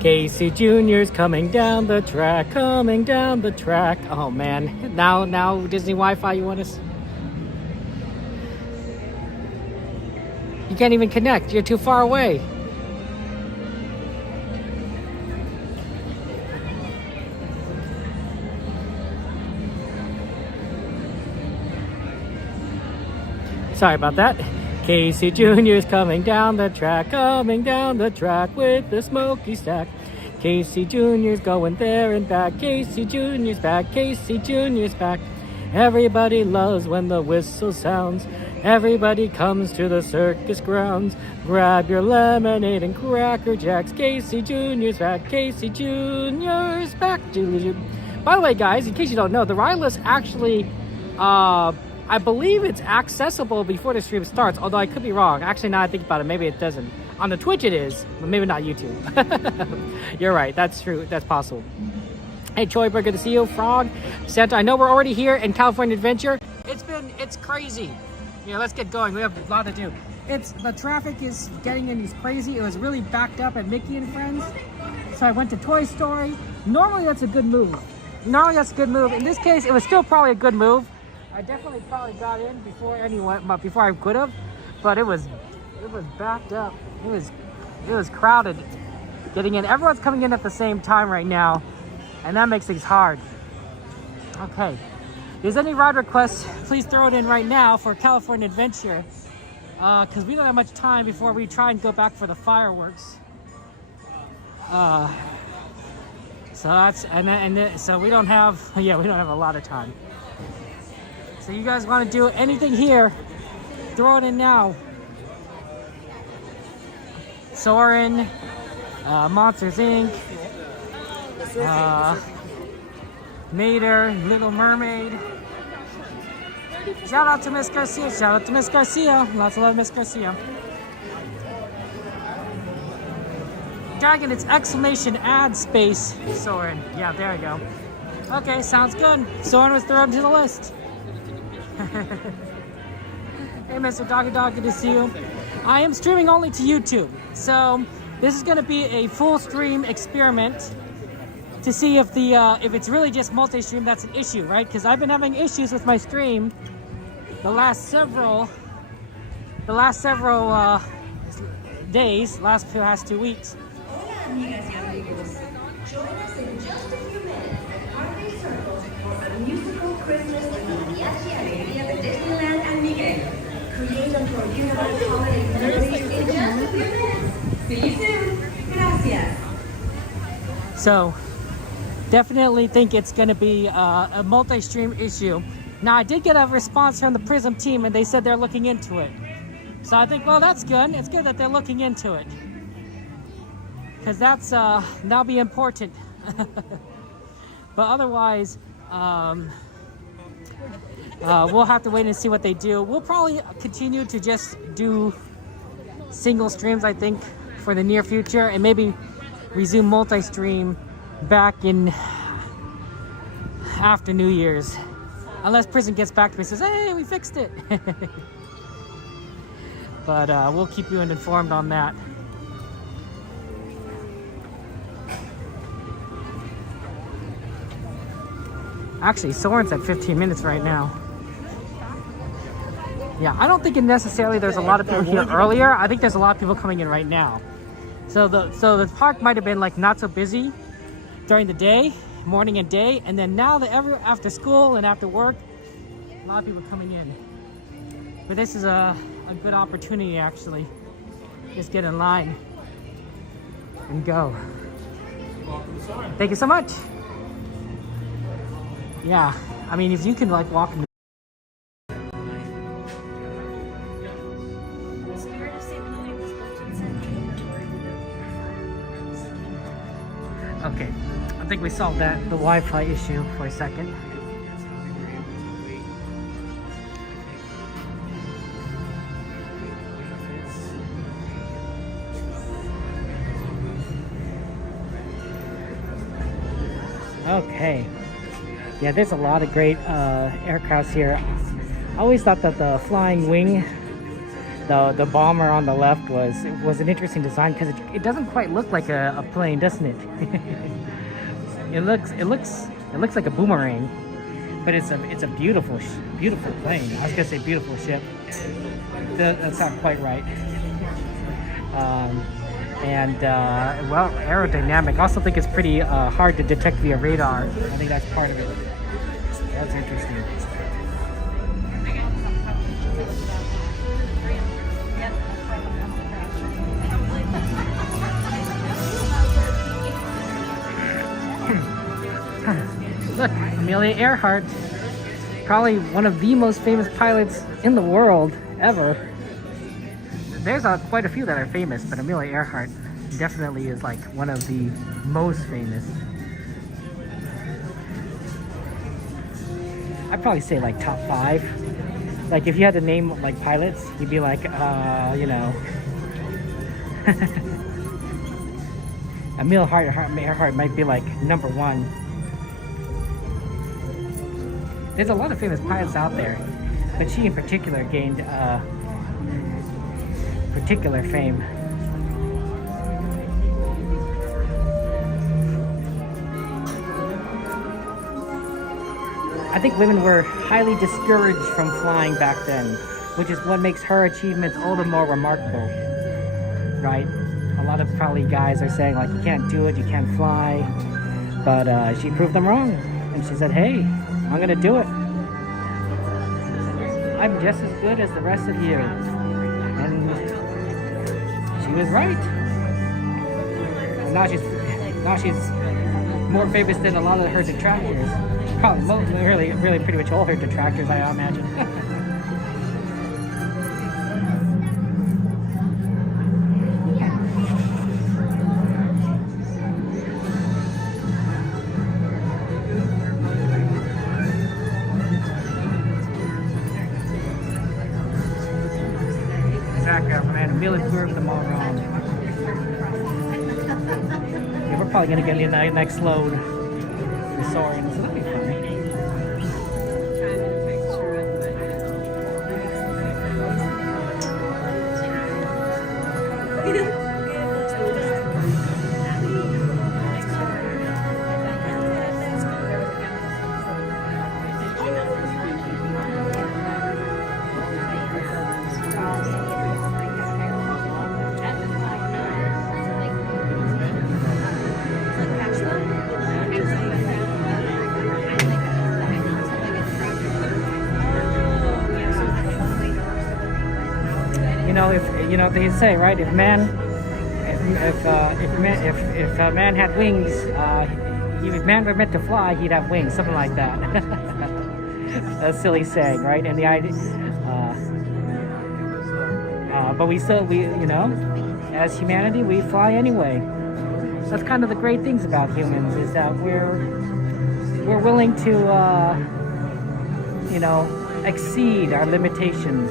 Casey Jr.'s coming down the track, coming down the track. Oh man, now Disney Wi-Fi, you want us? You can't even connect, you're too far away. Sorry about that. Casey Jr.'s coming down the track with the smoky stack. Casey Jr.'s going there and back. Casey Jr.'s back. Casey Jr.'s back. Everybody loves when the whistle sounds. Everybody comes to the circus grounds. Grab your lemonade and Cracker Jacks. Casey Jr.'s back. Casey Jr.'s back. By the way, guys, in case you don't know, the ride list actually, I believe it's accessible before the stream starts, although I could be wrong. Actually, now I think about it, maybe it doesn't. On the Twitch it is, but maybe not YouTube. You're right, that's true, that's possible. Hey, Troy, good to see you. Frog, Santa, I know we're already here in California Adventure. It's crazy. Yeah, let's get going, we have a lot to do. The traffic is getting in, is crazy. It was really backed up at Mickey and Friends. So I went to Toy Story. Normally that's a good move. In this case, it was still probably a good move. I definitely probably got in before I could have, but it was backed up. It was crowded getting in. Everyone's coming in at the same time right now, and that makes things hard. Okay, if there's any ride requests, please throw it in right now for California Adventure, because we don't have much time before we try and go back for the fireworks. So we don't have a lot of time. So you guys want to do anything here, throw it in now. Soarin, Monsters Inc., Mater, Little Mermaid. Shout out to Miss Garcia. Lots of love, Miss Garcia. Dragon, it's exclamation ad space Soarin. Yeah, there you go. Okay, sounds good. Soarin was thrown to the list. Hey, Mr. Doggy Dog, good to see you. I am streaming only to YouTube, so this is going to be a full stream experiment to see if it's really just multi-stream that's an issue, right? Because I've been having issues with my stream the last several days, past 2 weeks. Join us in just a few minutes at Holiday Circle for a musical Christmas Aviation at Disneyland and Miguel. Create unforgettable holiday memories in just a few minutes. See you soon. Gracias. So, definitely think it's going to be a multi-stream issue. Now, I did get a response from the Prism team, and they said they're looking into it. So I think, well, that's good. It's good that they're looking into it, because that'll be important. But otherwise, we'll have to wait and see what they do. We'll probably continue to just do single streams, I think, for the near future, and maybe resume multi-stream back in after New Year's, unless Prison gets back to me and says, hey, we fixed it. But we'll keep you informed on that. Actually, Soarin's at 15 minutes right now. Yeah, I don't think necessarily there's a lot of people here earlier. I think there's a lot of people coming in right now. So the park might have been like not so busy during the day, morning and day, and then now after school and after work, a lot of people coming in. But this is a good opportunity actually. Just get in line and go. Thank you so much. Yeah, I mean, if you can like walk in. Okay, I think we solved the Wi-Fi issue for a second. Okay. Yeah, there's a lot of great aircrafts here. I always thought that the flying wing The bomber on the left was an interesting design because it doesn't quite look like a plane, doesn't it? it looks like a boomerang, but it's a beautiful plane. I was gonna say beautiful ship. That's not quite right. Well, aerodynamic. I also think it's pretty hard to detect via radar. I think that's part of it. That's interesting. Look, Amelia Earhart, probably one of the most famous pilots in the world ever. There's quite a few that are famous, but Amelia Earhart definitely is like one of the most famous. I'd probably say like top 5. Like if you had to name like pilots, you'd be like, you know, Amelia Earhart might be like number 1. There's a lot of famous pilots out there, but she in particular gained particular fame. I think women were highly discouraged from flying back then, which is what makes her achievements all the more remarkable, right? A lot of probably guys are saying like, you can't do it, you can't fly, but she proved them wrong, and she said, hey, I'm gonna do it. I'm just as good as the rest of you. And she was right. And now she's more famous than a lot of her detractors. Probably really pretty much all her detractors, I imagine. Man, Amelia proved them all wrong. Yeah, we're probably gonna get in the next load for Soarin, so that'll be fun. You know, they say, right? If man had wings, if man were meant to fly, he'd have wings, something like that. A silly saying, right? And the idea, but we you know, as humanity, we fly anyway. That's kind of the great things about humans, is that we're willing to, you know, exceed our limitations.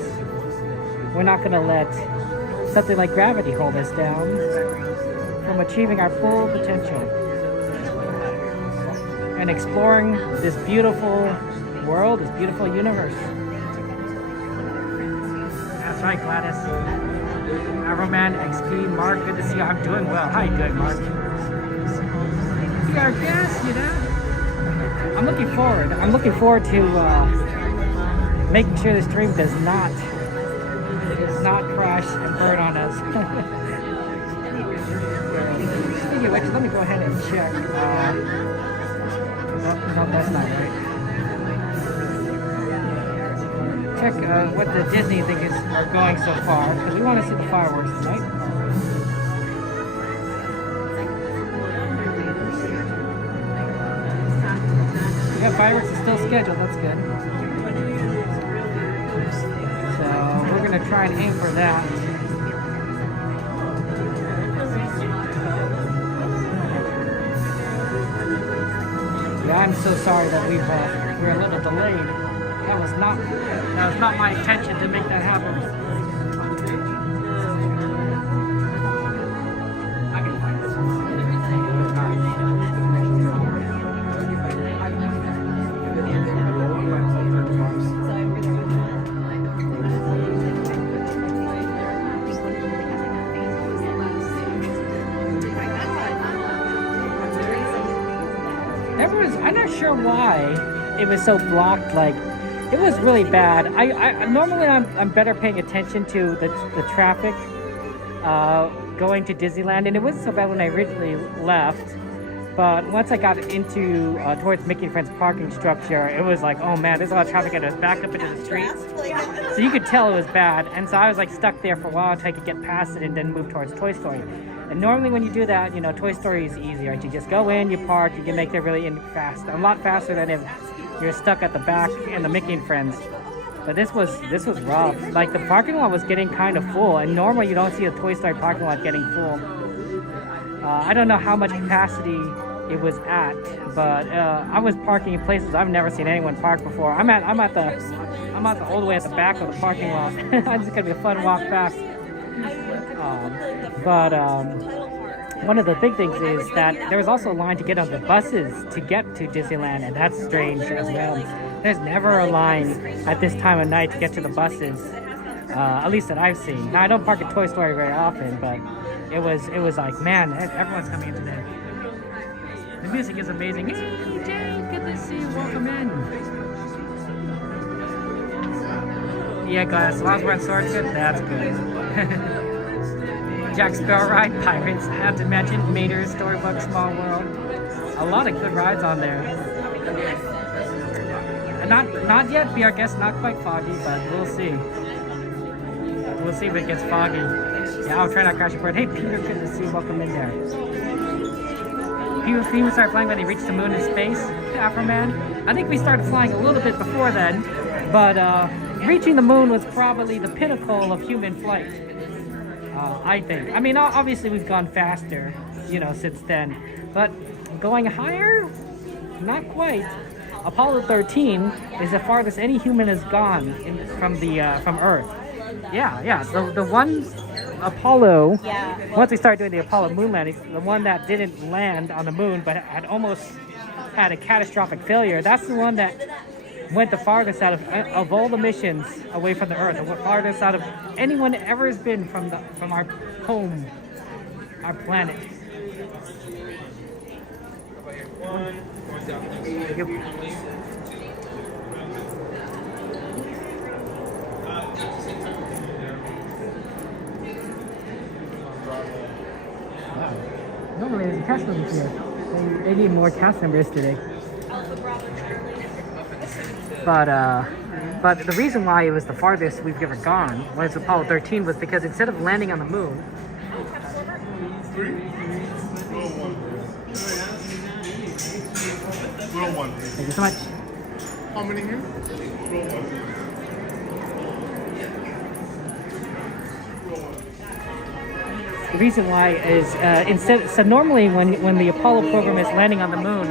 We're not going to let something like gravity hold us down from achieving our full potential and exploring this beautiful world, this beautiful universe. That's right, Gladys. Arrowman XP, Mark, good to see you. I'm doing well. How you doing, Mark? You're our guest, you know. I'm looking forward to making sure the stream does not crash and burn on us. Speaking of which, let me go ahead and check. No, that's not right. Check what the Disney thing are going so far, because we want to see the fireworks tonight. Yeah, fireworks is still scheduled. That's good. We're going to try and aim for that. Yeah, I'm so sorry that we're a little delayed. That was not my intention to make that happen. I'm not sure why it was so blocked. Like, it was really bad. I normally I'm better paying attention to the traffic going to Disneyland, and it wasn't so bad when I originally left. But once I got into towards Mickey and Friends parking structure, it was like, oh man, there's a lot of traffic, and it was backed up into the streets. So you could tell it was bad. And so I was like stuck there for a while until I could get past it and then move towards Toy Story. And normally when you do that, you know, Toy Story is easy, right? You just go in, you park, you can make it really fast. A lot faster than if you're stuck at the back in the Mickey and Friends. But this was rough. Like, the parking lot was getting kind of full, and normally you don't see a Toy Story parking lot getting full. I don't know how much capacity it was at, but I was parking in places I've never seen anyone park before. I'm at the all the way at the back of the parking lot. It's gonna be a fun walk back. One of the big things is that there was also a line to get on the buses to get to Disneyland, and that's strange as well. There's never a line at this time of night to get to the buses, at least that I've seen. Now, I don't park at Toy Story very often, but it was like, man, everyone's coming in today. The music is amazing. Hey, Jay, good to see you. Welcome in. Yeah, guys, as long as we're in Soarin, that's good. Jack Sparrow ride, Pirates, Haunted Mansion, Mater's, Storybook, Small World. A lot of good rides on there. Not yet, be our guest, not quite foggy, but we'll see. We'll see if it gets foggy. Yeah, I'll try not to crash your board. Hey, Peter, good to see you. Welcome in there. People started flying when they reached the moon in space, Afroman. I think we started flying a little bit before then, but reaching the moon was probably the pinnacle of human flight. I think. I mean, obviously we've gone faster, you know, since then, but going higher, not quite. Apollo 13 is the farthest any human has gone from Earth. Yeah. The one Apollo, once we started doing the Apollo moon landing, the one that didn't land on the moon but had almost had a catastrophic failure, that's the one that went the farthest out of all the missions away from the Earth, the farthest out of anyone ever has been from our home, our planet. Yep. Wow. Normally there's a cast member here. They need more cast members today. But the reason why it was the farthest we've ever gone when it's Apollo 13 was because instead of landing on the moon, thank you so much. How many here? The reason why is so normally when the Apollo program is landing on the moon,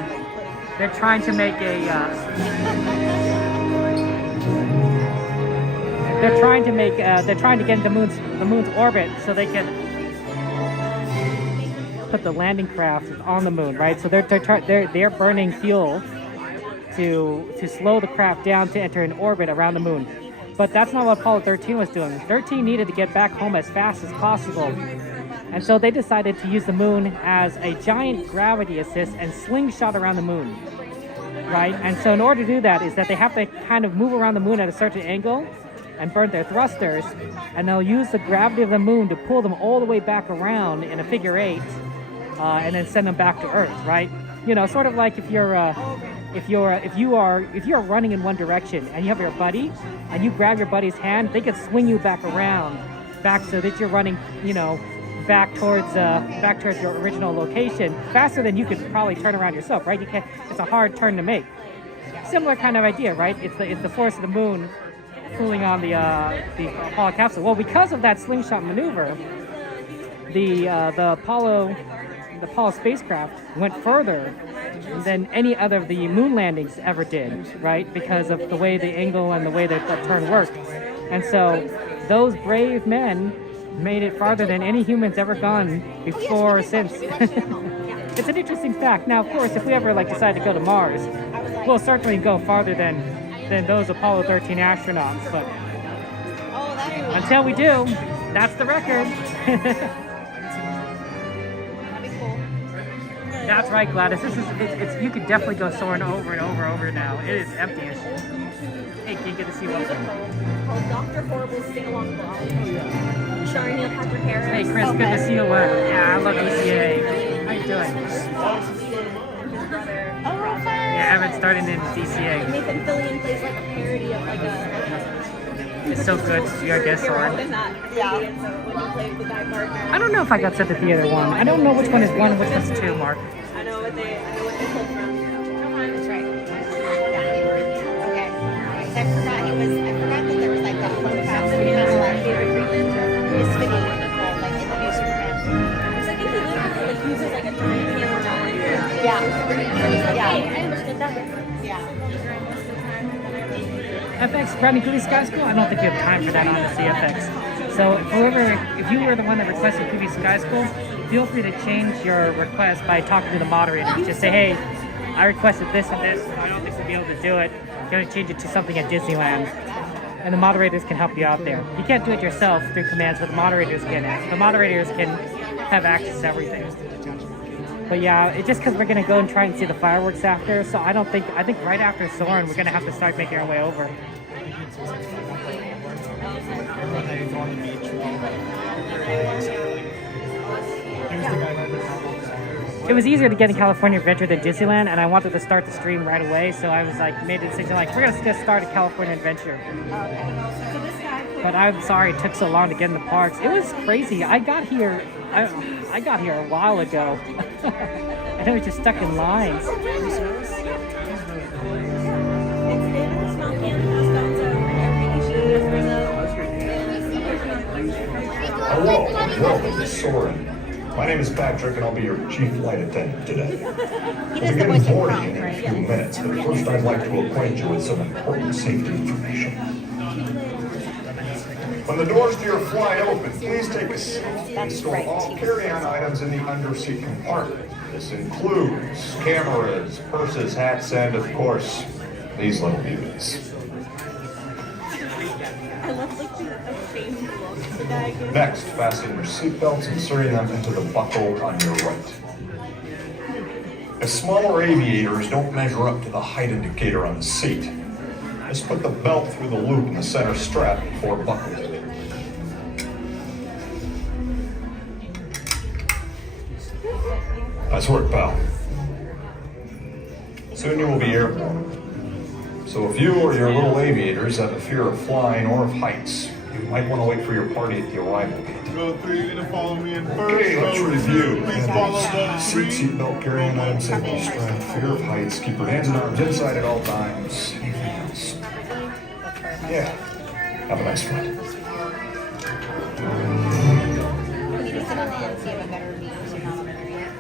they're trying to make they're trying to get into the moon's orbit so they can put the landing craft on the moon, right? So they're burning fuel to slow the craft down to enter an orbit around the moon. But that's not what Apollo 13 was doing. 13 needed to get back home as fast as possible. And so they decided to use the moon as a giant gravity assist and slingshot around the moon, right? And so in order to do that is that they have to kind of move around the moon at a certain angle and burn their thrusters, and they'll use the gravity of the moon to pull them all the way back around in a figure eight, and then send them back to Earth, right? You know, sort of like if you are running in one direction and you have your buddy and you grab your buddy's hand, they can swing you back around, so that you're running, you know, back towards your original location faster than you could probably turn around yourself, right? It's a hard turn to make. Similar kind of idea, right? It's the force of the moon pulling on the Apollo capsule. Well, because of that slingshot maneuver, the Apollo spacecraft went further than any other of the moon landings ever did, right? Because of the way the angle and the way that turn worked. And so those brave men made it farther than any human's ever gone before or since. It's an interesting fact. Now, of course, if we ever decide to go to Mars, we'll certainly go farther than those Apollo 13 astronauts. But until we do, that's the record. That's right, Gladys. It's you could definitely go soaring over and over now. It is empty. Hey, can you get to see one thing? Called Dr. Horrible's Sing Along Blog. Starring Neil Patrick Harris. Hey, Chris, good to see you. Yeah, I love ECA. How you doing? Yeah, Evan started in DCA. Nathan Fillion plays like a parody of like a. It's so good to see our guest Soarin. Yeah. When he played the guy partner. I don't know if I got sent to theater one. I don't know which one is one and which one's two, Mark. I know what they pulled from. That's right. Okay. I forgot that there was like that one fast and he has like this video like in the newsroom. Because I think he literally like uses like a giant camera. Yeah. Yeah. I understood that. Yeah. FX, Brownie Goody Sky School? I don't think you have time for that on the CFX. So if you were the one that requested Goody Sky School, feel free to change your request by talking to the moderator. Just say, hey, I requested this and this. I don't think we'll be able to do it. You're going to change it to something at Disneyland. And the moderators can help you out there. You can't do it yourself through commands, but the moderators can. The moderators can have access to everything. But yeah, it's just because we're going to go and try and see the fireworks after, so I think right after Soarin, we're going to have to start making our way over. It was easier to get in California Adventure than Disneyland, and I wanted to start the stream right away, so I was like, made a decision like, we're going to just start at California Adventure. But I'm sorry it took so long to get in the parks. It was crazy. I got here a while ago. And I was just stuck in lines. Hello, welcome to Soarin. My name is Patrick and I'll be your chief flight attendant today. We'll be getting boarding in a few minutes, but first I'd like to acquaint you with some important safety information. When the doors to your flight open, please take a seat and store all carry-on items in the underseat compartment. This includes cameras, purses, hats, and of course, these little beauties. I love like the ashamed look the guy gives. Next, fasten your seatbelts, inserting them into the buckle on your right. If smaller aviators don't measure up to the height indicator on the seat, just put the belt through the loop in the center strap before buckling. Nice work, pal. Soon you will be airborne. So if you or your little aviators have a fear of flying or of heights, you might want to wait for your party at the arrival gate. Go through, you're gonna follow me in first. Okay, let's review. Please follow both Seat belt, carrying item, safety strap, fear of heights, keep your hands and arms inside at all times. Anything else? Yeah. Have a nice flight. We just sit on the end so you have a better view so you're not on the area.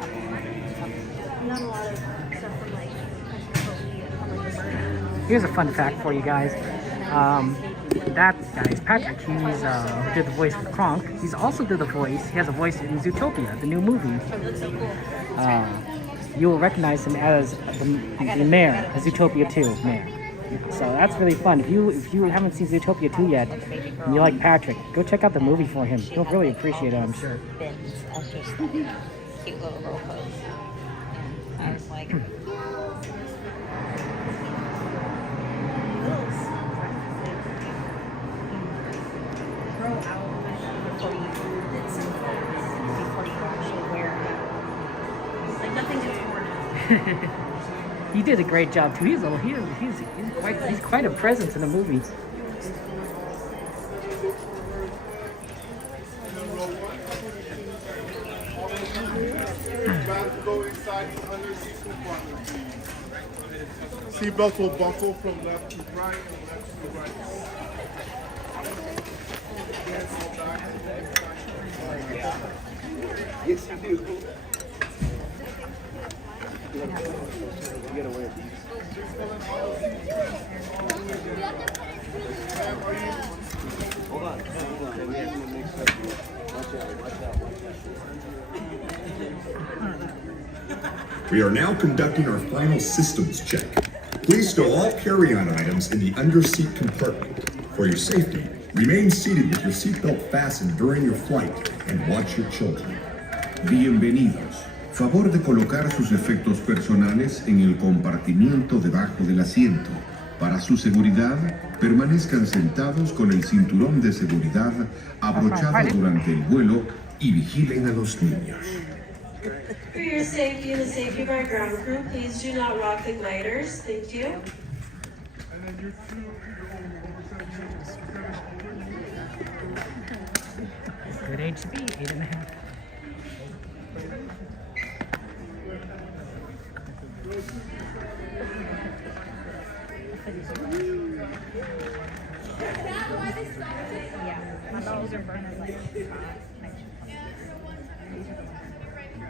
Not a lot of stuff from like murder. Here's a fun fact for you guys. That guy is Patrick. He's did the voice for Kronk. He's also did the voice. He has a voice in Zootopia, the new movie. It looks so cool. You will recognize him as the mayor, as Zootopia 2 mayor. So that's really fun. If you haven't seen Zootopia 2 yet, and you like Patrick, go check out the movie for him. He'll really appreciate it, I'm sure. Bins of just like cute little girl pose. I was like, Like nothing gets worn. He did a great job too. He's quite a presence in the movie. Seatbelts will buckle from left to right and left to right. Yes, you do. Hold on. We have to make sure. Watch out. We are now conducting our final systems check. Please stow all carry-on items in the underseat compartment. For your safety, remain seated with your seatbelt fastened during your flight and watch your children. Bienvenidos. Favor de colocar sus efectos personales en el compartimiento debajo del asiento. Para su seguridad, permanezcan sentados con el cinturón de seguridad abrochado durante el vuelo y vigilen a los niños. For your safety and the safety of our ground crew, please do not rock the gliders. Thank you. Good age to be, 8.5. My balls are burning like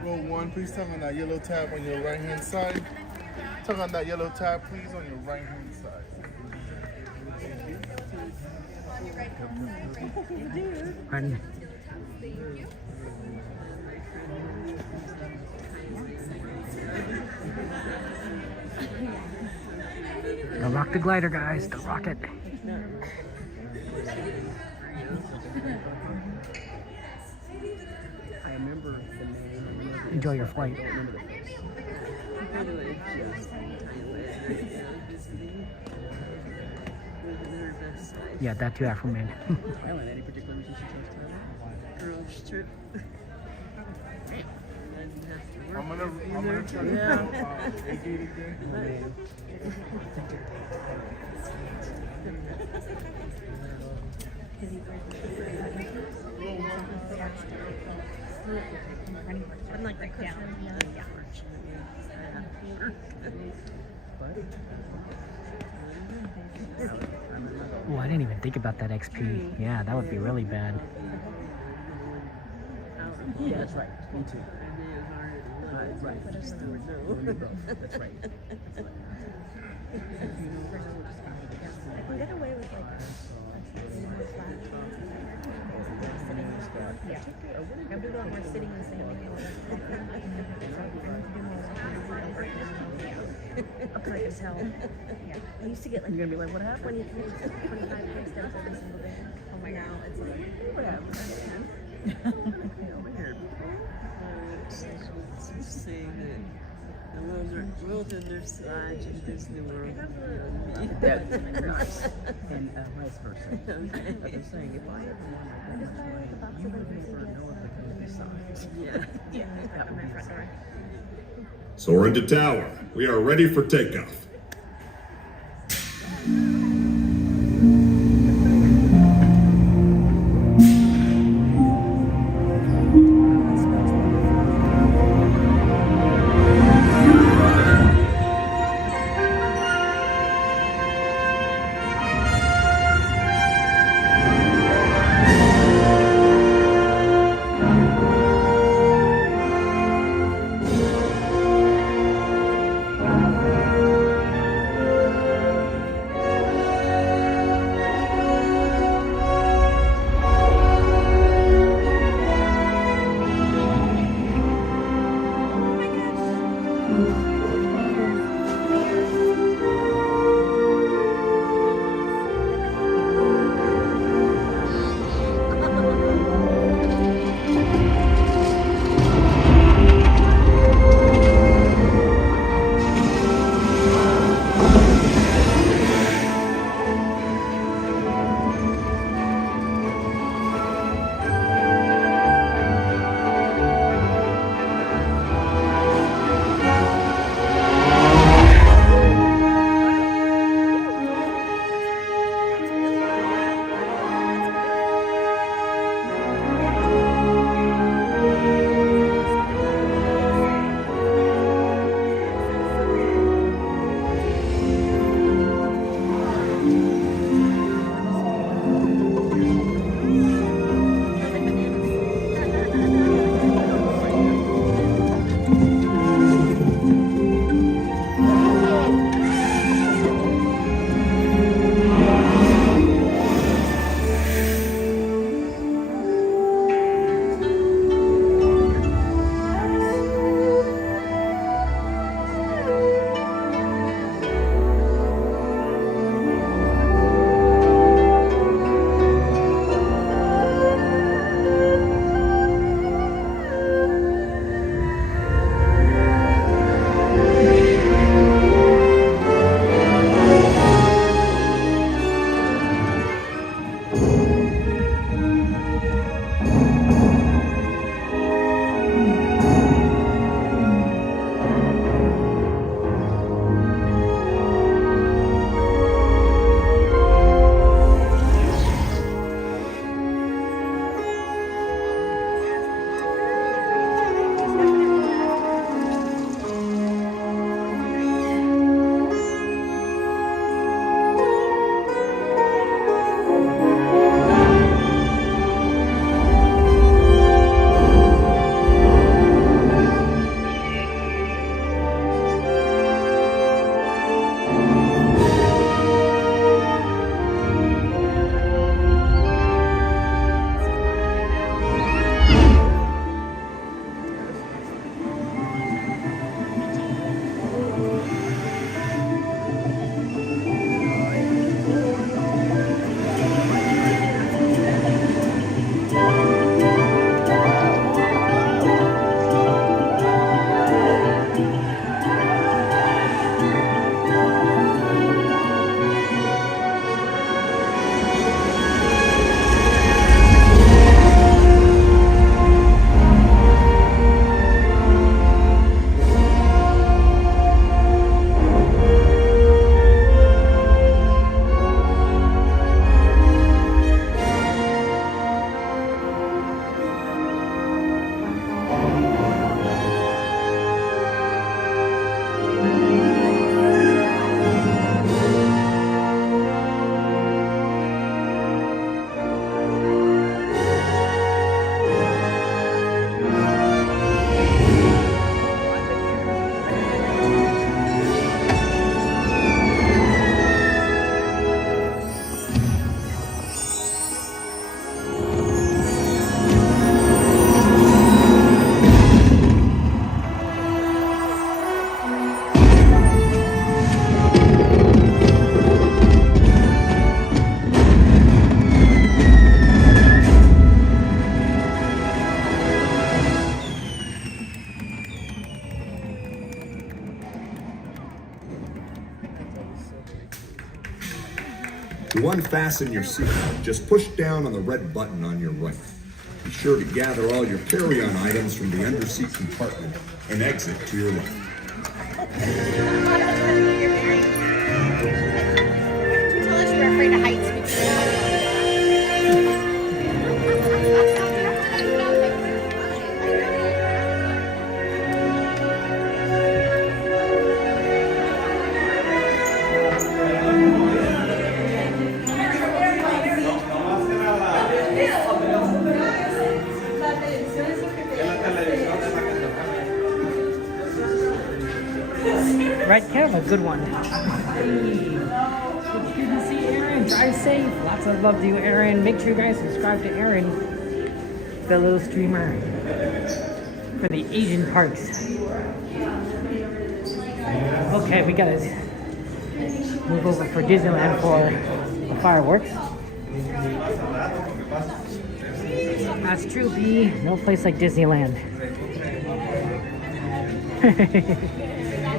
Row 1, please tug on that yellow tab on your right hand side. Tug on that yellow tab, please, on your right hand side. Pardon. Don't rock the glider, guys. Don't rock it. Enjoy your flight. Yeah, that too, Afro-Man. Any particular reason she chose Thailand? Girls trip. I'm gonna try to again. I'm like that down. Oh, I didn't even think about that XP. Yeah, that would be really bad. Yeah, that's right. Me too. Right. Just do it. That's right. I can get away with like yeah. I'm doing a lot more sitting and singing. I can tell. Yeah. I used to get like. You're gonna be like, what happened? 25 steps every single day. Oh my god, it's like What happened? Saying that the world on their side and Disney World. That's nice. And vice versa. Okay. But they're saying if I ever want to go this way, you would never know if they're going to be sides. Yeah. That would be right. Soarin to tower. We are ready for takeoff. To unfasten your seatbelt, just push down on the red button on your right. Be sure to gather all your carry-on items from the underseat compartment and exit to your left. Tell us you're afraid of heights. Right, Kev, a good one. It's good to see Aaron. Drive safe. Lots of love to you, Aaron. Make sure you guys subscribe to Aaron, fellow streamer, for the Asian parks. Okay, we gotta move over for Disneyland for the fireworks. That's true, B. No place like Disneyland.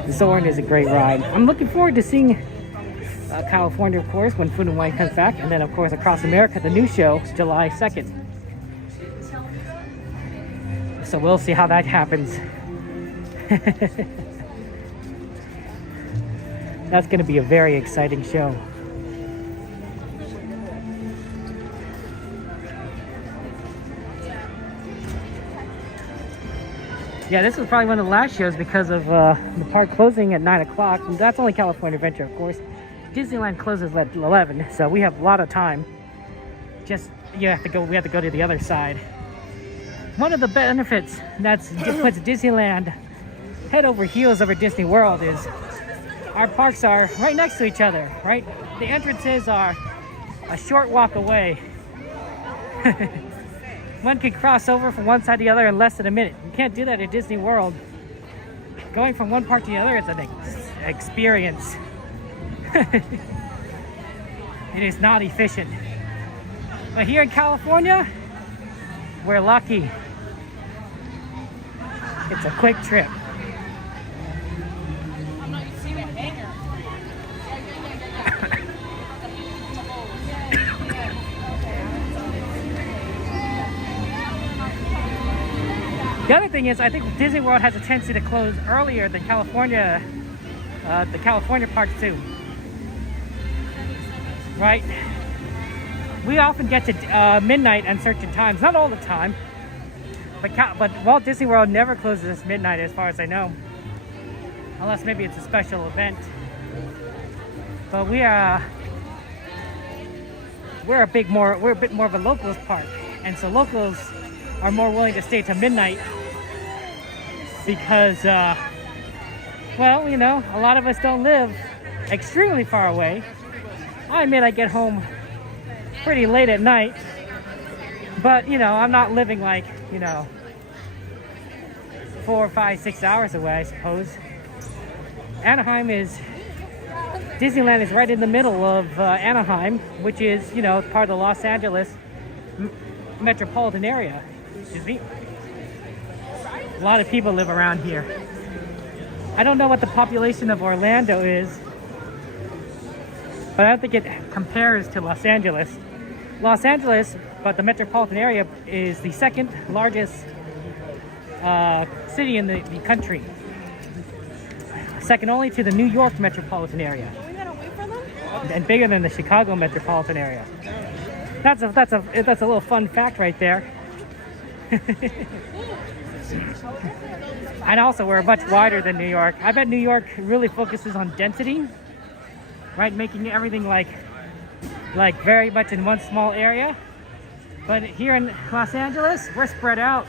Soarin is a great ride. I'm looking forward to seeing California, of course, when Food and Wine comes back. And then, of course, across America, the new show, July 2nd. So we'll see how that happens. That's going to be a very exciting show. Yeah, this was probably one of the last shows because of the park closing at 9 o'clock. That's only California Adventure, of course. Disneyland closes at 11, so we have a lot of time. Just, we have to go to the other side. One of the benefits that puts Disneyland head over heels over Disney World is our parks are right next to each other, right? The entrances are a short walk away. One can cross over from one side to the other in less than a minute. You can't do that at Disney World. Going from one park to the other is an experience. It is not efficient. But here in California, we're lucky. It's a quick trip. The other thing is, I think Disney World has a tendency to close earlier than California, the California parks too. Right? We often get to midnight at certain times, not all the time, but Walt Disney World never closes midnight as far as I know, unless maybe it's a special event. But we're a bit more of a locals park, and so locals are more willing to stay till midnight because, well, you know, a lot of us don't live extremely far away. I admit I get home pretty late at night, but, you know, I'm not living like, you know, 4, 5, 6 hours away, I suppose. Disneyland is right in the middle of Anaheim, which is, you know, part of the Los Angeles metropolitan area. Excuse me. A lot of people live around here. I don't know what the population of Orlando is, but I don't think it compares to Los Angeles. Los Angeles, but the metropolitan area, is the second largest city in the country. Second only to the New York metropolitan area. And bigger than the Chicago metropolitan area. That's a little fun fact right there. And also, we're much wider than New York. I bet New York really focuses on density, right? Making everything like very much in one small area. But here in Los Angeles, we're spread out.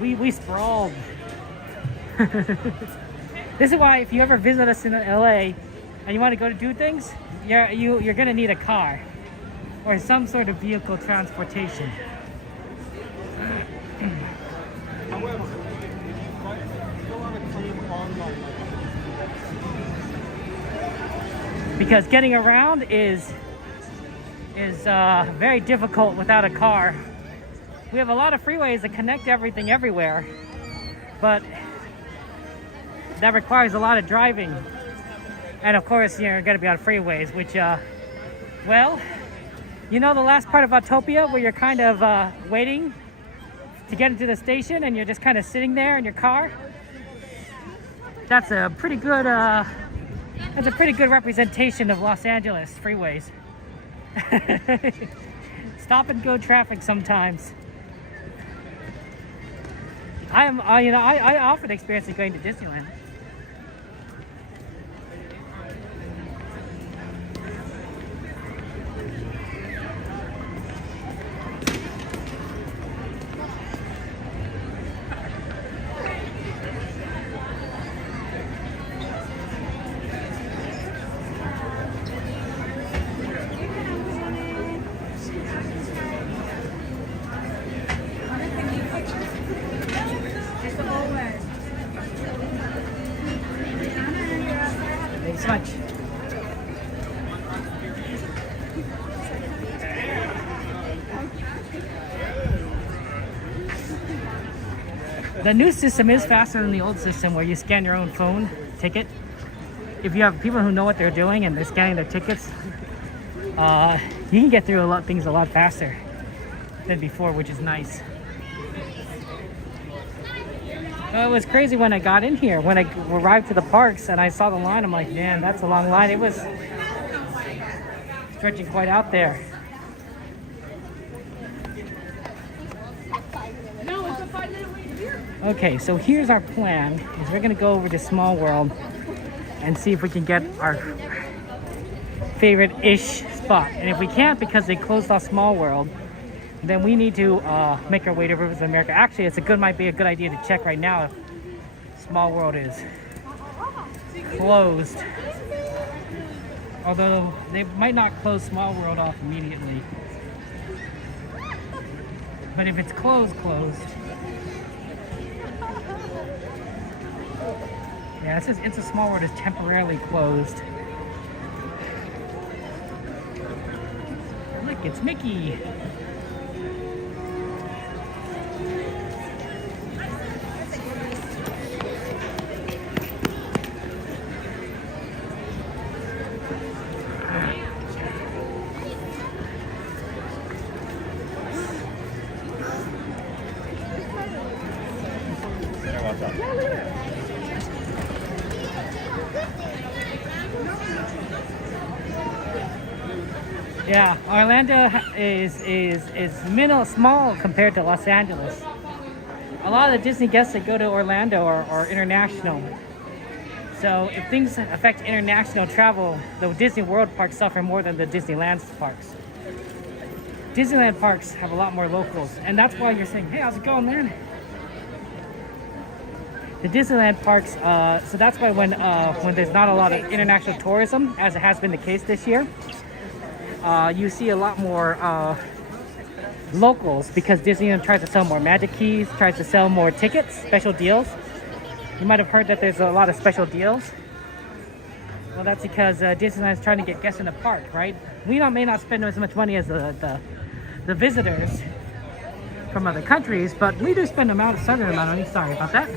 We sprawled. This is why if you ever visit us in LA and you want to go to do things, you're gonna need a car or some sort of vehicle transportation. Because getting around is very difficult without a car. We have a lot of freeways that connect everything everywhere, but that requires a lot of driving. And of course, you're going to be on freeways, which Well, you know the last part of Autopia where you're kind of waiting to get into the station and you're just kind of sitting there in your car? That's a pretty good representation of Los Angeles freeways. Stop and go traffic sometimes. I often experience it going to Disneyland. Thanks so much. The new system is faster than the old system where you scan your own phone ticket. If you have people who know what they're doing and they're scanning their tickets, you can get through things a lot faster than before, which is nice. It was crazy when I got in here. When I arrived to the parks and I saw the line, I'm like, man, that's a long line. It was stretching quite out there. Okay, so here's our plan. Is we're gonna go over to Small World and see if we can get our favorite-ish spot. And if we can't because they closed off Small World, then we need to make our way to Rivers of America. Actually, might be a good idea to check right now if Small World is closed. Although they might not close Small World off immediately. But if it's closed. Yeah, it says It's a Small World is temporarily closed. Look, it's Mickey. Yeah, Orlando is small compared to Los Angeles. A lot of the Disney guests that go to Orlando are international. So if things affect international travel, the Disney World parks suffer more than the Disneyland parks. Disneyland parks have a lot more locals, and that's why you're saying, hey, how's it going, man? The Disneyland parks, so that's why when there's not a lot of international tourism, as it has been the case this year, you see a lot more locals because Disneyland tries to sell more magic keys, tries to sell more tickets, special deals. You might have heard that there's a lot of special deals. Well, that's because Disneyland's trying to get guests in the park, right? We may not spend as much money as the visitors from other countries, but we do spend a certain amount of money. Sorry about that.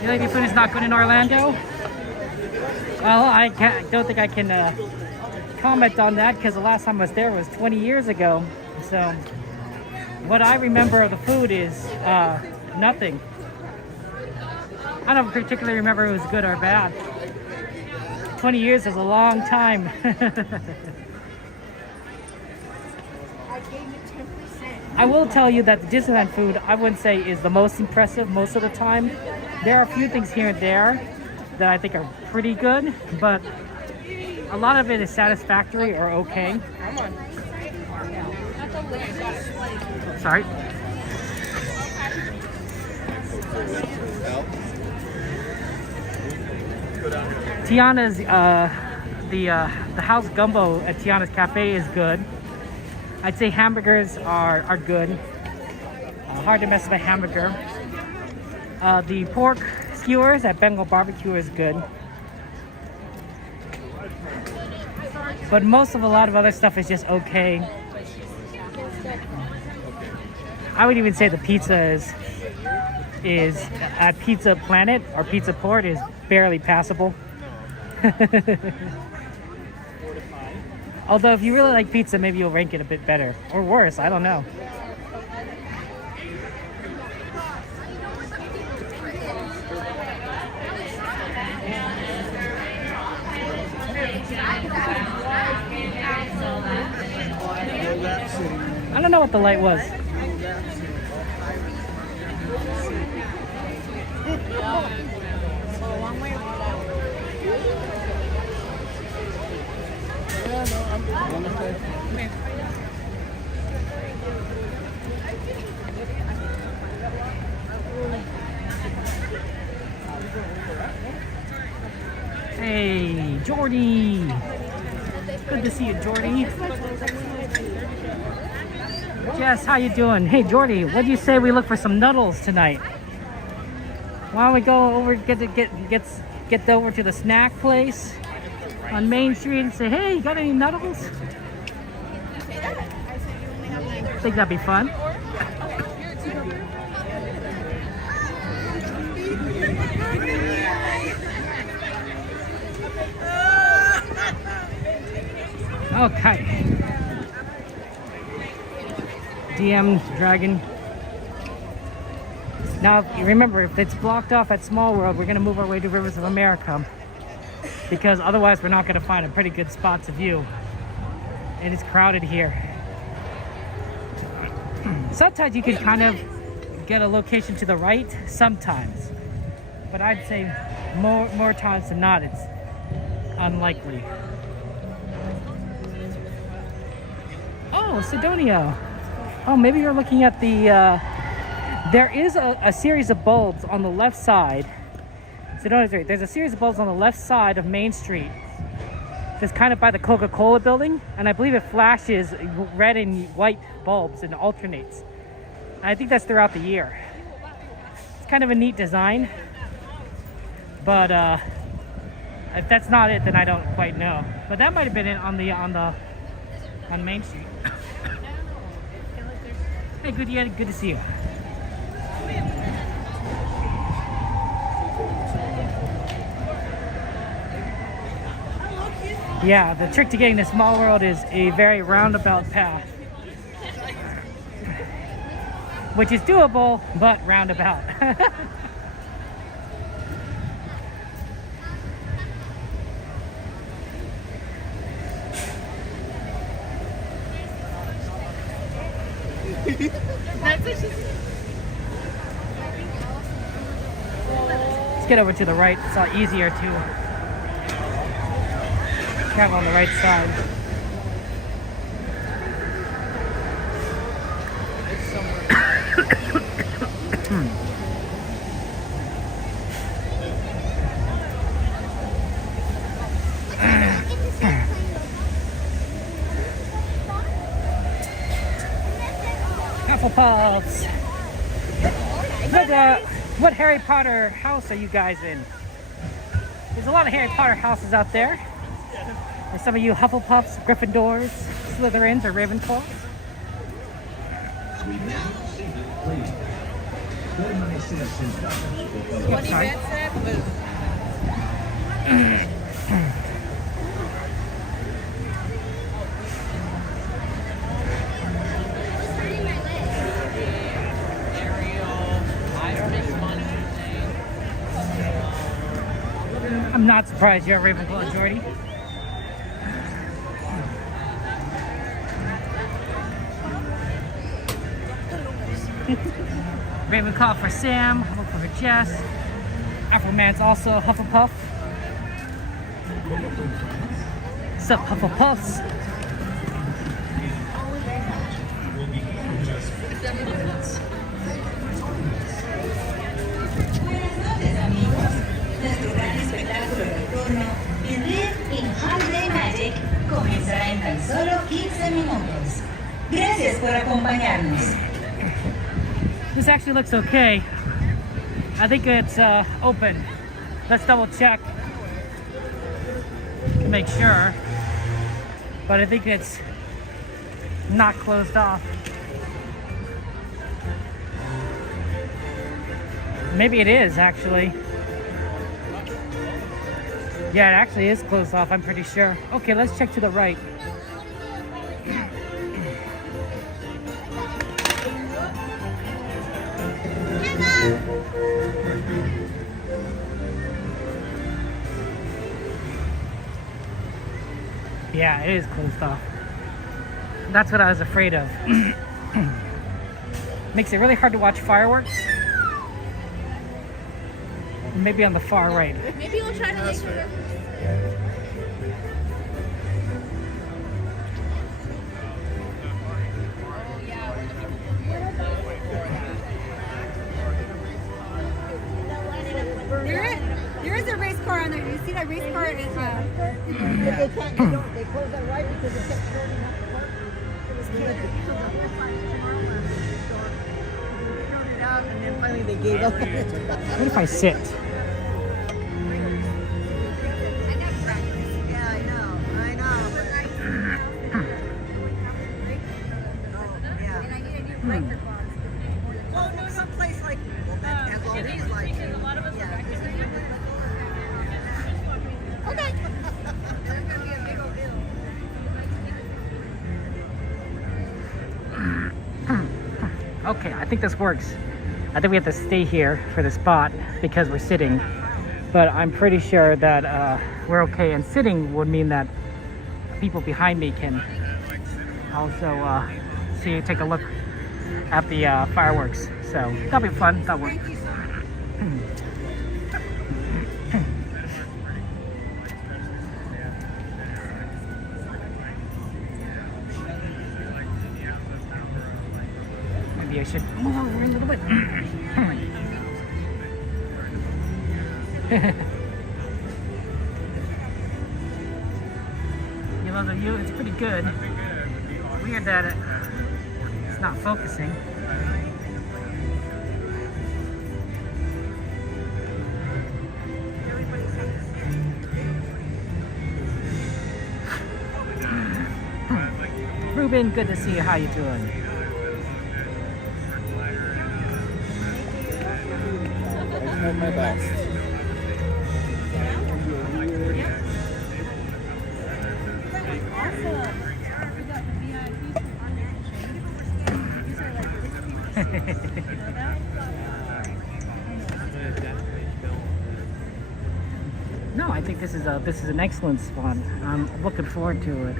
You think the food is not good in Orlando? Well, I don't think I can comment on that because the last time I was there was 20 years ago. So what I remember of the food is nothing. I don't particularly remember if it was good or bad. 20 years is a long time. I will tell you that the Disneyland food, I wouldn't say is the most impressive most of the time. There are a few things here and there that I think are pretty good, but a lot of it is satisfactory or okay. Sorry. Tiana's, the house gumbo at Tiana's Cafe is good. I'd say hamburgers are good. Hard to mess with a hamburger. The pork skewers at Bengal Barbecue is good. But a lot of other stuff is just okay. I would even say the pizza is at Pizza Planet or Pizza Port is barely passable. Although if you really like pizza, maybe you'll rank it a bit better or worse. I don't know. I don't know what the light was. Hey, Jordy. Good to see you, Jordy. Jess, how you doing? Hey, Jordy, what do you say we look for some nuddles tonight? Why don't we go over get over to the snack place on Main Street and say, hey, you got any nuddles? I think that'd be fun. Okay. DM Dragon. Now, remember, if it's blocked off at Small World, we're going to move our way to Rivers of America. Because otherwise, we're not going to find a pretty good spot to view. And it's crowded here. Sometimes you can kind of get a location to the right. Sometimes. But I'd say more times than not, it's unlikely. Oh, Sidonia. Oh, maybe you're looking at the, there is a series of bulbs on the left side. Sidonia's right. There's a series of bulbs on the left side of Main Street. It's kind of by the Coca-Cola building. And I believe it flashes red and white bulbs and alternates. And I think that's throughout the year. It's kind of a neat design. But if that's not it, then I don't quite know. But that might have been it on Main Street. Hey, good to see you. Yeah, the trick to getting to Small World is a very roundabout path. Which is doable, but roundabout. Let's get over to the right. It's a lot easier to travel on the right side. Hufflepuffs. What Harry Potter house are you guys in? There's a lot of Harry Potter houses out there. Are some of you Hufflepuffs, Gryffindors, Slytherins, or Ravenclaws? What Yvette said was... I'm not surprised you're a Ravenclaw, Jordy. Ravenclaw for Sam, Hufflepuff for Jess. Afroman's also Hufflepuff. Sup, Hufflepuffs? Nuestro gran espectáculo nocturno, Believe in Holiday Magic, comenzará en tan solo 15 minutos. Gracias por acompañarnos. This actually looks okay. I think it's open. Let's double check to make sure. But I think it's not closed off. Maybe it is actually. Yeah, it actually is closed off, I'm pretty sure. Okay, let's check to the right. Yeah, it is closed off. That's what I was afraid of. Makes it really hard to watch fireworks. Maybe on the far right. Maybe we'll try to make it. There is a race car on there. You see that race car is They can't, they closed that right because it kept turning up the park. It was canceled. It out and then finally they gave up. What if I sit? Yeah, I know. Well, no, someplace like, well, that has all these lights. okay. Okay, I think this works. I think we have to stay here for the spot because we're sitting. But I'm pretty sure that we're okay. And sitting would mean that people behind me can also take a look at the fireworks. So that'll be fun. That'll work. Maybe I should move over a little bit. You love the view? It's pretty good. Weird that it's not focusing. Ruben, good to see you. How you doing? I did my best. No, I think this is an excellent spot. I'm looking forward to it.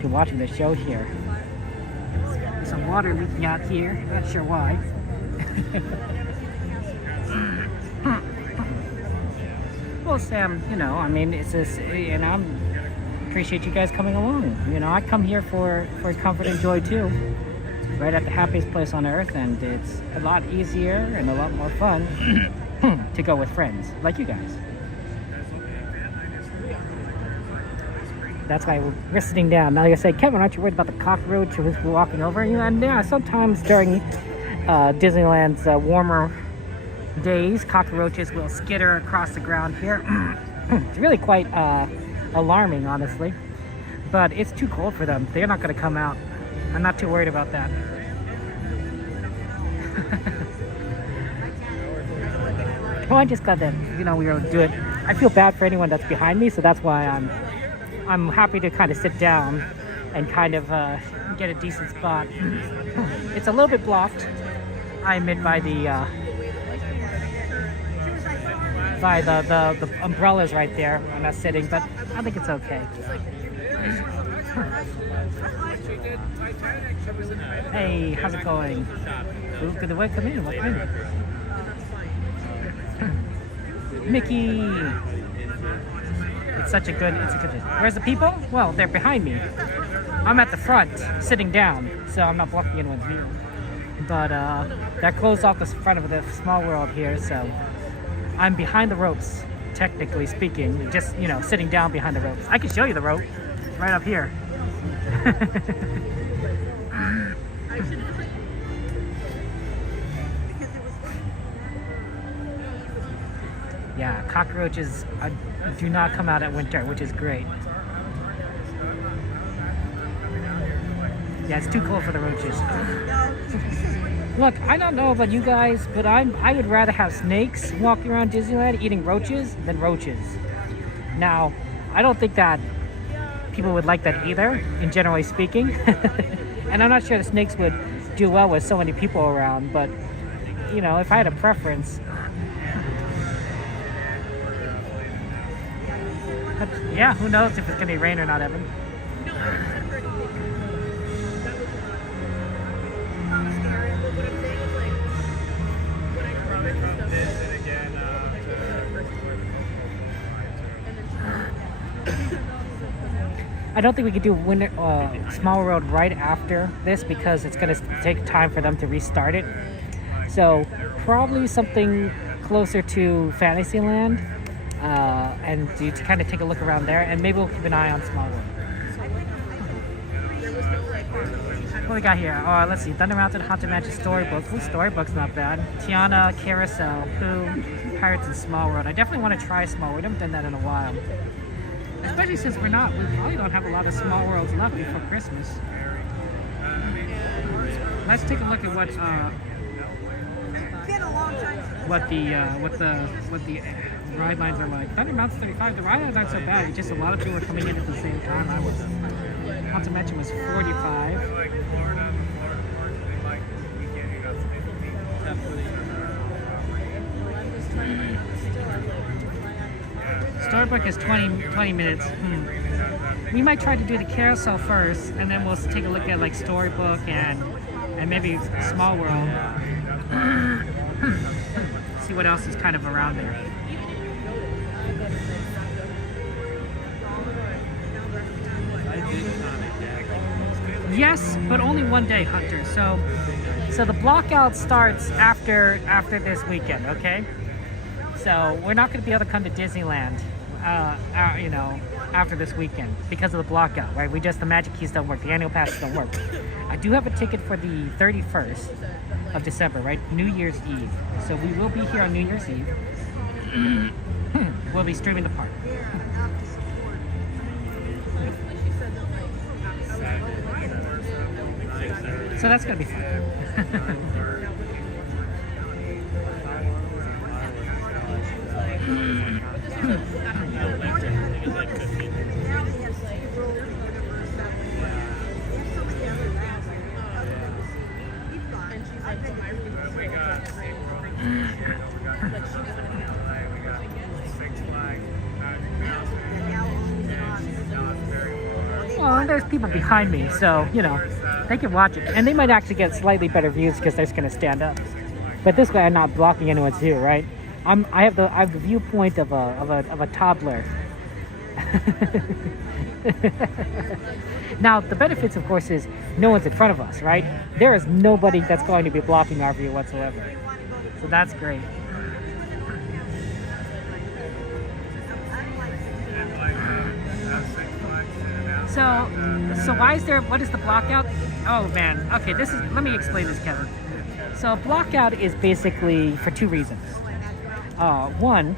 To watching the show here. There's some water leaking out here. Not sure why. Well, Sam, you know, I mean, it's this, and I appreciate you guys coming along. You know, I come here for comfort and joy too. Right at the happiest place on earth, and it's a lot easier and a lot more fun to go with friends like you guys. That's why we're sitting down. Now you say, Kevin, aren't you worried about the cockroach who's walking over you? And yeah, sometimes during Disneyland's warmer days, cockroaches will skitter across the ground here. It's really quite alarming, honestly. But it's too cold for them. They're not going to come out. I'm not too worried about that. Well, I just got that, you know, we were do it. I feel bad for anyone that's behind me, so that's why I'm happy to kind of sit down and kind of get a decent spot. It's a little bit blocked, I admit, by the umbrellas right there. I'm not sitting, but I think it's okay. Hey, how's it going? Ooh, good way, come in, welcome in. Mickey! It's a good. Where's the people? Well, they're behind me. I'm at the front, sitting down, so I'm not blocking anyone's view. But that closed off the front of the small world here, so I'm behind the ropes, technically speaking. Just, you know, sitting down behind the ropes. I can show you the rope, right up here. Yeah, cockroaches do not come out at winter, which is great. Yeah, it's too cold for the roaches. Look, I don't know about you guys, but I would rather have snakes walking around Disneyland eating roaches than roaches. Now, I don't think that people would like that either, in generally speaking. And I'm not sure the snakes would do well with so many people around, but you know, if I had a preference. But, yeah, who knows if it's gonna be rain or not, Evan. I don't think we could do Small World right after this because it's going to take time for them to restart it. So probably something closer to Fantasyland, and to kind of take a look around there, and maybe we'll keep an eye on Small World. What we got here? Oh, let's see. Thunder Mountain, Haunted Mansion, Storybook. Ooh, Storybook's not bad. Tiana, Carousel, Pooh, Pirates, and Small World. I definitely want to try Small World. I haven't done that in a while. Especially since we probably don't have a lot of Small Worlds left before Christmas. Let's take a look at what the ride lines are like. Thunder Mountain's 35. The ride lines aren't so bad. It's just a lot of people are coming in at the same time. Not to mention was 45. Storybook is 20 minutes. We might try to do the Carousel first, and then we'll take a look at like Storybook and maybe Small World. See what else is kind of around there. Yes, but only one day, Hunter. So the blockout starts after this weekend, okay? So we're not going to be able to come to Disneyland, you know, after this weekend because of the blockout, right? The Magic Keys don't work, the annual passes don't work. I do have a ticket for the 31st of December, right? New Year's Eve. So we will be here on New Year's Eve. We'll be streaming the park. So that's going to be fun. Well, there's people behind me, so, you know, they can watch it. And they might actually get slightly better views because they're just going to stand up. But this way I'm not blocking anyone's view, right? I have the viewpoint of a toddler. Now, the benefits, of course, is no one's in front of us, right? There is nobody that's going to be blocking our view whatsoever. So that's great. So what is the blockout? Oh man, okay, let me explain this, Kevin. So blockout is basically for two reasons. One,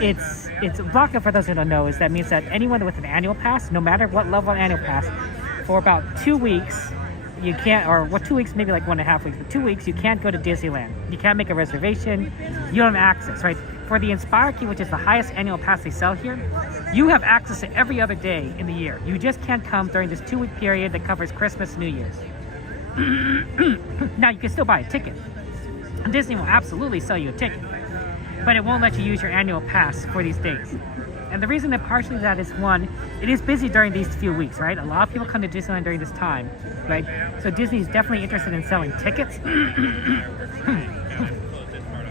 it's a blockout, for those who don't know, that means that anyone with an annual pass, no matter what level of annual pass, for about 2 weeks, you can't, or what, 2 weeks, maybe like 1.5 weeks, but 2 weeks, you can't go to Disneyland. You can't make a reservation. You don't have access, right? For the Inspire Key, which is the highest annual pass they sell here, you have access to every other day in the year. You just can't come during this 2-week period that covers Christmas, New Year's. Now, you can still buy a ticket. Disney will absolutely sell you a ticket, but it won't let you use your annual pass for these days. And the reason that partially that is, one, it is busy during these few weeks, right? A lot of people come to Disneyland during this time, right? So Disney is definitely interested in selling tickets.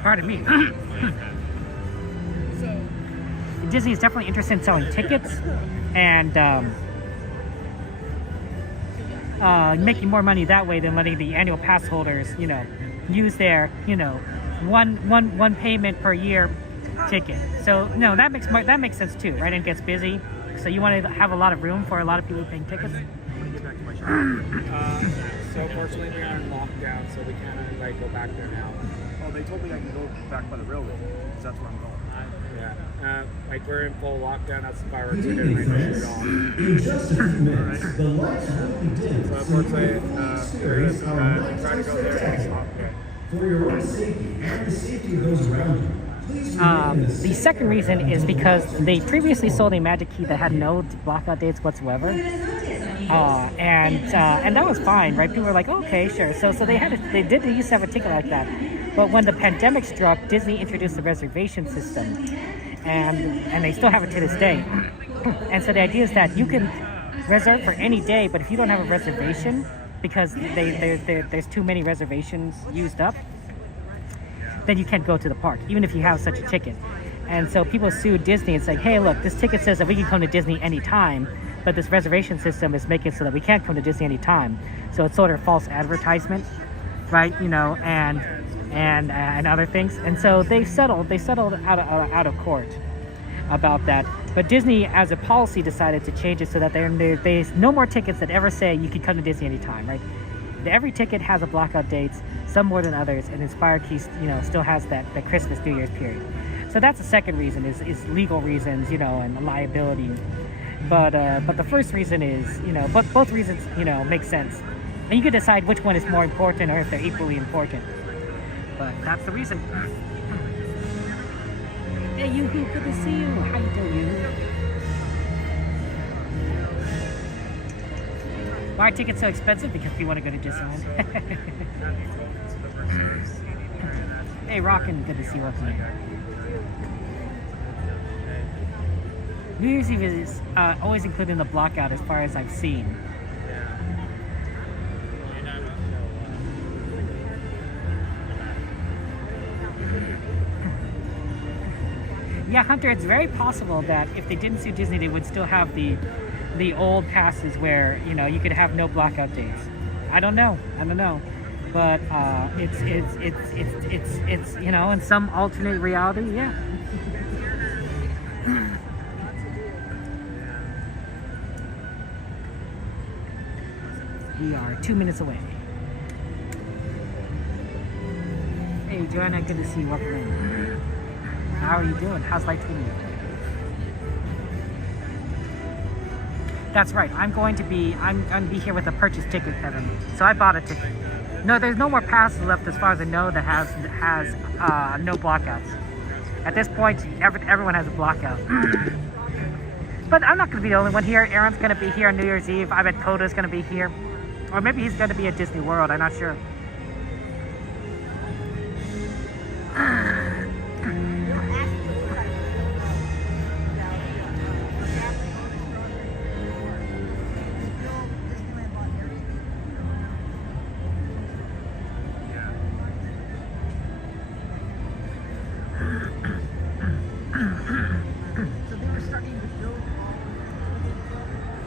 Pardon me. Disney is definitely interested in selling tickets and making more money that way than letting the annual pass holders, you know, use their, you know, one payment per year ticket. So no, that makes sense too, right? And it gets busy, so you want to have a lot of room for a lot of people paying tickets. So fortunately we are in lockdown, so we can't go back there now. Oh, they told me I can go back by the railroad, because that's where I'm going. Yeah. Like we're in full lockdown. That's the fireworks are getting ready to shoot off. In just a few minutes, the lights will be dim. So unfortunately, we're trying to go there and stop it. For your own safety and the safety of those around you, please remain in The second reason is because they previously sold a Magic Key that had no blackout dates whatsoever, and that was fine, right? People were like, oh, okay, sure. So they used to have a ticket like that, but when the pandemic struck, Disney introduced the reservation system, and they still have it to this day. And so the idea is that you can reserve for any day, but if you don't have a reservation, because there's too many reservations used up, then you can't go to the park, even if you have such a ticket. And so people sued Disney and say, hey, look, this ticket says that we can come to Disney anytime, but this reservation system is making it so that we can't come to Disney anytime. So it's sort of false advertisement, right? You know, and other things. And so they settled out of court about that. But Disney, as a policy, decided to change it so that there's no more tickets that ever say you can come to Disney anytime, right? Every ticket has a blackout dates, some more than others, and Inspire Key, still has that Christmas, New Year's period. So that's the second reason is legal reasons, and liability. But the first reason is, but both reasons, make sense. And you can decide which one is more important or if they're equally important. But that's the reason. Hey, you, good to see you. How you doing? Why are tickets so expensive? Because you want to go to Disneyland. Hey, Rockin', good to see you. Welcome in. New Year's Eve is always included in the blockout as far as I've seen. Yeah, Hunter, it's very possible that if they didn't sue Disney, they would still have the old passes where, you could have no blackout dates. I don't know. But it's in some alternate reality, yeah. We are 2 minutes away. Hey, Joanna, good to see you. Welcome in. How are you doing? How's life treating you? That's right. I'm going to be here with a purchase ticket, Kevin. So I bought a ticket. No, there's no more passes left as far as I know that has no blockouts. At this point, everyone has a blockout. But I'm not going to be the only one here. Aaron's going to be here on New Year's Eve. I bet Coda's going to be here. Or maybe he's going to be at Disney World. I'm not sure.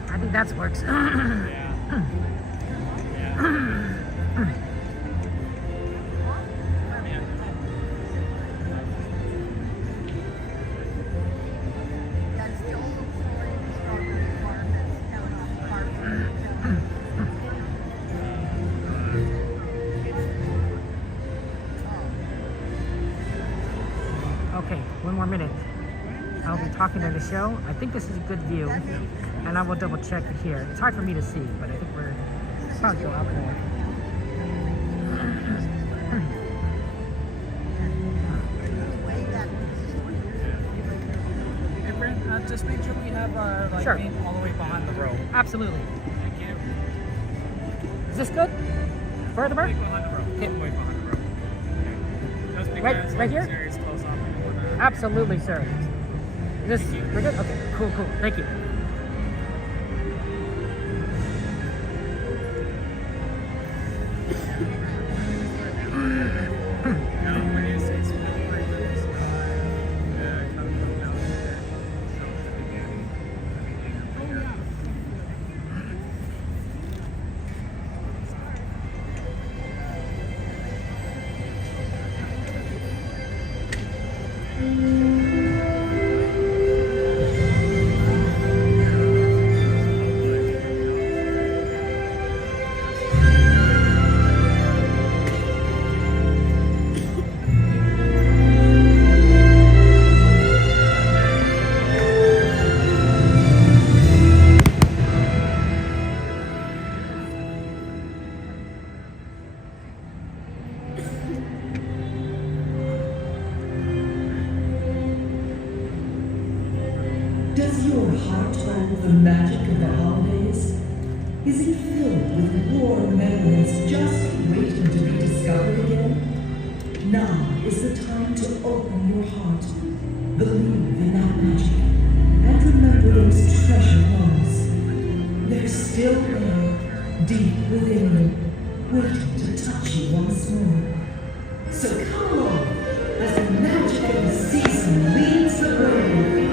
I think that works. Okay, one more minute. I'll be talking to the show. I think this is a good view, and I will double check it here. It's hard for me to see, but I think we're probably go out more. Hey, Brent, just make sure we have Sure. paint all the way behind the row. Absolutely. Thank you. Is this good? Further? All the way behind the row. All the way behind the row. Okay. Just because Right here? this area's close off, I don't wanna- Absolutely, sir. This, we're good? Okay, cool. Thank you. Is it filled with warm memories just waiting to be discovered again? Now is the time to open your heart, believe in that magic, and remember those treasured ones. They're still there, deep within you, waiting to touch you once more. So come along, as the magic of the season leads the way.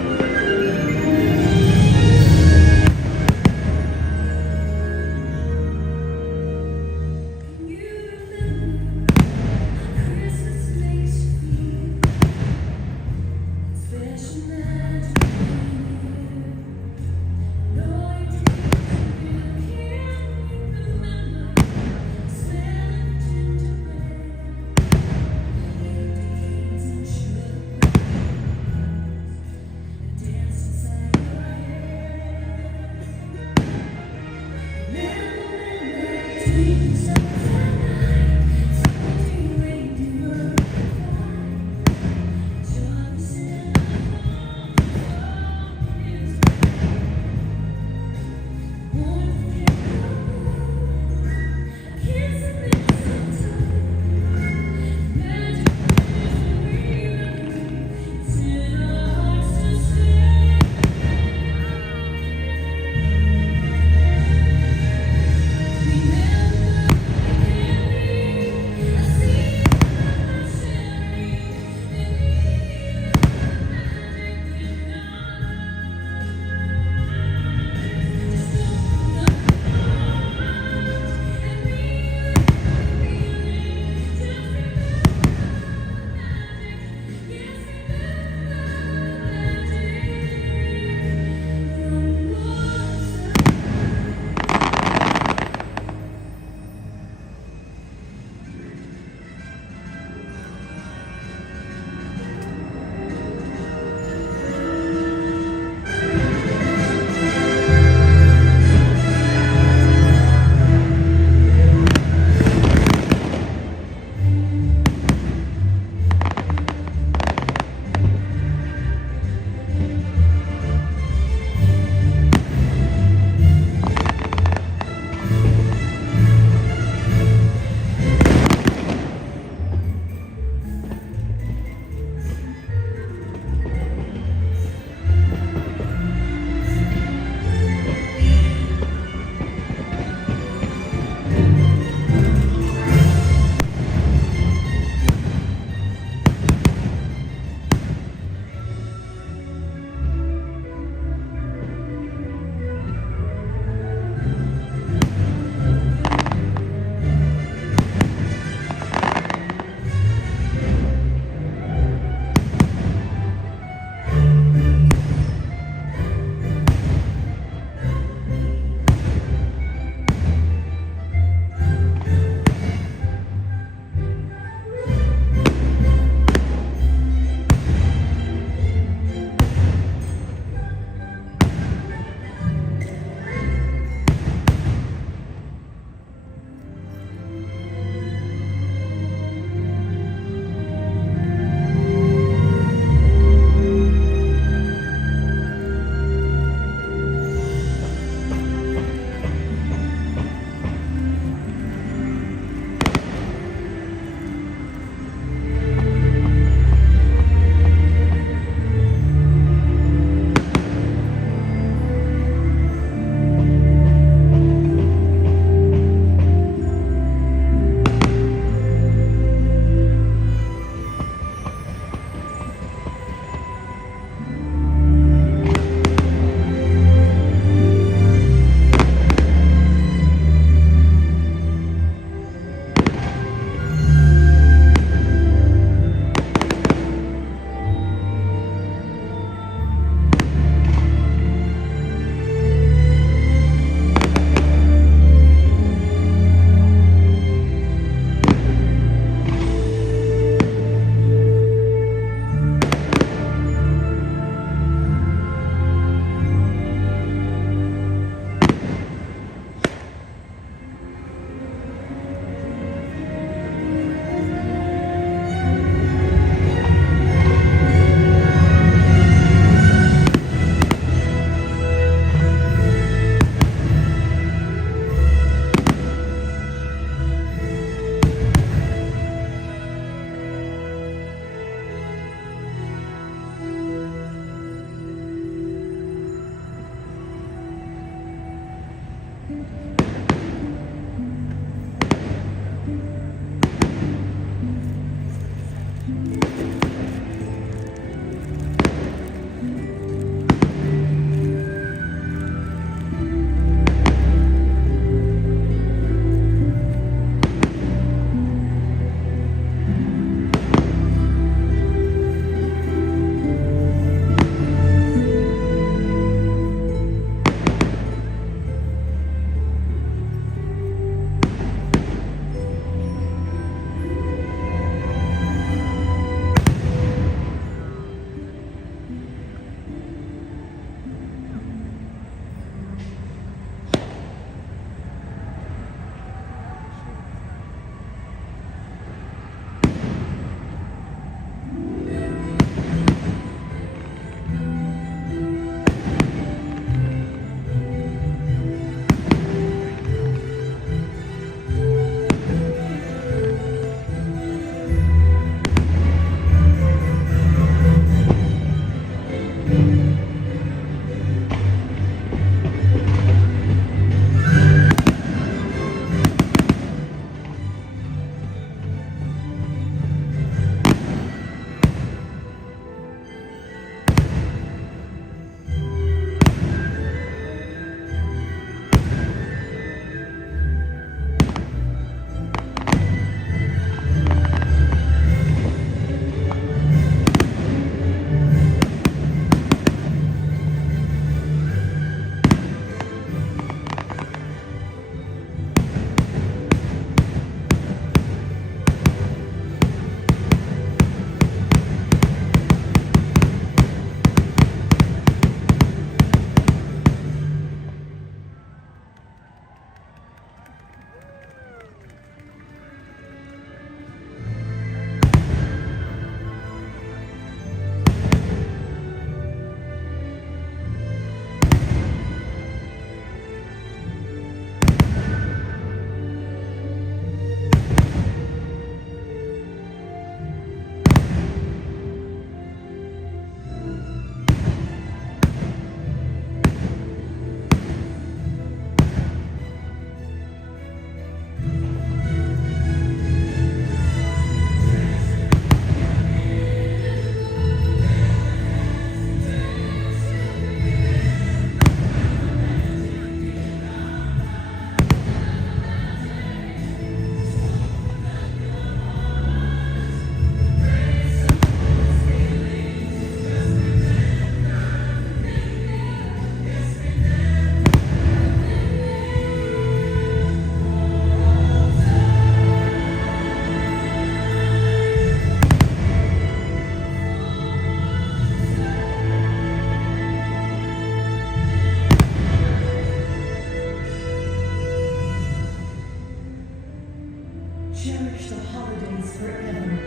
Cherish the holidays forever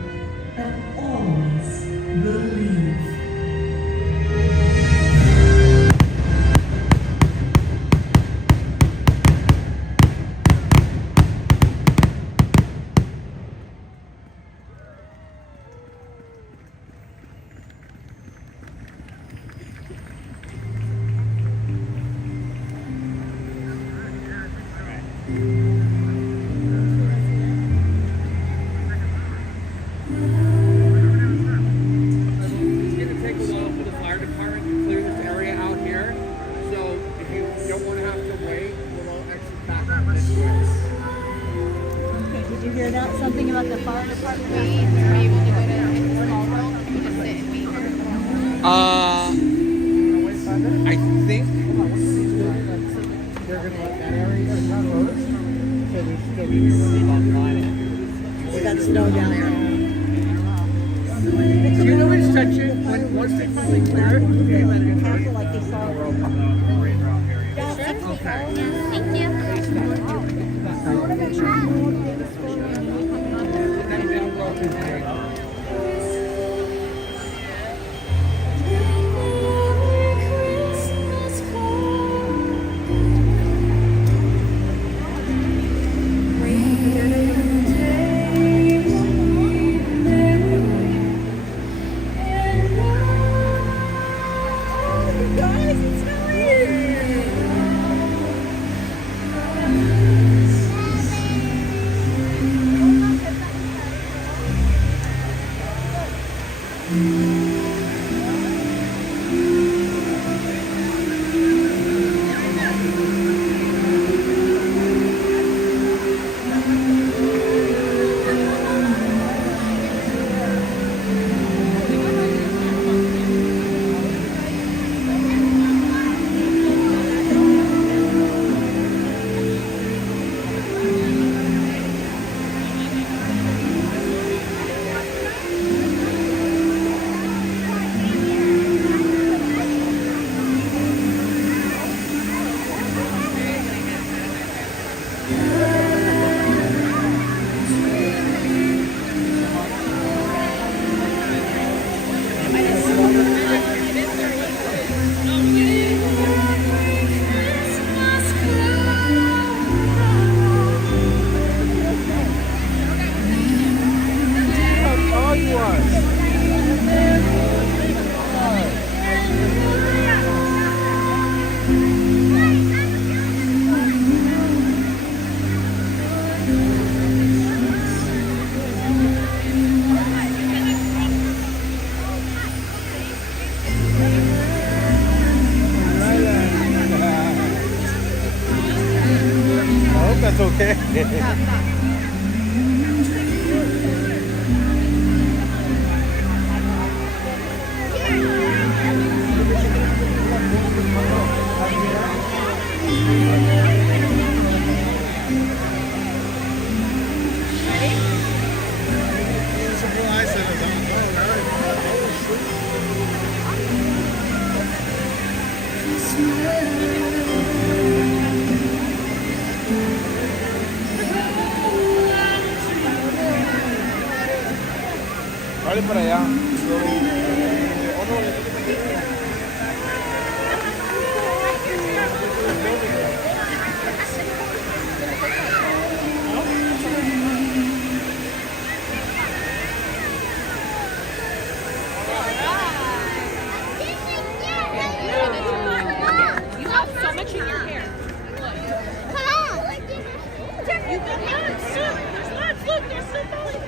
and always believe. Something about the fire department. Are you able to go to small world? You just sit and wait here. I think they're gonna let that area close, so there's still be really long line. We got snow down there. Do you know which section? Once they fully clear it, they let it in. Like they saw it. Okay. Thank you. that's okay. Vale para allá. You have so much in your hair. Look. You got nuts. There's nuts. Look, there's some belly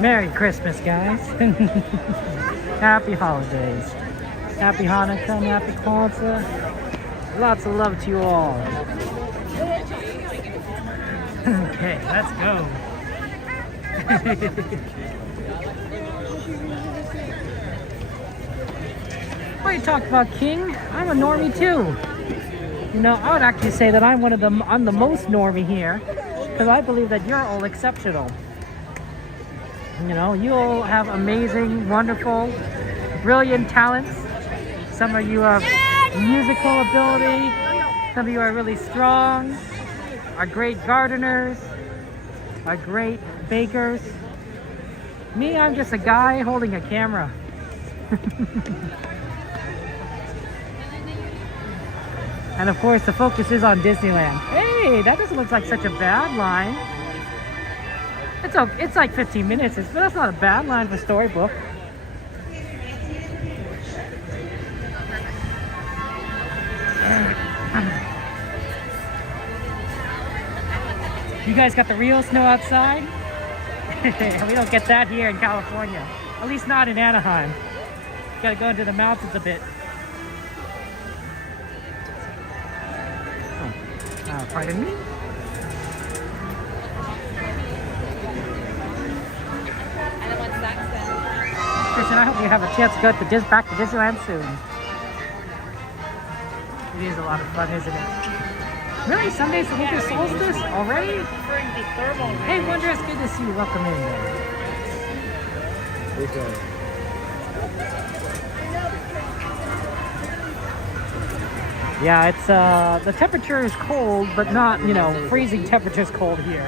Merry Christmas, guys. Happy holidays. Happy Hanukkah and Happy Kwanzaa. Lots of love to you all. Okay, let's go. What are you talking about, King? I'm a normie too. You know, I would actually say that I'm the most normie here, because I believe that you're all exceptional. You know, you all have amazing, wonderful, brilliant talents. Some of you have musical ability. Some of you are really strong, are great gardeners, are great bakers. Me, I'm just a guy holding a camera. And of course, the focus is on Disneyland. Hey, that doesn't look like such a bad line. It's like 15 minutes, but that's not a bad line for Storybook. You guys got the real snow outside? We don't get that here in California. At least not in Anaheim. Gotta go into the mountains a bit. Oh, pardon me? Kristen, I hope you have a chance to go back to Disneyland soon. It is a lot of fun, isn't it? Really? Sunday's the winter solstice already? Hey, Wonder, it's good to see you. Welcome in. Yeah, it's the temperature is cold, but not, you know, freezing temperatures cold here.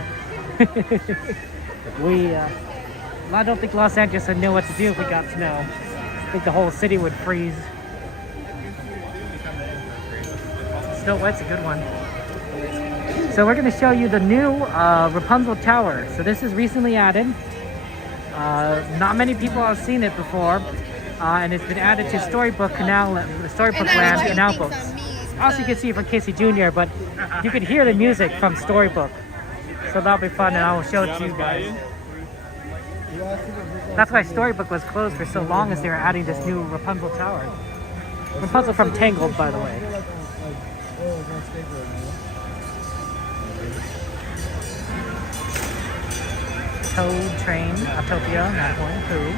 I don't think Los Angeles would know what to do if we got snow. I think the whole city would freeze. Snow White's a good one. So we're going to show you the new Rapunzel Tower. So this is recently added. Not many people have seen it before. And it's been added to Storybook Land Canal Books. Also, you can see it from Casey Jr., but you could hear the music from Storybook. So that'll be fun, and I will show it to you guys. That's why Storybook was closed for so long, as they were adding this new Rapunzel Tower. Rapunzel from Tangled, by the way. Toad Train, Autopia, Matterhorn, Pooh.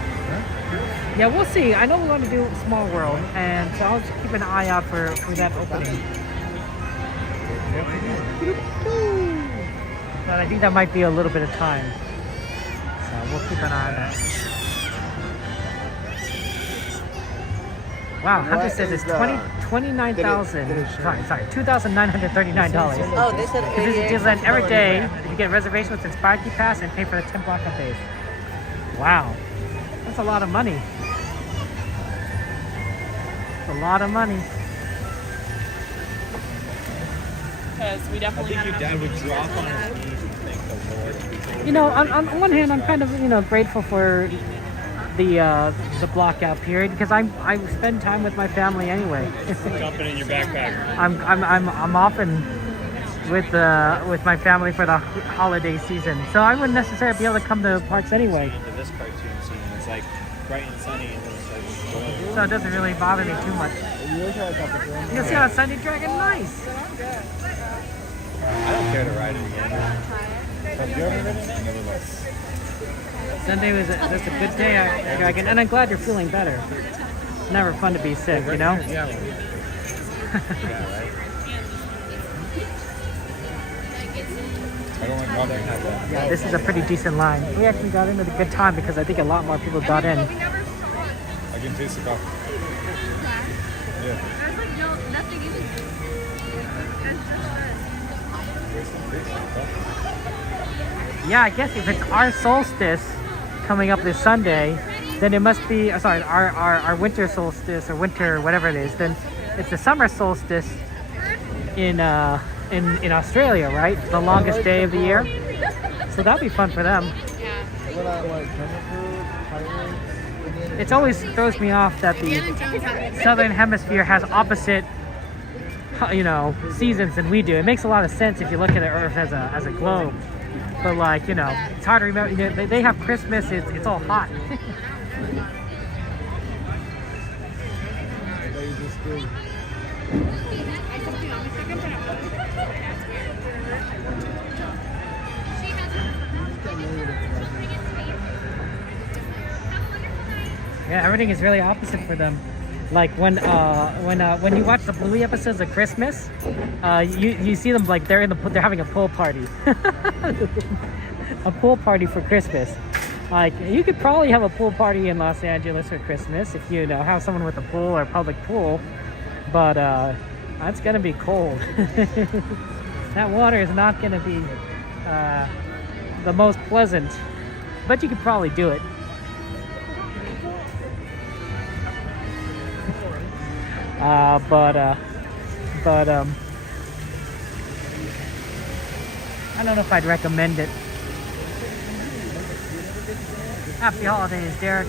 Yeah, we'll see. I know we want to do Small World, and so I'll just keep an eye out for that opening. But I think that might be a little bit of time. So we'll keep an eye on that. Wow, Hunter says it's $29,939. Oh, they said you visit Disneyland every day if you get a reservation with Inspired Pass and pay for the 10 block of base. Wow, that's a lot of money. That's a lot of money. Because we definitely I think your dad would drop on his knees and thank the Lord. You know, on one hand, I'm kind of, you know, grateful for the blockout period, because I spend time with my family anyway. Jumping in your backpack. I'm often with my family for the holiday season. So I wouldn't necessarily be able to come to parks anyway. Into this cartoon scene, it's like bright and sunny, and then it starts. So it doesn't really bother me too much. You see how Sunday Dragon? Nice. I don't care to ride it again. Have you ever ridden it? Never was. Sunday was that's a good day, Dragon, and I'm glad you're feeling better. It's never fun to be sick, you know? Yeah. Yeah, right. I don't like how they have that. Yeah, this is a pretty decent line. We actually got in at a good time because I think a lot more people got in. I can taste the coffee. Yeah. There's like nothing in it. Yeah, I guess if it's our solstice coming up this Sunday, then it must be, sorry, our winter solstice or winter, whatever it is, then it's the summer solstice in Australia, right? The longest day of the year. So that'd be fun for them. It always throws me off that the Southern Hemisphere has opposite, you know, seasons than we do. It makes a lot of sense if you look at the Earth as a globe. But like, you know, it's hard to remember. You know, they have Christmas. It's all hot. Yeah, everything is really opposite for them. Like when you watch the Bluey episodes of Christmas, you see them like they're having a pool party, a pool party for Christmas. Like you could probably have a pool party in Los Angeles for Christmas if you know have someone with a pool or a public pool, but that's gonna be cold. That water is not gonna be the most pleasant, but you could probably do it. But I don't know if I'd recommend it. Happy holidays, Derek.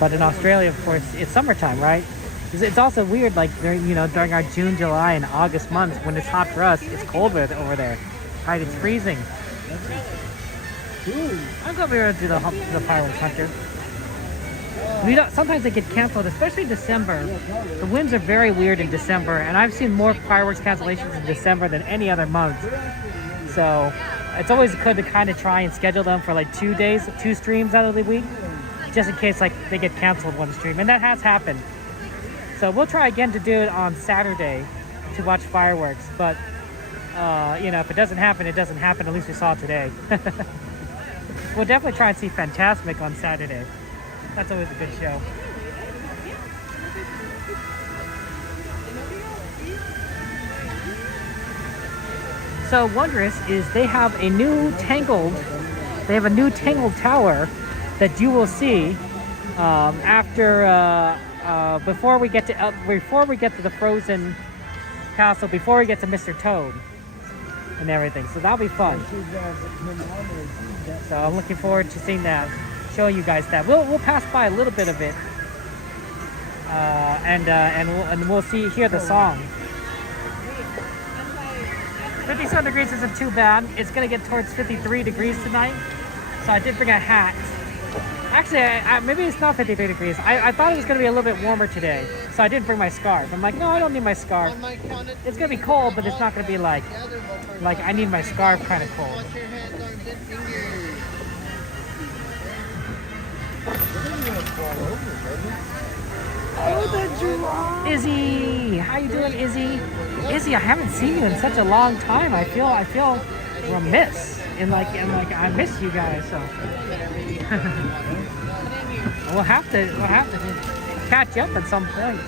But in Australia, of course, it's summertime, right? It's also weird, like during our June, July, and August months when it's hot for us, it's cold over there, right? It's freezing. I'm glad we were able to do the fireworks, Hunter. Sometimes they get canceled, especially December. The winds are very weird in December, and I've seen more fireworks cancellations in December than any other month. So it's always good to kind of try and schedule them for like 2 days, 2 streams out of the week, just in case like they get canceled one stream, and that has happened. So we'll try again to do it on Saturday to watch fireworks, but you know, if it doesn't happen, it doesn't happen. At least we saw it today. We'll definitely try and see Fantasmic on Saturday. That's always a good show. So Wondrous is they have a new Tangled tower that you will see before we get to the Frozen Castle, before we get to Mr. Toad and everything. So that'll be fun. So I'm looking forward to seeing that. Show you guys that. We'll pass by a little bit of it, and we'll hear the song. 57 degrees isn't too bad. It's gonna get towards 53 degrees tonight, so I did bring a hat. Actually, maybe it's not 53 degrees. I thought it was gonna be a little bit warmer today, so I didn't bring my scarf. I'm like, no, I don't need my scarf. It's gonna be cold, but it's not gonna be like I need my scarf kind of cold. Izzy, how you doing, Izzy? Izzy, I haven't seen you in such a long time. I feel remiss and like I miss you guys. So we'll have to catch up at some point.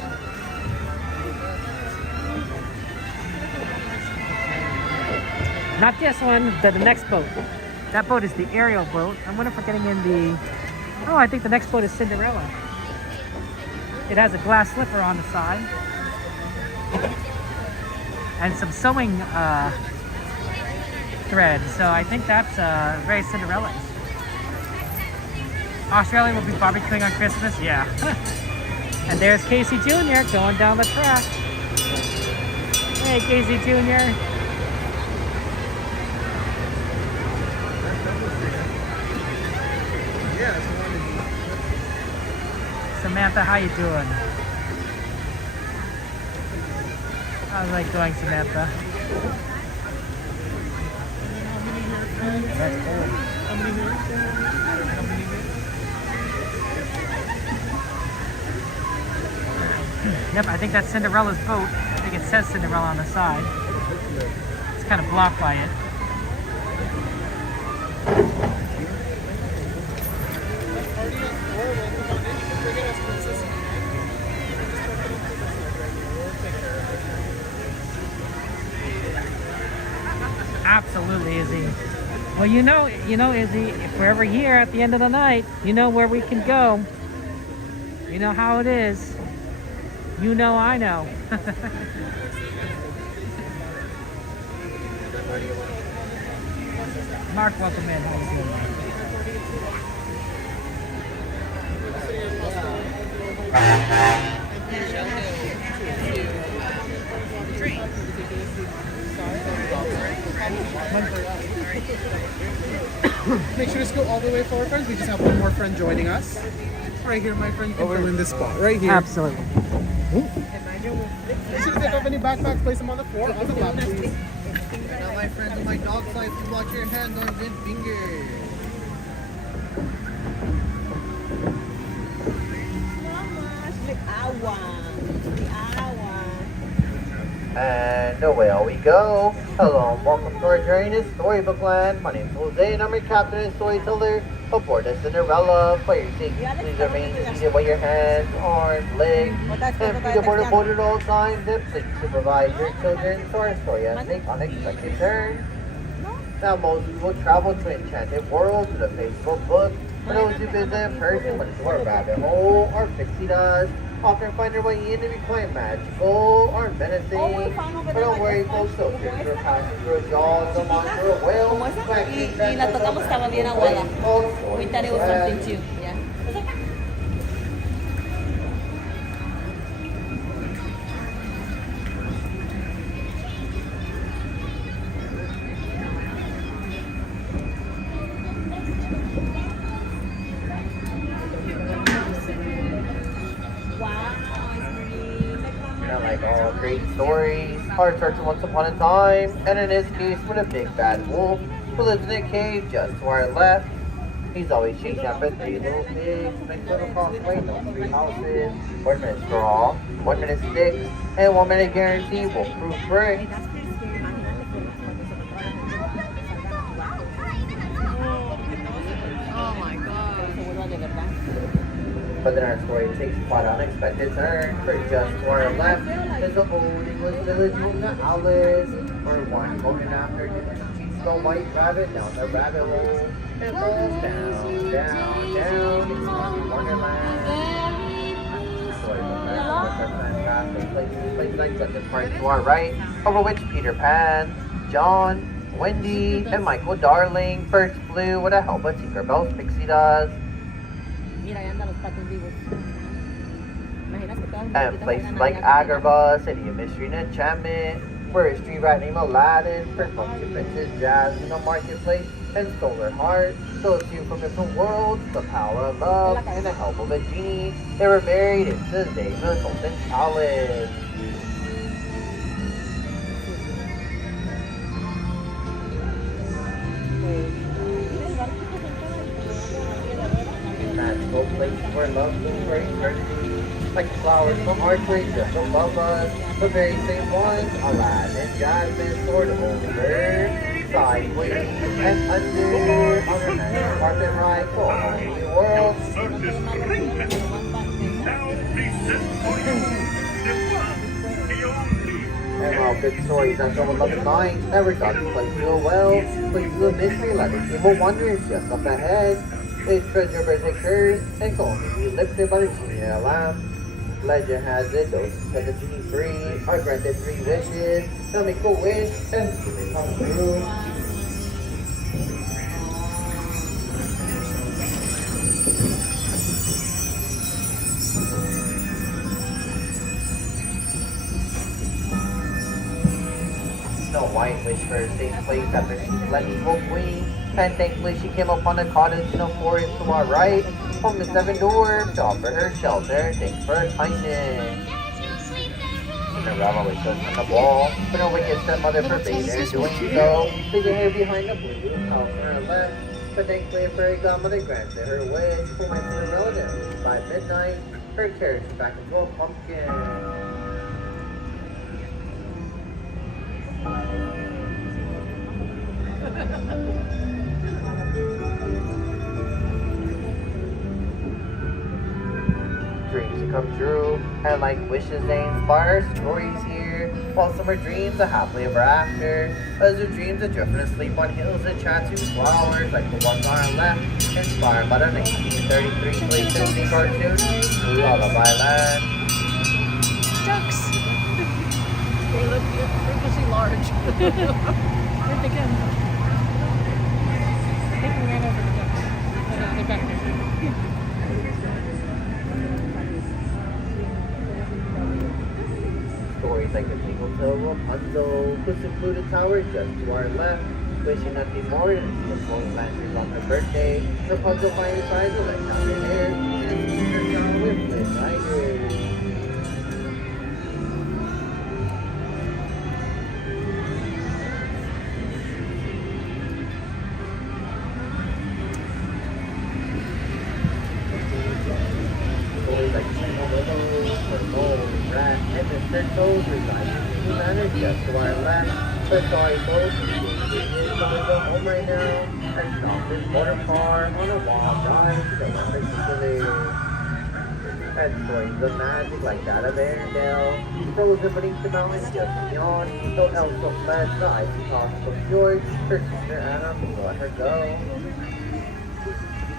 Not this one, but the next boat. That boat is the aerial boat. I wonder if we're getting in the... Oh, I think the next boat is Cinderella. It has a glass slipper on the side. And some sewing thread. So I think that's very Cinderella. Australia will be barbecuing on Christmas? Yeah. And there's Casey Jr. going down the track. Hey, Casey Jr. Samantha, how you doing? How's it going, Samantha? That's cool. Yep, I think that's Cinderella's boat. I think it says Cinderella on the side. It's kind of blocked by it. Absolutely, Izzy. Well, you know, Izzy, if we're ever here at the end of the night, you know where we can go. You know how it is. You know, I know. Mark, welcome in. How you doing, Mark? Make sure to go all the way forward, friends. We just have one more friend joining us. Right here, my friend. You can fill in this spot. Right here. Absolutely. Make sure to take off any backpacks, place them on the floor. On the lap, please. Now, my friends, on my dog side, please watch your hands, arms, and fingers. And away we go. Hello and welcome to our journey to Storybook Land. My name is Jose and I'm your captain and storyteller aboard the Cinderella. For your safety, please remain seated with your hands, arms, legs, and feet aboard the boat at all times. And please supervise your children so our story has an unexpected turn. Now most people travel to enchanted worlds with a Facebook book. For those who visit in person, but into our rabbit hole, our pixie dust, often find their way in to be quite magical or menacing. But don't worry, folks, so if you're passing through a jaws, a monster, a whale, Y la tocamos, estaba bien aguada. We thought it was something too. Yeah. Like all great stories, ours starts once upon a time, and in this case with a big bad wolf who lives in a cave just to our left. He's always chasing after 3 little pigs, mixed with across way, no 3 houses, 1 minute straw, 1 minute sticks, and 1 minute guarantee wolf-proof brick. Oh my god. But then our story takes quite an unexpected turn. For just to our left is the old English village home to Alice, where one going after Snow White Rabbit down the rabbit hole and falls down, down, down into Wonderland. Storybook Land looks are fantastic places like Dungeon Park to our right, over which Peter Pan, John, Wendy, and Michael Darling first flew with a help of Tinkerbell's pixie dust. And places like Agrabah, City of Mystery and Enchantment, where a street rat named Aladdin first bumped to Princess Jazz in the marketplace and stole her heart. So two from different worlds, the power of love and the help of a genie. They were married into the day of the Sultan's palace. Magical places where love will bring eternity. Like flowers from our tree just above us, the very same ones, Aladdin, Jasmine, soared over, sideways, and under, on the magic carpet ride for a whole new world. And while good stories that fill with love and minds never got to play so well, places of mystery like a evil wonder is just up ahead. It's treasure by the curse and can only be lifted by the genie and a lamp. Legend has it, those who set the genie free are granted 3 wishes. They'll make a wish and see it come true. White wished for a safe place after she fled evil queen. And thankfully she came upon a cottage in a forest to our right. From the 7 dwarfs to offer her shelter. Thanks for her kindness. Cinderella wished us on the wall, but her wicked stepmother forbade her doing so. Taking her behind the blue house on her left. But thankfully her fairy godmother granted her wish. For my Cinderella down by midnight, her carriage was back into a pumpkin. Dreams to come true, and like wishes they inspire stories here. While some are dreams of happily ever after, others are dreams of drifting asleep on hills and chatting flowers like the ones on our left, inspired by the 1933 late Disney cartoon, Lullaby Land. Ducks. They look freakishly large. Where'd they go? I think we ran over the ducks. Oh, no, they're back there. Stories like the Tingle Tale Rapunzel, who secluded tower just to our left, wishing nothing more than to see a floating lantern on her birthday. Rapunzel finally tries to let down her hair, and sees her child with midnight riders. Stories like Single Willow, Purple, Rat, and Mr. Toad reside in Disney Manor just to our left. But sorry folks, is going to go home right now and stop this motor car on a wild ride to the Western Sicily. And stories of magic like that of Arendelle, frozen beneath the mountains just beyond, though Elsa fled the icy coast of George, her sister Anna let her go.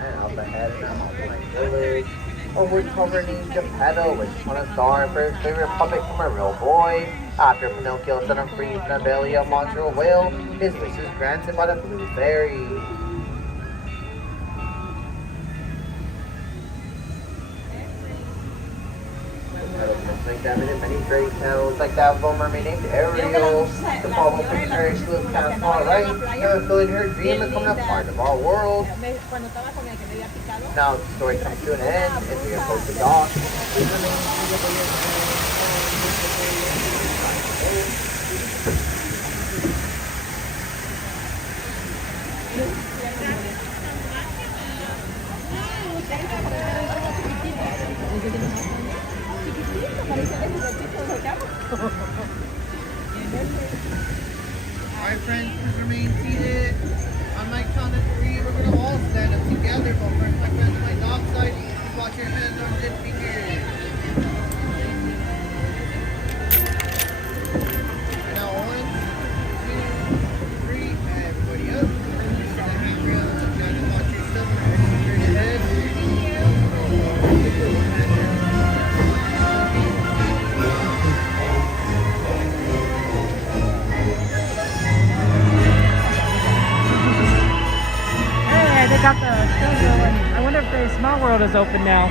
And out ahead in an offline village, a woodcarver named Geppetto wished on a star for his favorite puppet from a real boy. After Pinocchio set him free from the belly of monster whale, his wish is granted by the blue fairy. Like that in many fairy tales, like that of a mermaid named Ariel. The follow picture she was kind of far right, and fulfilling her dream of becoming a part of our world. Now the story comes to an end, and we approach the dock. Please remain Alright friends, please remain seated. On my count of 3, we're going to all stand up together. But first, my friends on my dog side, please watch your hands, arms, and fingers. And now 1, 2, 3, everybody up. Use the handrail, try to watch yourself, turn your head. They got the show going. I wonder if the Small World is open now.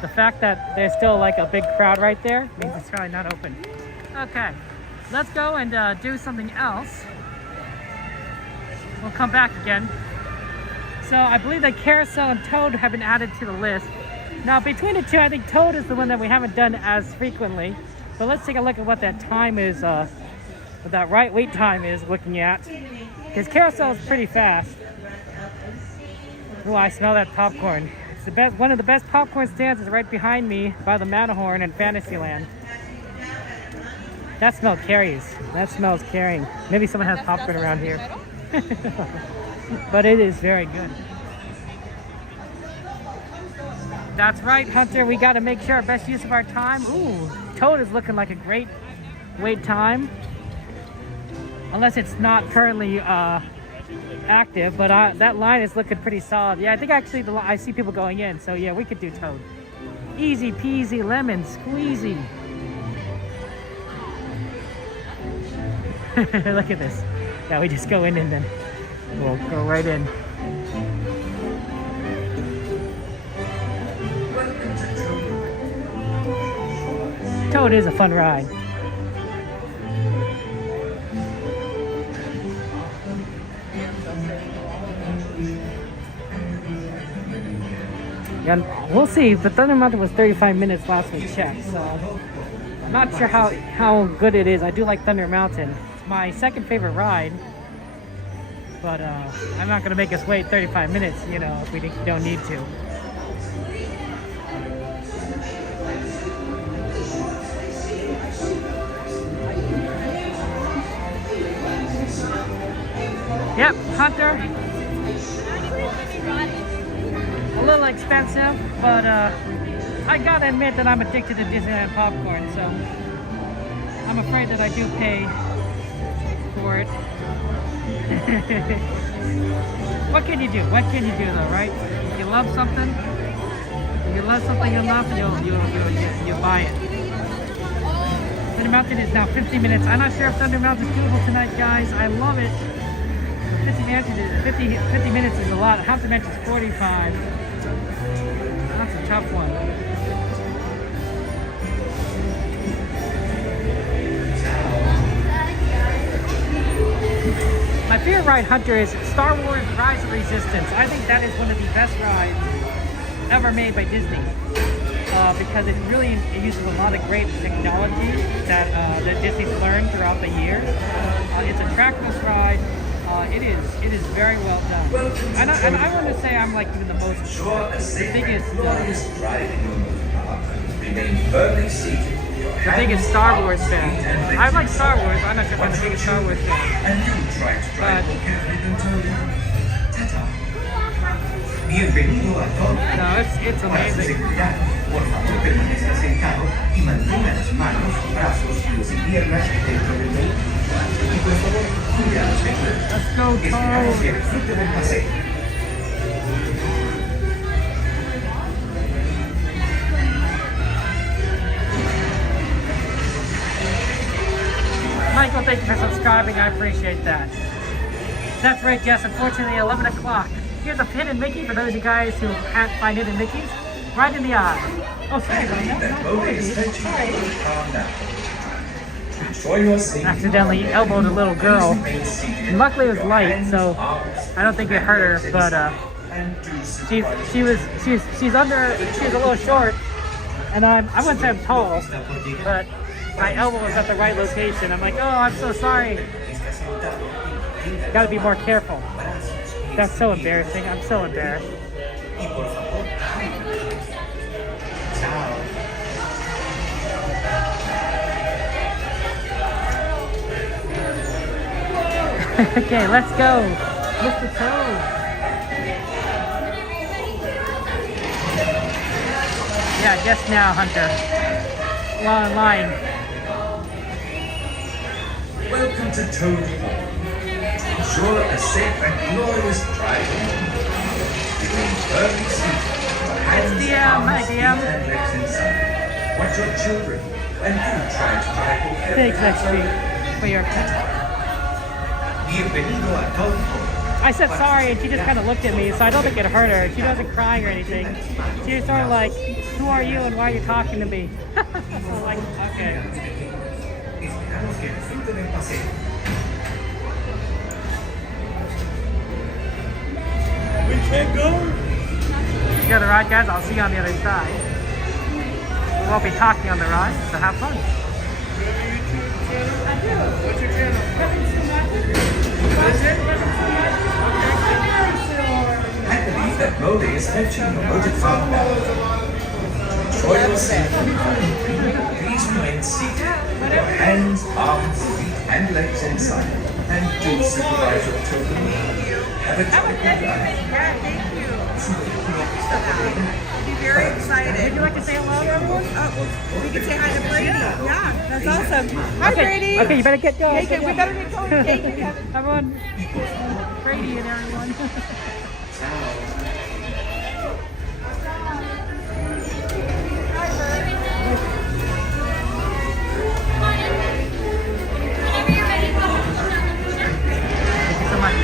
The fact that there's still like a big crowd right there means it's probably not open. Okay, let's go and do something else. We'll come back again. So I believe that Carousel and Toad have been added to the list. Now between the two, I think Toad is the one that we haven't done as frequently. But let's take a look at what that time is, what that right wait time is looking at. Because Carousel is pretty fast. Oh, I smell that popcorn. It's the best, one of the best popcorn stands is right behind me by the Matterhorn in Fantasyland. That smell carries. That smells carrying. Maybe someone has popcorn around here. But it is very good. That's right, Hunter. We got to make sure our best use of our time. Ooh, Toad is looking like a great wait time. Unless it's not currently active, but that line is looking pretty solid. Yeah, I think actually I see people going in. So yeah, we could do Toad. Easy peasy lemon squeezy. Look at this. Yeah, we just go in and then we'll go right in. Toad is a fun ride. Yeah, we'll see. The Thunder Mountain was 35 minutes last we checked, so I'm not sure how good it is. I do like Thunder Mountain. It's my second favorite ride, but I'm not gonna make us wait 35 minutes, you know, if we don't need to. Yep, Hunter. A little expensive, but I gotta admit that I'm addicted to Disneyland popcorn, so I'm afraid that I do pay for it. What can you do? What can you do though, right? If you love something, enough, you buy it. Thunder Mountain is now 50 minutes. I'm not sure if Thunder Mountain is doable tonight, guys. I love it. 50 minutes is a lot. Haunted Mansion is 45. That's a tough one. My favorite ride, Hunter, is Star Wars Rise of Resistance. I think that is one of the best rides ever made by Disney. Because it uses a lot of great technology that Disney's learned throughout the years. It's a trackless ride. It is very well done. And I want to say I'm like even the biggest. The biggest Star Wars fan. I like Star Wars. I'm not sure if I'm the biggest Star Wars fan. But no, it's amazing. Let's go, Toad. Michael, thank you for subscribing. I appreciate that. That's right, Jess. Unfortunately, 11 o'clock. Here's a hidden Mickey for those of you guys who can't find hidden Mickeys. Right in the eye. Oh, sorry. Accidentally elbowed a little girl. And luckily it was light, so I don't think it hurt her. But she's a little short, and I wouldn't say I'm tall, but my elbow was at the right location. I'm like, oh, I'm so sorry. Gotta be more careful. That's so embarrassing. I'm so embarrassed. Okay, let's go. Mr. Toad. Yeah, guess now, Hunter. Long line. Welcome to Toad Hall. Ensure a safe and glorious drive home. Remain firmly seated. Hands, arms, feet, and legs inside. Watch your children and do try to drive home. Thanks, Lexi, for your I said sorry and she just kind of looked at me, so I don't think it hurt her. She wasn't crying or anything. She was sort of like, who are you and why are you talking to me? So like, okay. We can't go. You go to the ride, guys. I'll see you on the other side. We won't be talking on the ride, so have fun. I do. What's your channel? I believe that Modi is fetching your motor car now. Enjoy your safety. Please remain seated with your hands, arms, feet, and legs inside. And do supervise your children. Have a joyful life. Yeah, thank you. I'll be very excited. Would you like to say hello to everyone? Well, we can say hi to Brady. Yeah, that's awesome. Hi, Okay. Brady. Okay, you better get going. Okay, we better get going. Thank you, Kevin. Everyone, Brady and everyone. Thank you so much.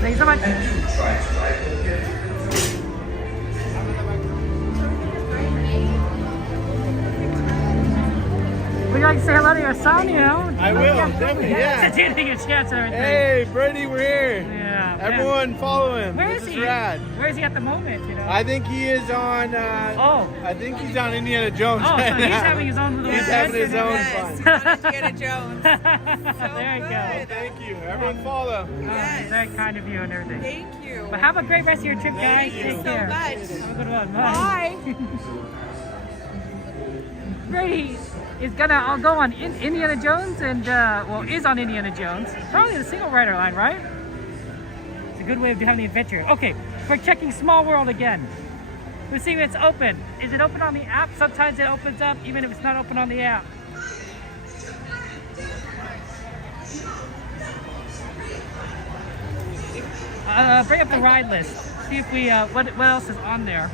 Thanks so much. Would you like to say hello to your son, you know? I will, definitely, yeah. Did you think your chance and everything? Hey, Brady, we're here. Yeah. Everyone follow him. Where This is is he? rad. Where is he at the moment, you know? I think he is on, I think he's on Indiana Jones Oh, so right he's now. having his own little He's having his own Yes, fun. on Indiana Jones. There you go. Thank you. Everyone follow. It's very kind of you and everything. Thank you. But have a great rest of your trip, guys. Thank you Take so care. much. Have a good one. Bye. Brady is gonna go on Indiana Jones and, well, is on Indiana Jones. Probably the single rider line, right? It's a good way of having the adventure. Okay, we're checking Small World again. We're seeing if it's open. Is it open on the app? Sometimes it opens up even if it's not open on the app. Bring up the ride list. See if we, what else is on there.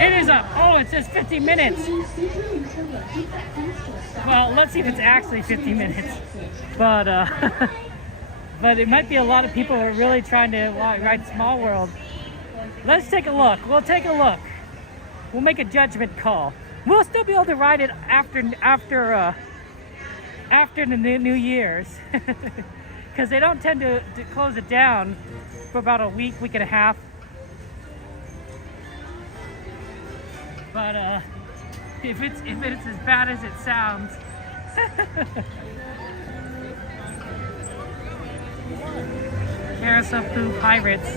It is up. Oh, it says 50 minutes. Well, let's see if it's actually 50 minutes. But but it might be a lot of people who are really trying to ride Small World. Let's take a look. We'll take a look. We'll make a judgment call. We'll still be able to ride it after the New Year's, because they don't tend to close it down for about a week and a half. But if it's as bad as it sounds. Carousel Poo Pirates.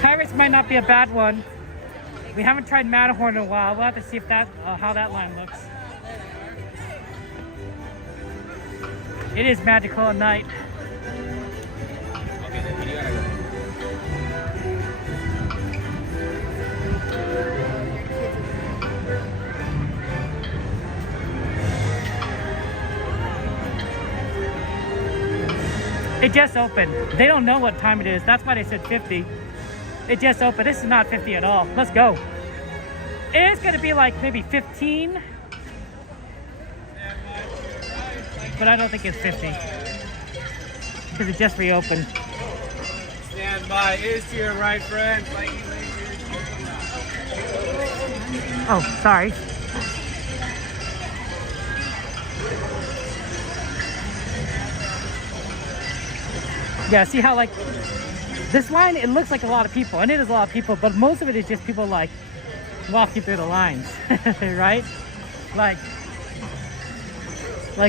Pirates might not be a bad one. We haven't tried Matterhorn in a while. We'll have to see if that how that line looks. It is magical at night. It just opened. They don't know what time it is. That's why they said 50. It just opened. This is not 50 at all. Let's go. It's gonna be like maybe 15, but I don't think it's 50 because it just reopened. Stand by. Is to your right, friend. Oh, sorry. Yeah, see how like this line, it looks like a lot of people, and it is a lot of people, but most of it is just people like walking through the lines, right? Like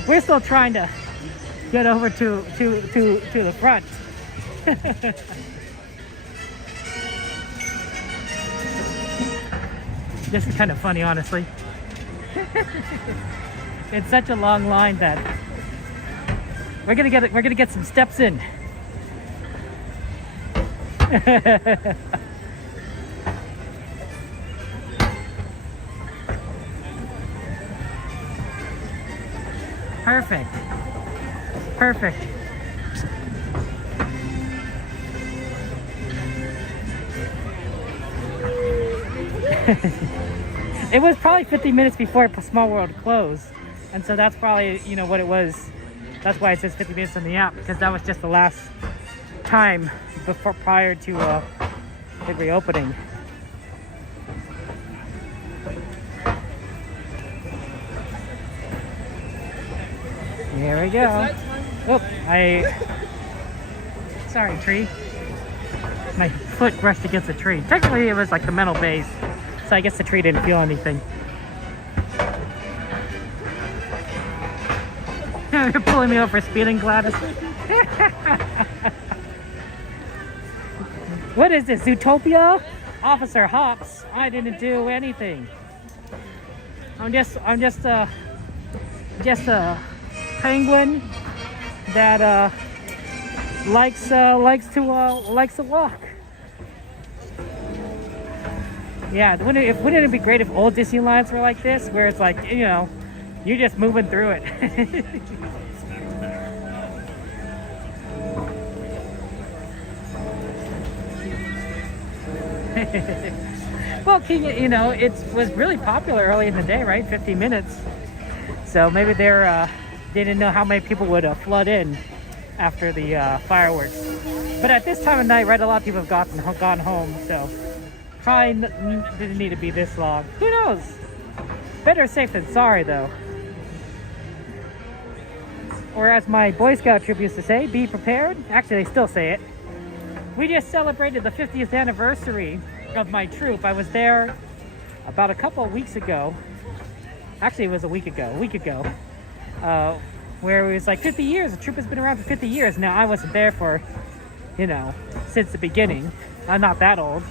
we're still trying to get over to the front. This is kind of funny, honestly. It's such a long line that we're gonna get some steps in. Perfect. Perfect. It was probably 50 minutes before Small World closed, and so that's probably, you know, what it was. That's why it says 50 minutes on the app, because that was just the last time before prior to it reopening. Here we go. Oh, sorry, tree. My foot brushed against a tree. Technically, it was like the metal base, so I guess the tree didn't feel anything. You're pulling me over speeding, Gladys. What is this, Zootopia? Officer Hops, I didn't do anything. I'm just a penguin that likes to walk. Yeah, wouldn't it be great if old Disneylands were like this, where it's like, you know, you're just moving through it. Well, you know, it was really popular early in the day, right? 50 minutes. So maybe they didn't know how many people would flood in after the fireworks. But at this time of night, right, a lot of people have gone home, so probably didn't need to be this long. Who knows? Better safe than sorry, though. Or as my Boy Scout troop used to say, be prepared. Actually, they still say it. We just celebrated the 50th anniversary of my troop. I was there about a couple of weeks ago. Actually, it was a week ago, where it was like 50 years. The troop has been around for 50 years. Now, I wasn't there for, you know, since the beginning. I'm not that old.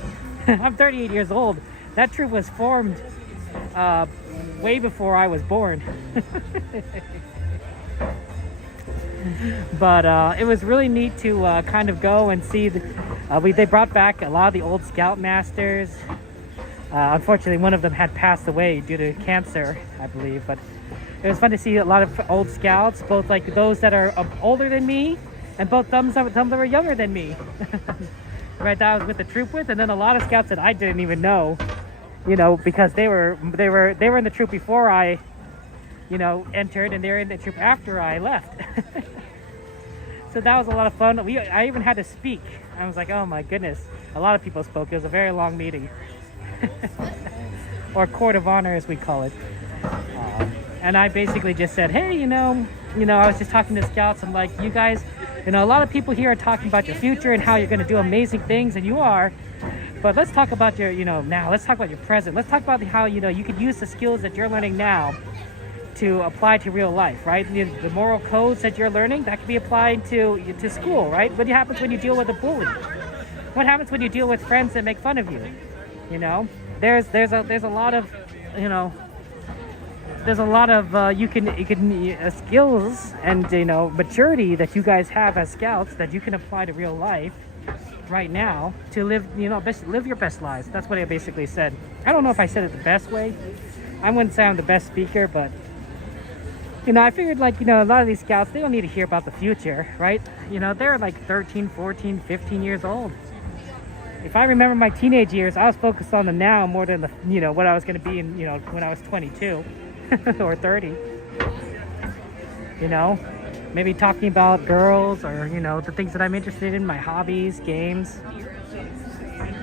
I'm 38 years old. That troop was formed way before I was born. But it was really neat to kind of go and see. They brought back a lot of the old Scoutmasters. Unfortunately, one of them had passed away due to cancer, I believe. But it was fun to see a lot of old Scouts, both like those that are older than me, and both some that were younger than me. Right, that I was with the troop with, and then a lot of Scouts that I didn't even know, you know, because they were in the troop before I, you know, entered, and they're in the troop after I left. So that was a lot of fun. I even had to speak. I was like, oh my goodness. A lot of people spoke. It was a very long meeting. Or court of honor, as we call it. And I basically just said, hey, you know, I was just talking to Scouts. I'm like, you guys, you know, a lot of people here are talking about your future and how you're going to do amazing things, and you are. But let's talk about your, you know, now. Let's talk about your present. Let's talk about how, you know, you could use the skills that you're learning now to apply to real life, right? The moral codes that you're learning, that can be applied to school, right? What happens when you deal with a bully? What happens when you deal with friends that make fun of you? You know, there's a lot of, you know, there's a lot of skills and, you know, maturity that you guys have as Scouts that you can apply to real life right now to live, you know, live your best lives. That's what I basically said. I don't know if I said it the best way. I wouldn't say I'm the best speaker, but you know, I figured, like, you know, a lot of these Scouts, they don't need to hear about the future, right? You know, they're like 13, 14, 15 years old. if I remember my teenage years, I was focused on the now more than the, you know, what I was going to be in, you know, when I was 22 or 30. You know, maybe talking about girls or, you know, the things that I'm interested in, my hobbies, games.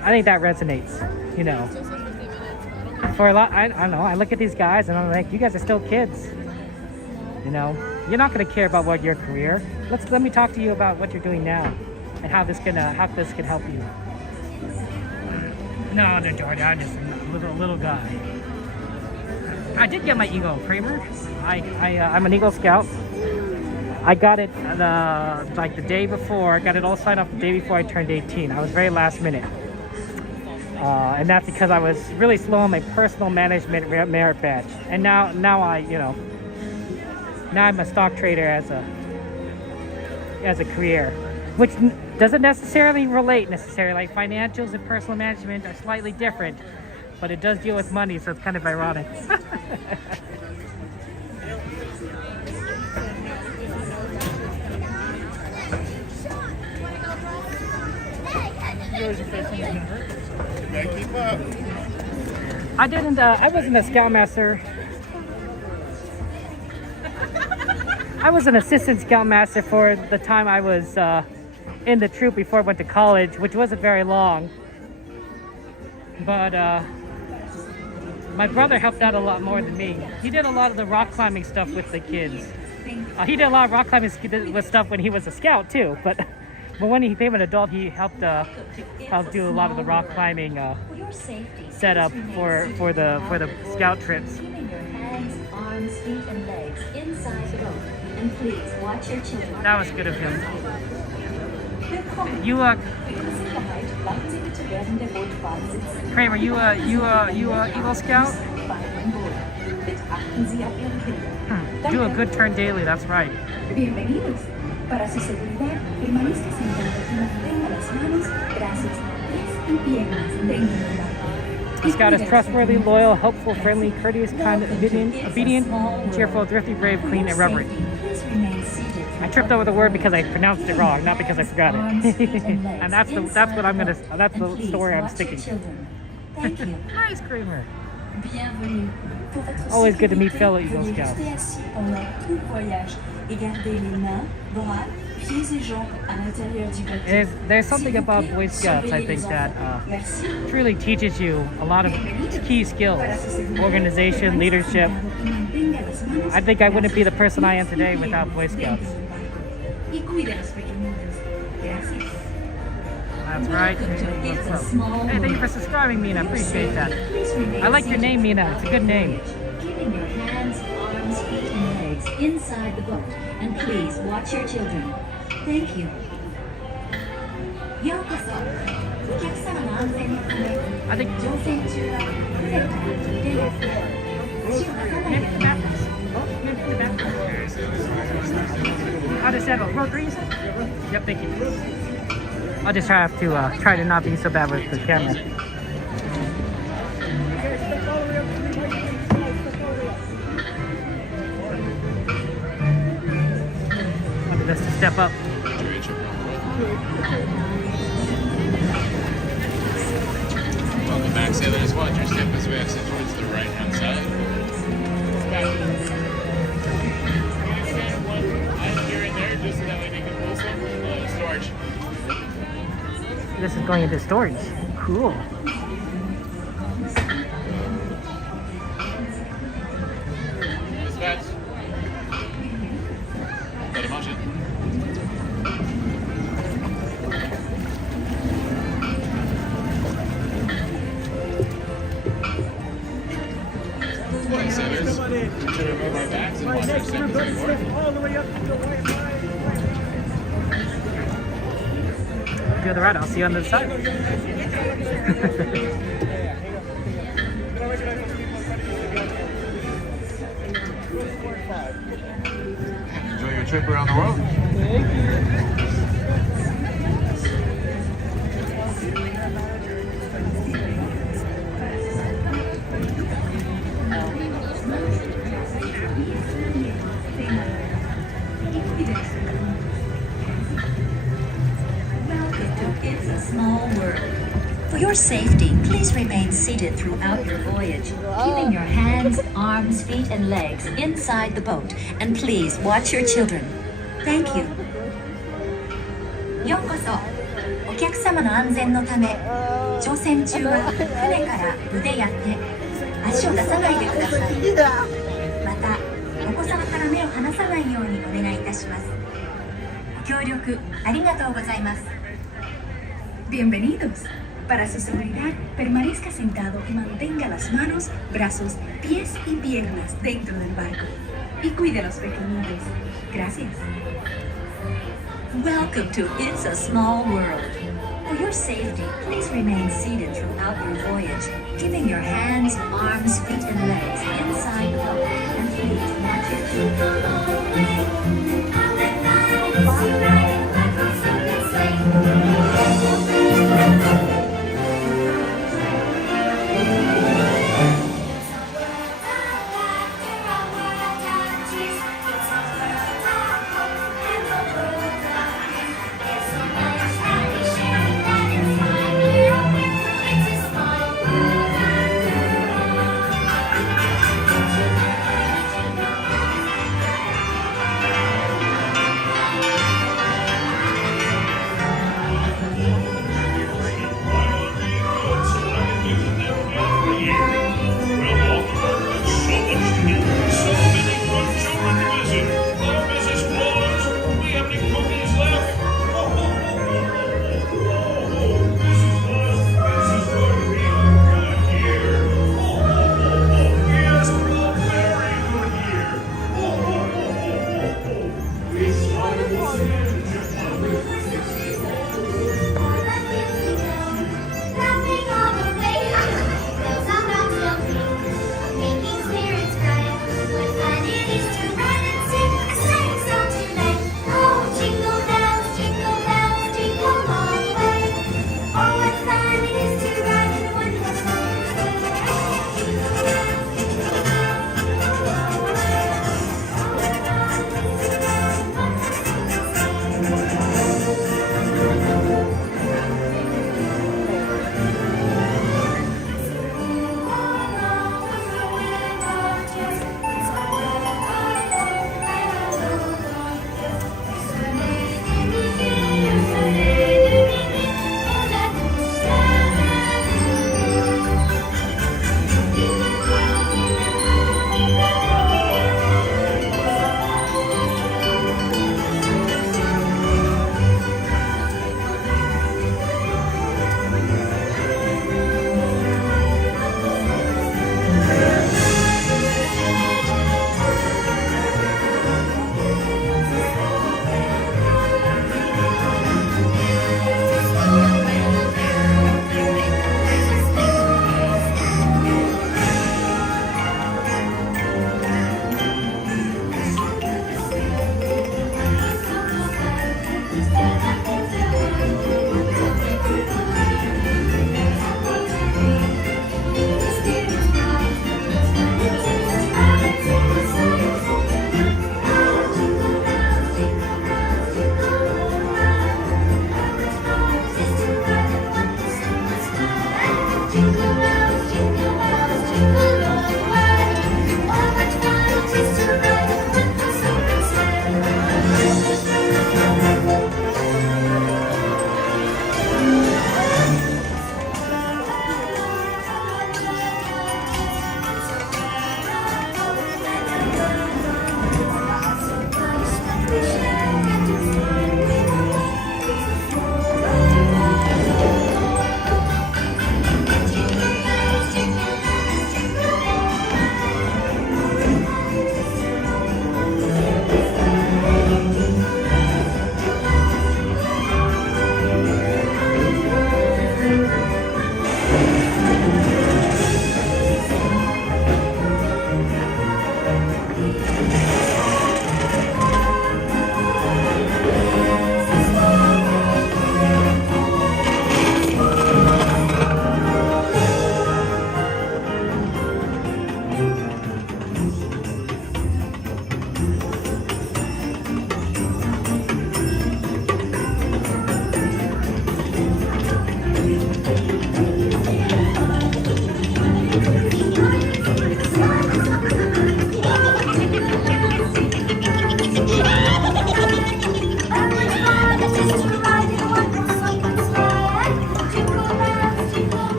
I think that resonates, you know. For a lot, I don't know, I look at these guys and I'm like, you guys are still kids. You know, you're not going to care about what your career. Let me talk to you about what you're doing now and how this can help you. No, no, Jordan, I'm just a little guy. I did get my Eagle, Kramer. I'm an Eagle Scout. I got it like the day before. I got it all signed off the day before I turned 18. I was very last minute. And that's because I was really slow on my personal management merit badge. And now I, you know, now I'm a stock trader as a career, which doesn't necessarily relate necessarily. Like financials and personal management are slightly different, but it does deal with money, so it's kind of ironic. Keep up. I didn't. I wasn't a scoutmaster. I was an assistant scoutmaster for the time I was in the troop before I went to college, which wasn't very long. But my brother helped out a lot more than me. He did a lot of the rock climbing stuff with the kids. He did a lot of rock climbing stuff when he was a scout too. But when he became an adult, he helped do a lot of the rock climbing setup for the scout trips. Arms, feet, and legs inside the boat. And please watch your children. That was good of him. You Kramer, you Eagle Scout? Do a good turn daily, that's right. Bienvenidos. Para su seguridad, permanezca sentado y mantenga las manos, brazos, pies y piernas. The Scout is trustworthy, loyal, helpful, friendly, courteous, kind, obedient, cheerful, thrifty, brave, clean, and reverent. I tripped over the word because I pronounced it wrong, not because I forgot it. And that's the story I'm sticking to. Nice, Kramer. Always good to meet fellow Eagle Scouts. There's something about Boy Scouts, I think, that truly teaches you a lot of key skills. Organization, leadership. I think I wouldn't be the person I am today without Boy Scouts. That's right. Hey, thank you for subscribing, Mina. I appreciate that. I like your name, Mina. It's a good name. Keeping your hands, arms, feet, and legs inside the boat. And please watch your children. Thank you. I think. How does that go? Road grease? Yep, thank you. I'll just have to try to not be so bad with the camera. Wanted us to step up. Welcome back, sailors. Watch your step as we exit towards the right-hand side. Here and there, just so that way they can pull some storage. This is going into storage. Cool. Dispatch. Set in motion. Morning, sailors. Should remove our bags and watch our step as we board. All the way up to the white line. Go to the right, I'll see you on the side. Enjoy your trip around the world. Thank you. Welcome to It's a Small World. safety, please remain seated throughout your voyage, keeping your hands, arms, feet, and legs inside the boat. And please watch your children. Thank you. ようこそ。お客様の安全のため、乗船中は船から腕や手、足を出さないでください。また、お子様から目を離さないようにお願いいたします。ご協力ありがとうございます。Bienvenidos. Para su seguridad, permanezca sentado y mantenga las manos, brazos, pies y piernas dentro del barco. Y cuide a los pequeñitos. Gracias. Welcome to It's a Small World. For your safety, please remain seated throughout your voyage, keeping your hands, arms, feet, and legs inside the boat. And please watch your children.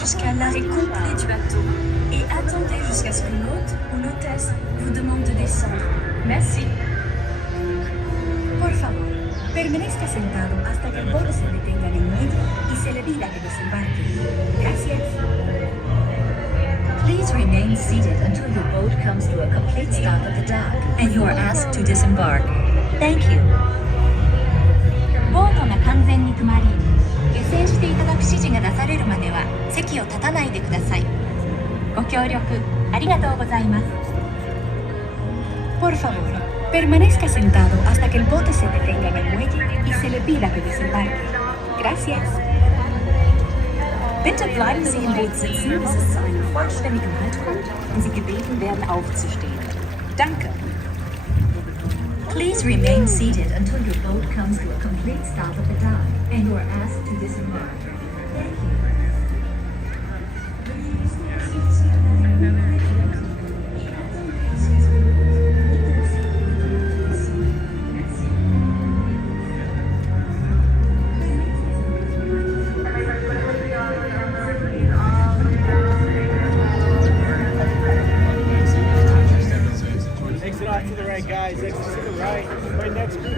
Jusqu'à l'arrêt complet du bateau et attendez jusqu'à ce que l'hôte ou l'hôtesse vous demande de descendre. Merci. Por favor, permanezca sentado hasta que el bote se detenga en el medio y se le diga que desembarque. Gracias. Please remain seated until your boat comes to a complete stop at the dock and you are asked to disembark. Thank you. ボートが完全に止まり、下船していただく指示が出されるまでは席を立たないでください。ご協力ありがとうございます。Por favor, permanezca sentado hasta que el bote se detenga en el muelle y se le pida que desembarque. Gracias. Bitte bleiben Sie im Boot sitzen, bis es zu einem vollständigen Halt kommt und Sie gebeten werden, aufzustehen. Danke. Please remain seated until your boat comes to a complete stop at the dock and you are asked to disembark. Thank you. Exit off to the right, guys. Exit to the right. Right next group.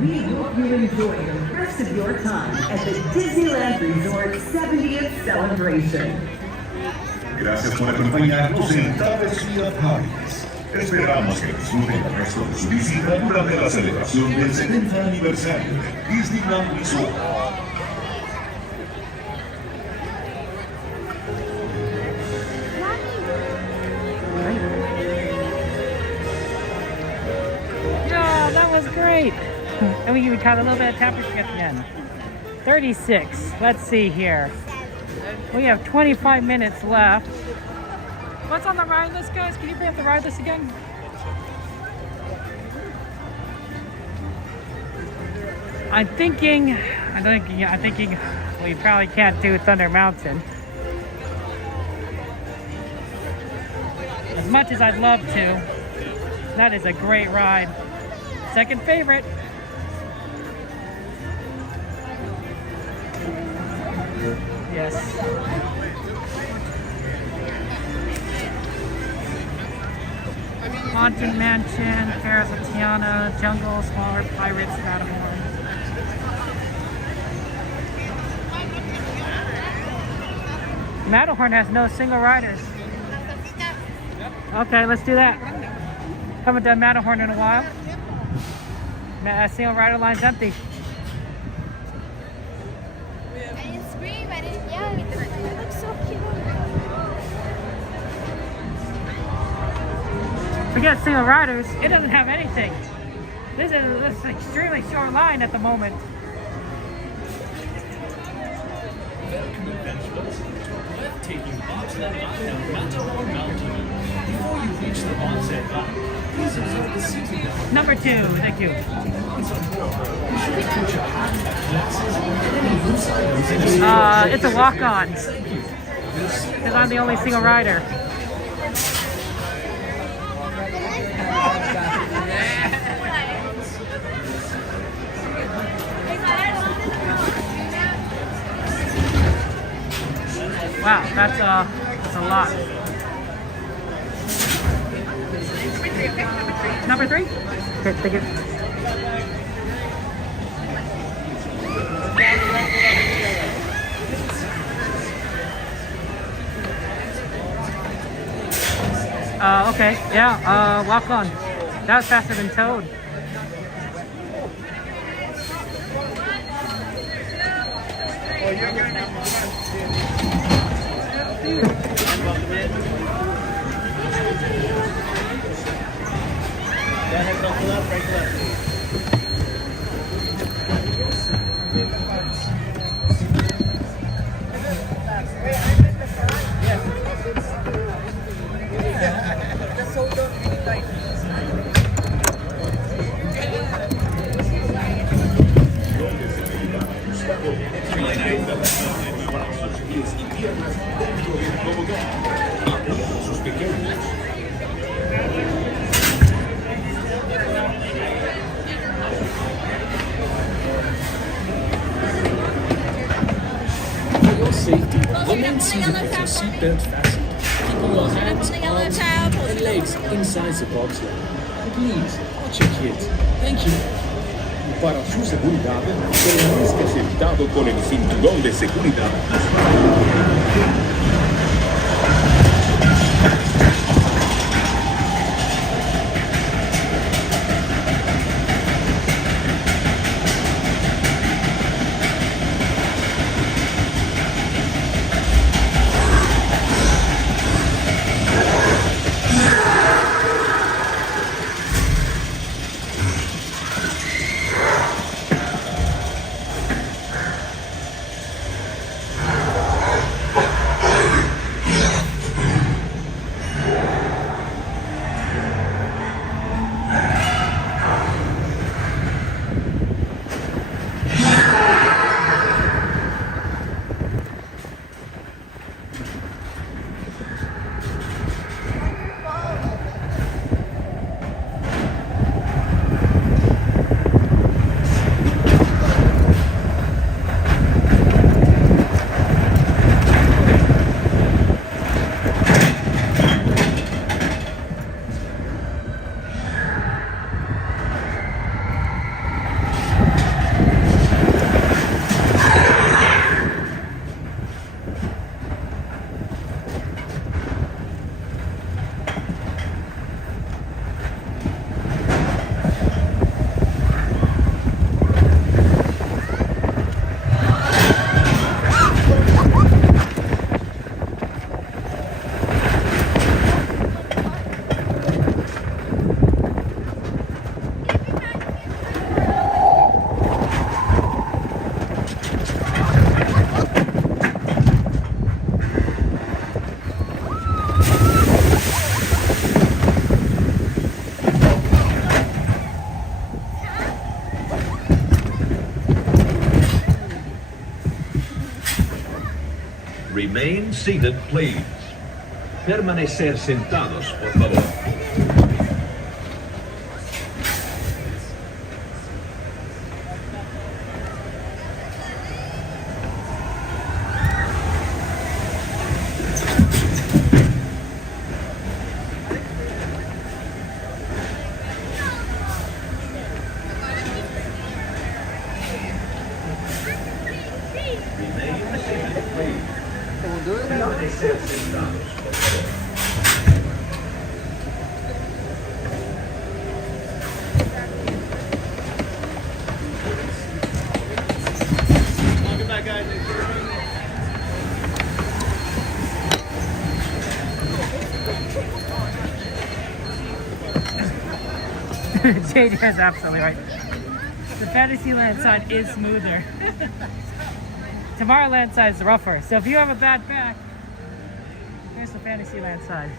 We hope you enjoy the rest of your time at the Disneyland Resort 70th Celebration. Gracias por acompañarnos en Travesía Paris. Esperamos que disfruten el resto de su visita durante la celebración del 70 aniversario de Disneyland Resort. Yeah, that was great. And we caught a little bit of temperature at the end. 36. Let's see here. We have 25 minutes left. What's on the ride list, guys? Can you bring up the ride list again? I'm thinking we probably can't do Thunder Mountain. As much as I'd love to, that is a great ride. Second favorite. Yes. Haunted Mansion, Carousel, Tiana, Jungle, Smaller Pirates, Matterhorn. Matterhorn has no single riders. Okay, let's do that. Haven't done Matterhorn in a while. Single rider line's empty. Forget single riders, it doesn't have anything. This is an extremely short line at the moment. Breathtaking bobsled line on Matterhorn Mountain. Before you reach the bobsled line, please observe the seating belt. Number 2, thank you. It's a walk-on. Because I'm the only single rider. Wow, that's a lot. Number 3? Okay, thank you. Okay, yeah, walk on. That was faster than Toad. For your safety, remain seated with your seatbelt fastened, keeping your hands, arms, and legs inside the bobsled. Please, watch your kids. Thank you. Y para su seguridad, permanezca sentado con el cinturón de seguridad. Remain seated, please. Permanecer sentados, por favor. JJ is absolutely right. The Fantasyland side is smoother. Tomorrowland side is rougher. So if you have a bad back, here's the Fantasyland side.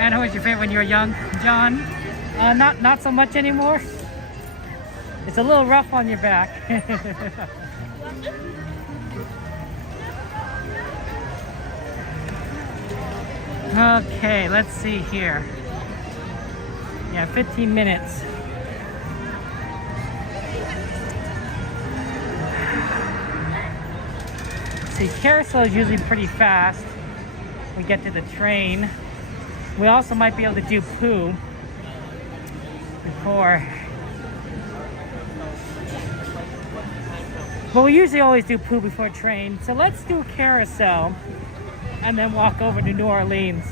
Anna, was your favorite when you were young, John? Not so much anymore. It's a little rough on your back. Okay, let's see here. Yeah, 15 minutes. see, Carousel is usually pretty fast. We get to the train. We also might be able to do poo before. But we usually always do poo before train. So let's do Carousel and then walk over to New Orleans.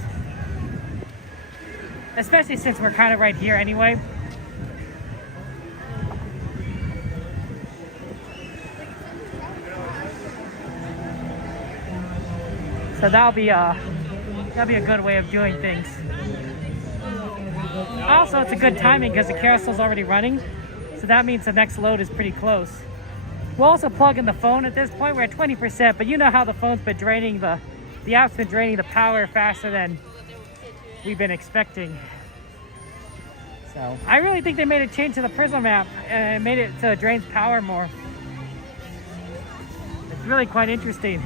Especially since we're kind of right here anyway. So that'll be a good way of doing things. Also, it's a good timing because the carousel's already running, so that means the next load is pretty close. We'll also plug in the phone at this point. We're at 20%, but you know how the phone's been draining the app's been draining the power faster than we've been expecting. So I really think they made a change to the Prism app and made it so it drains power more. It's really quite interesting.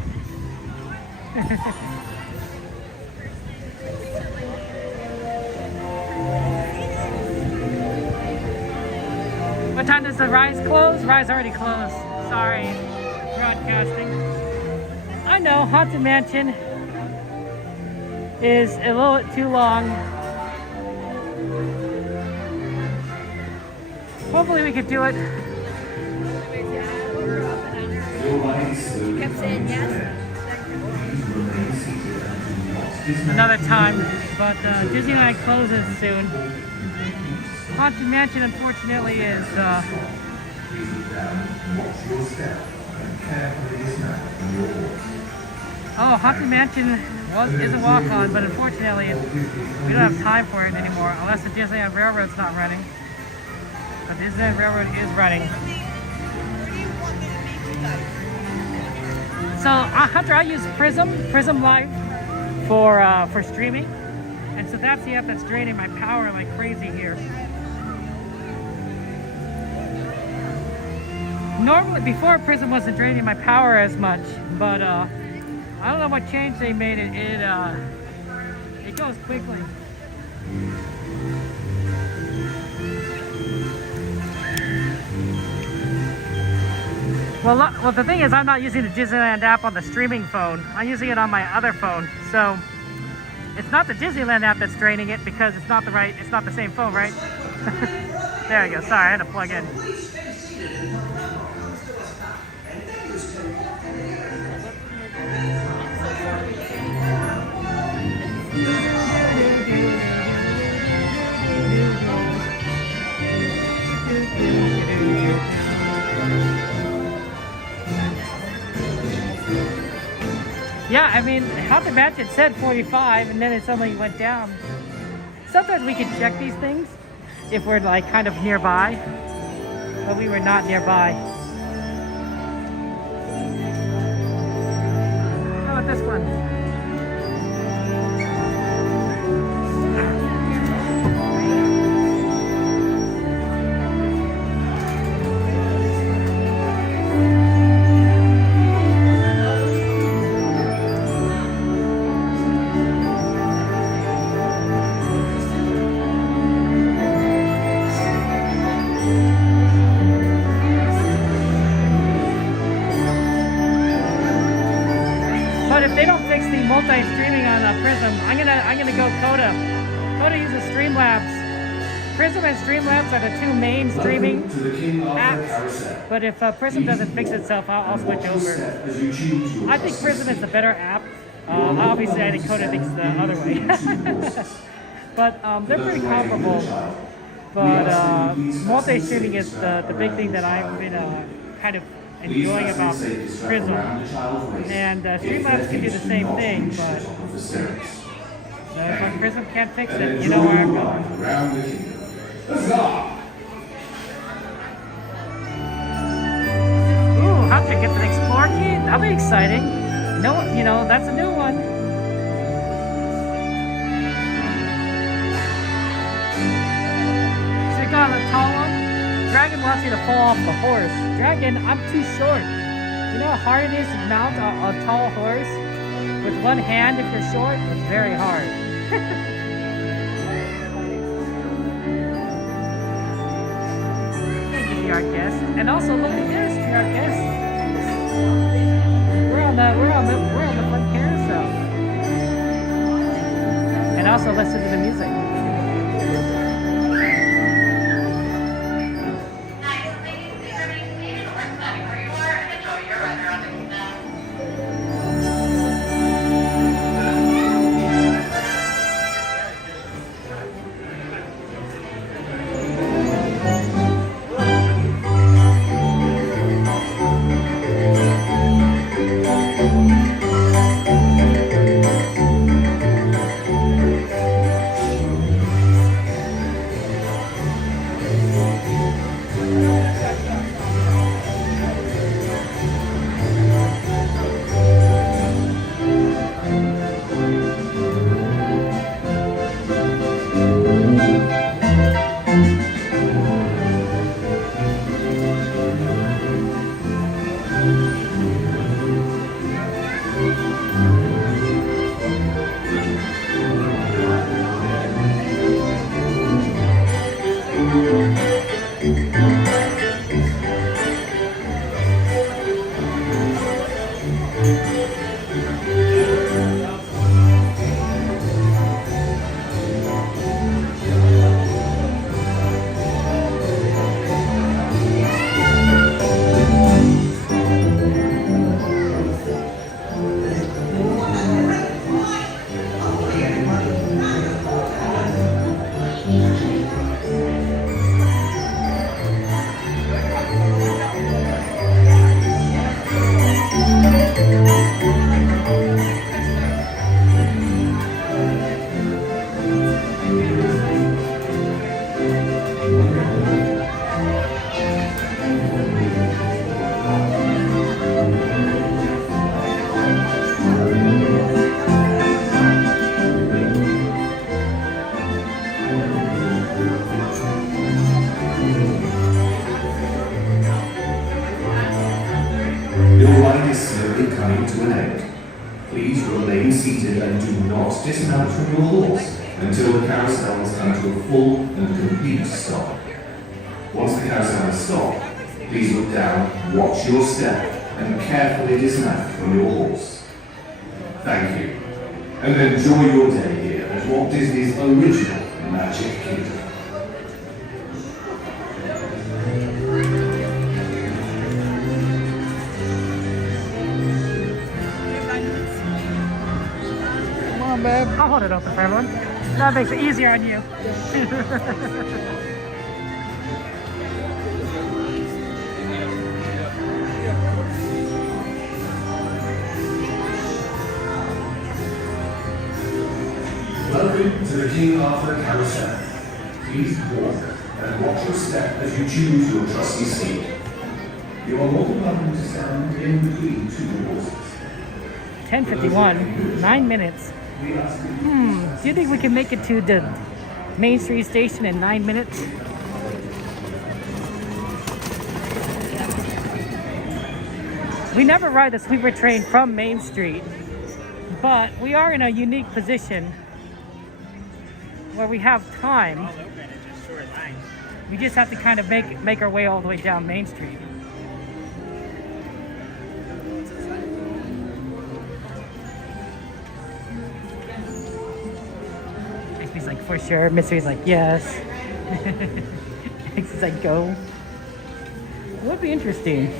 What time does the Rise close? Rise already closed. Sorry, broadcasting. I know, Haunted Mansion is a little bit too long. Hopefully we could do it. Kept saying yes. Another time, but Disneyland closes soon. Haunted Mansion, unfortunately, is oh, Haunted Mansion is a walk-on, but unfortunately, we don't have time for it anymore unless the Disneyland Railroad's not running. The Disneyland Railroad is running. So, Hunter, I use Prism Live for streaming, and so that's the app that's draining my power like crazy here. Normally, before Prism wasn't draining my power as much, but I don't know what change they made. It goes quickly. Well, the thing is, I'm not using the Disneyland app on the streaming phone. I'm using it on my other phone. So it's not the Disneyland app that's draining it because it's not the same phone, right? There we go. Sorry, I had to plug in. Yeah, I mean, Haunted Mansion said 45 and then it suddenly went down. Sometimes we can check these things if we're like kind of nearby, but we were not nearby. How about this one? Multi-streaming on Prism. I'm gonna go Coda. Coda uses Streamlabs. Prism and Streamlabs are the two main streaming apps. But if Prism doesn't fix itself, I'll switch over. I think Prism is the better app. Obviously, I think Coda thinks the other way. But they're pretty comparable. But multi-streaming is the big thing that I've been kind of enjoying about Prism, and Streamlabs can do the same thing, but if Prism can't fix it, you know where I'm going. Ooh, how to get an Explore key? That'll be exciting. No, you know, that's a new one. So you got a tall one? Dragon wants you to fall off the horse. Dragon, I'm too short. You know how hard it is to mount a tall horse? With one hand if you're short? It's very hard. Thank you, VR Guest. And also look at this, VR Guest. We're on the front carousel. And also listen to the music. Dismount from your horse until the carousel has come to a full and complete stop. Once the carousel has stopped, please look down, watch your step, and carefully dismount from your horse. Thank you, and enjoy your day here at Walt Disney's original Magic Kingdom. Babe. I'll hold it open for everyone. That makes it easier on you. Welcome to the King Arthur Carousel. Please walk and watch your step as you choose your trusty seat. You are more than welcome to stand in between two horses. 10:51, 9 minutes. Do you think we can make it to the Main Street station in 9 minutes? We never ride the sleeper train from Main Street, but we are in a unique position where we have time. We just have to kind of make our way all the way down Main Street. He's like, for sure. Mystery's like, yes. He's like, go. It would be interesting.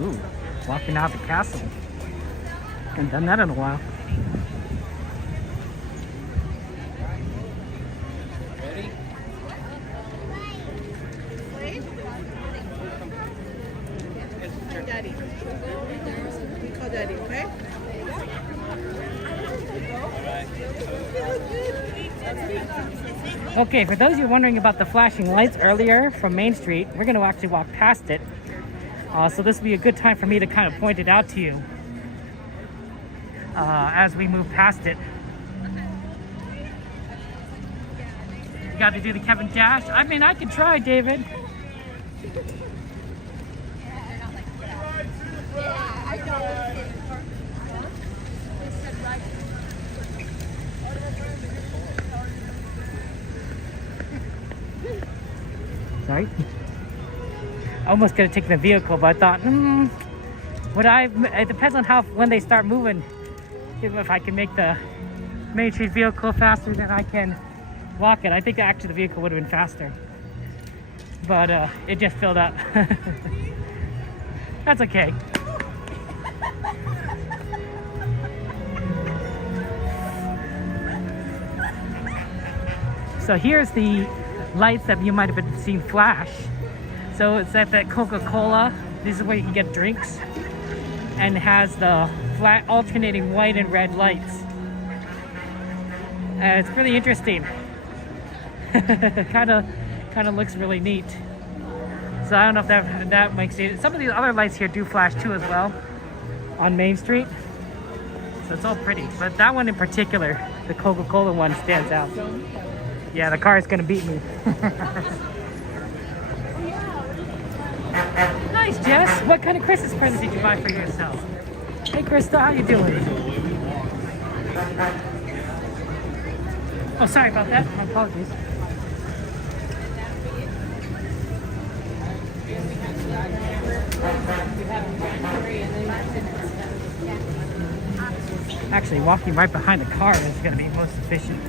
Ooh, walking out the castle. Haven't done that in a while. Daddy. We call Daddy, okay? Okay, for those of you wondering about the flashing lights earlier from Main Street, we're going to actually walk past it. So this will be a good time for me to kind of point it out to you as we move past it. You got to do the Kevin Dash? I mean, I could try, David. right? I almost could have taken a vehicle, but I thought, it depends on when they start moving. If I can make the Main Street vehicle faster than I can walk it. I think actually the vehicle would have been faster. But it just filled up. That's okay. So here's the lights that you might have been seeing flash. So it's at that Coca-Cola. This is where you can get drinks. And it has the flat alternating white and red lights. It's pretty interesting. kind of looks really neat. So I don't know if that makes it. Some of the other lights here do flash too as well on Main Street. So it's all pretty. But that one in particular, the Coca-Cola one, stands out. Yeah, the car is gonna beat me. Nice, Jess. What kind of Christmas presents did you buy for yourself? Hey, Krista, how you doing? Oh, sorry about that. My apologies. Actually, walking right behind the car is going to be most efficient.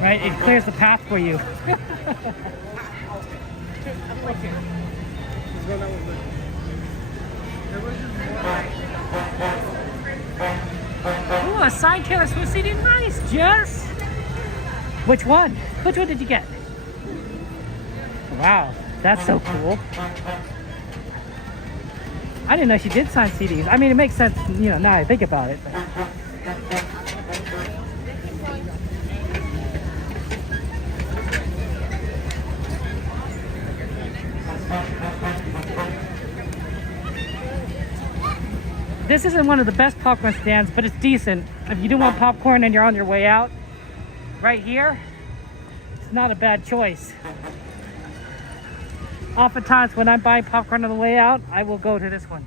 Right, it clears the path for you. Ooh, a signed Taylor Swift CD. Nice, Jess. Which one? Which one did you get? Wow, that's so cool. I didn't know she did sign CDs. I mean, it makes sense, you know, now I think about it. But. This isn't one of the best popcorn stands, but it's decent. If you do want popcorn and you're on your way out, right here, it's not a bad choice. Oftentimes when I'm buying popcorn on the way out, I will go to this one.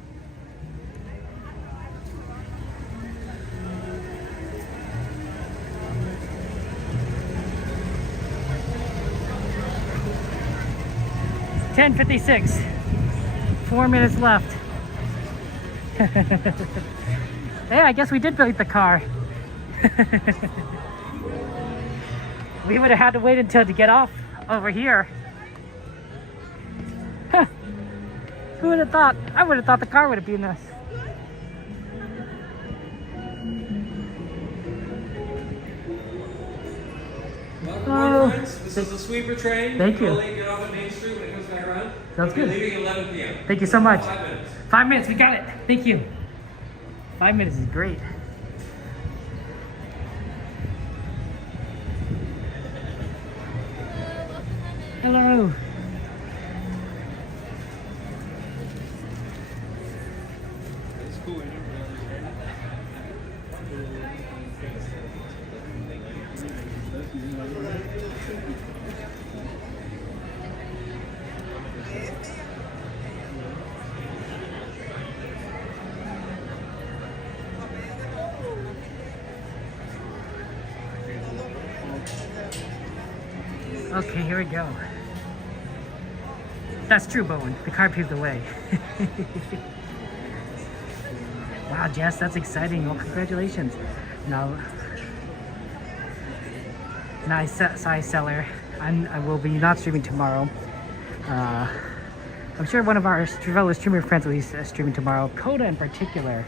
It's 10:56. 4 minutes left. Hey, I guess we did beat the car. We would have had to wait until to get off over here. Huh. Who would have thought? I would have thought the car would have beaten us. Welcome, friends. This is the sweeper train. Thank you. We'll get off at Main Street when it comes back around. Sounds good. We'll be leaving at 11 p.m. Thank you so much. 5 minutes. 5 minutes, we got it. Thank you. 5 minutes is great. Hello. Okay, here we go. That's true, Bowen. The car paved the way. Wow, Jess, that's exciting. Well, congratulations. Now, nice size seller. I will be not streaming tomorrow. I'm sure one of our fellow streamer friends will be streaming tomorrow. Coda in particular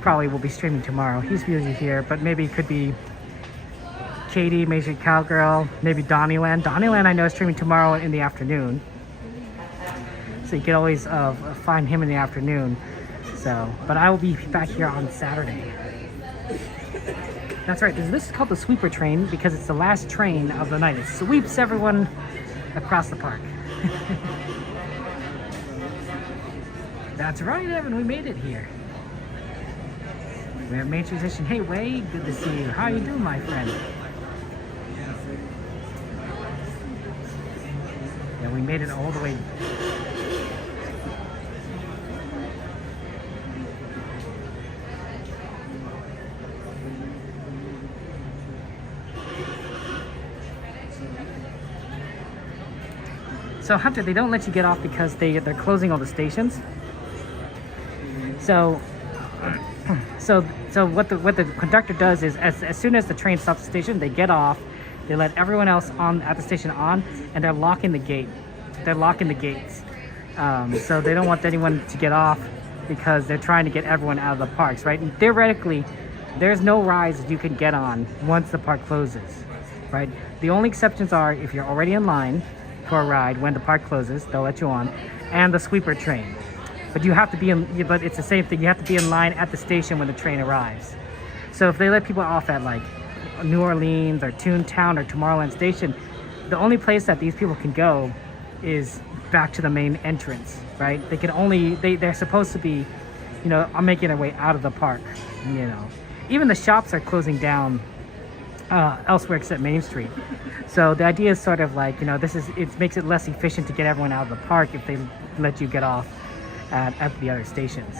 probably will be streaming tomorrow. He's usually here, but maybe it could be Katie, Main Street Cowgirl, maybe Donnyland. Donnyland I know is streaming tomorrow in the afternoon. So you can always find him in the afternoon. So, but I will be back here on Saturday. That's right, this is called the sweeper train because it's the last train of the night. It sweeps everyone across the park. That's right, Evan, we made it here. We have Main Street Station. Hey, Wade, good to see you. How you doing, my friend? Yeah, we made it all the way. So Hunter, they don't let you get off because they're closing all the stations. So what the conductor does is as soon as the train stops the station, they get off, they let everyone else at the station on, and they're locking the gate. They're locking the gates. So they don't want anyone to get off because they're trying to get everyone out of the parks, right? And theoretically, there's no rides you can get on once the park closes, right? The only exceptions are if you're already in line for a ride when the park closes, they'll let you on, and the sweeper train. But you have to be in, but it's the same thing. You have to be in line at the station when the train arrives. So if they let people off at like New Orleans or Toontown or Tomorrowland Station, the only place that these people can go is back to the main entrance, right? They can only, they're supposed to be, you know, making their way out of the park, you know. Even the shops are closing down elsewhere except Main Street. So the idea is sort of like, you know, it makes it less efficient to get everyone out of the park if they let you get off at the other stations.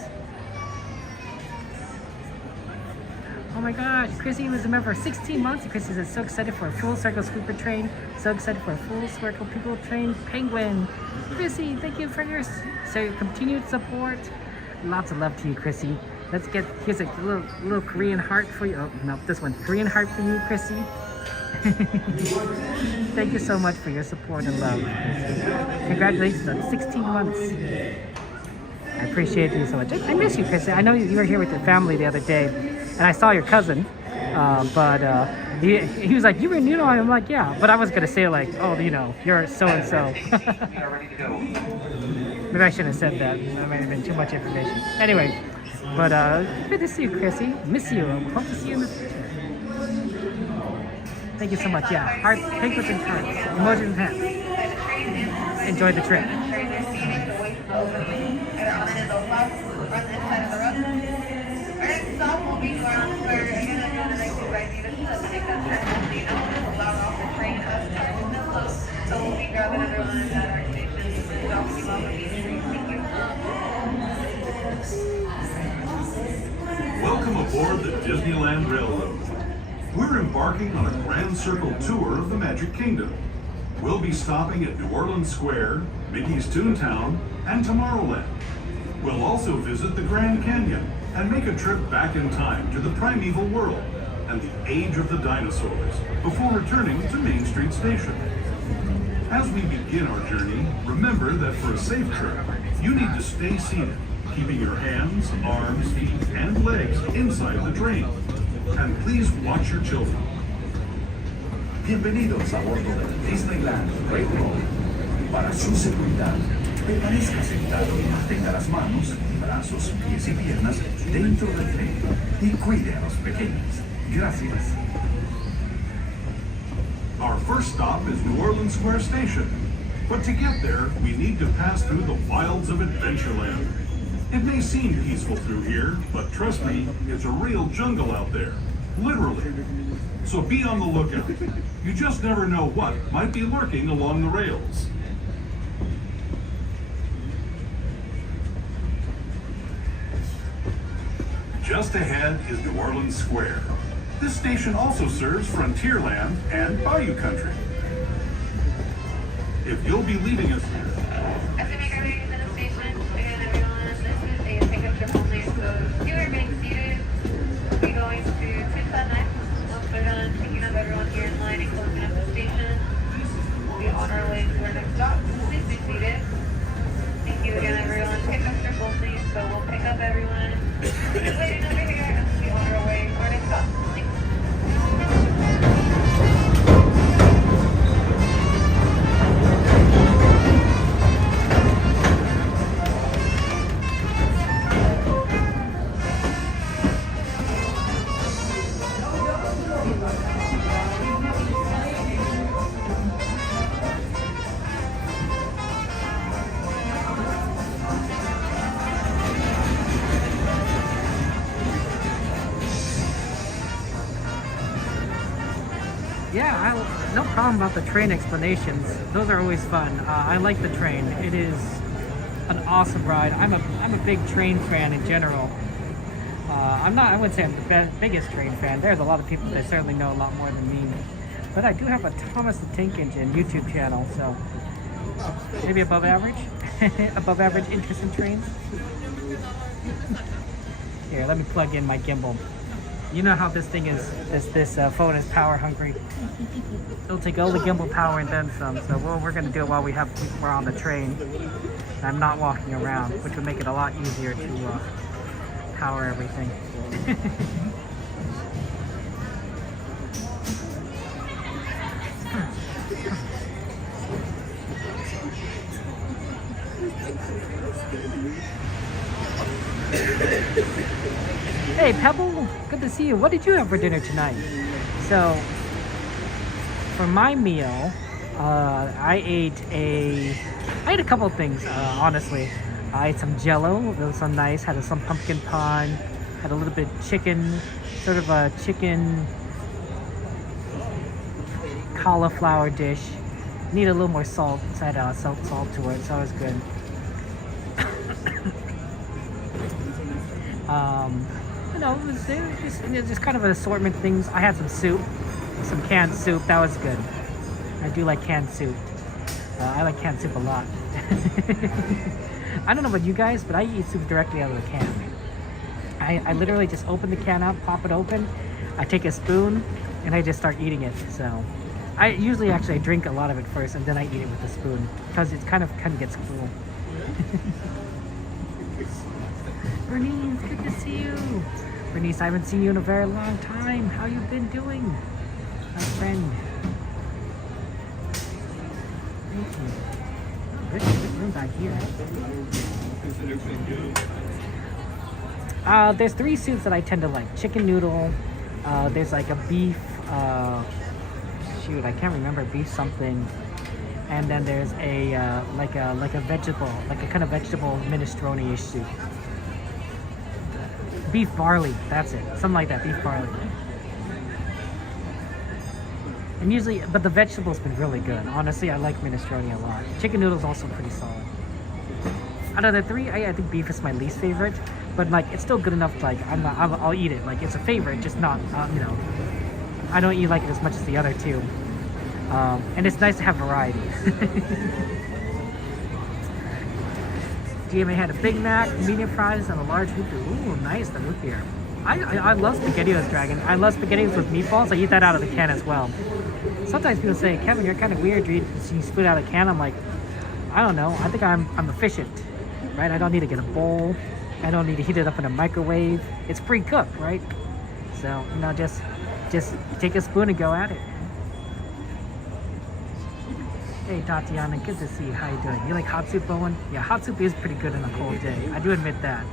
Oh my gosh, Chrissy was a member for 16 months. And Chrissy says, so excited for a full circle sweeper train. So excited for a full circle people train penguin. Chrissy, thank you for your continued support. Lots of love to you, Chrissy. Let's get, here's a little Korean heart for you. Oh, no, this one. Korean heart for you, Chrissy. Thank you so much for your support and love. Congratulations on 16 months. I appreciate you so much. I miss you, Chrissy. I know you were here with your family the other day, and I saw your cousin, but he was like, you were new, I'm like, yeah, but I was gonna say like, oh, you know, you're so-and-so. Maybe I shouldn't have said that. That might have been too much information. Anyway, but good to see you, Chrissy. Miss you. Hope to see you in the future. Thank you so much. Yeah, hearts, penguins and hearts, emojis and hands. Enjoy the trip. Welcome aboard the Disneyland Railroad. We're embarking on a grand circle tour of the Magic Kingdom. We'll be stopping at New Orleans Square, Mickey's Toontown, and Tomorrowland. We'll also visit the Grand Canyon and make a trip back in time to the primeval world and the age of the dinosaurs before returning to Main Street Station. As we begin our journey, remember that for a safe trip, you need to stay seated, keeping your hands, arms, feet, and legs inside the train. And please watch your children. Bienvenidos a bordo del Disneyland Resort. Para su seguridad, permanezca sentado y mantenga las manos, brazos, pies y piernas dentro del tren y cuide a los pequeños. Gracias. Our first stop is New Orleans Square Station. But to get there, we need to pass through the wilds of Adventureland. It may seem peaceful through here, but trust me, it's a real jungle out there. Literally. So be on the lookout. You just never know what might be lurking along the rails. Just ahead is New Orleans Square. This station also serves Frontierland and Bayou Country. If you'll be leaving us here, everyone here in line and closing up the station. We'll be on our way to our next stop. Please be seated. Thank you again, everyone. Pick up your full please. So we'll pick up everyone. Just waiting over here and we'll be on our way to our next stop. Thanks. Yeah, no problem about the train explanations. Those are always fun. I like the train. It is an awesome ride. I'm a big train fan in general. I wouldn't say I'm the biggest train fan. There's a lot of people that certainly know a lot more than me. But I do have a Thomas the Tank Engine YouTube channel, so Maybe above average? Above average interest in trains? Here, let me plug in my gimbal. You know how this thing is, this phone is power hungry. It'll take all the gimbal power and then some. So we're gonna do it while we're on the train. And I'm not walking around, which would make it a lot easier to power everything. Hey Pebble, good to see you. What did you have for dinner tonight? So, for my meal, I ate a couple of things, honestly. I ate some Jello, it was so nice, had some pumpkin pie, had a little bit of chicken, sort of a chicken cauliflower dish. Need a little more salt, so I had salt to it, so it was good. You know, it was just kind of an assortment of things. I had some soup, some canned soup. That was good. I do like canned soup. I like canned soup a lot. I don't know about you guys, but I eat soup directly out of the can. I literally just open the can up, pop it open. I take a spoon, and I just start eating it. So I usually actually drink a lot of it first, and then I eat it with a spoon because it kind of gets cool. Bernice, good to see you. Bernice, I haven't seen you in a very long time. How you been doing, my friend? Thank you. Oh, good room back here. There's 3 soups that I tend to like. Chicken noodle. There's like a beef. Shoot, I can't remember, beef something. And then there's a like a vegetable, like a kind of vegetable minestrone-ish soup. Beef barley, that's it. Something like that, beef barley. And usually, but the vegetable's been really good. Honestly, I like minestrone a lot. Chicken noodle's also pretty solid. Out of the 3, I think beef is my least favorite. But like, it's still good enough to, like, I'll eat it. Like, it's a favorite, just not, you know, I don't eat like it as much as the other 2. And it's nice to have variety. GMA had a Big Mac, medium fries, and a large root beer. Ooh, nice, the root beer. I love SpaghettiOs, Dragon. I love SpaghettiOs with meatballs. I eat that out of the can as well. Sometimes people say, Kevin, you're kind of weird. You eat food out of the can. I'm like, I don't know. I think I'm efficient, right? I don't need to get a bowl. I don't need to heat it up in a microwave. It's pre-cooked, right? So, you know, just take a spoon and go at it. Hey Tatiana, good to see you. How you doing? You like hot soup, Owen? Yeah, hot soup is pretty good on a cold day. I do admit that.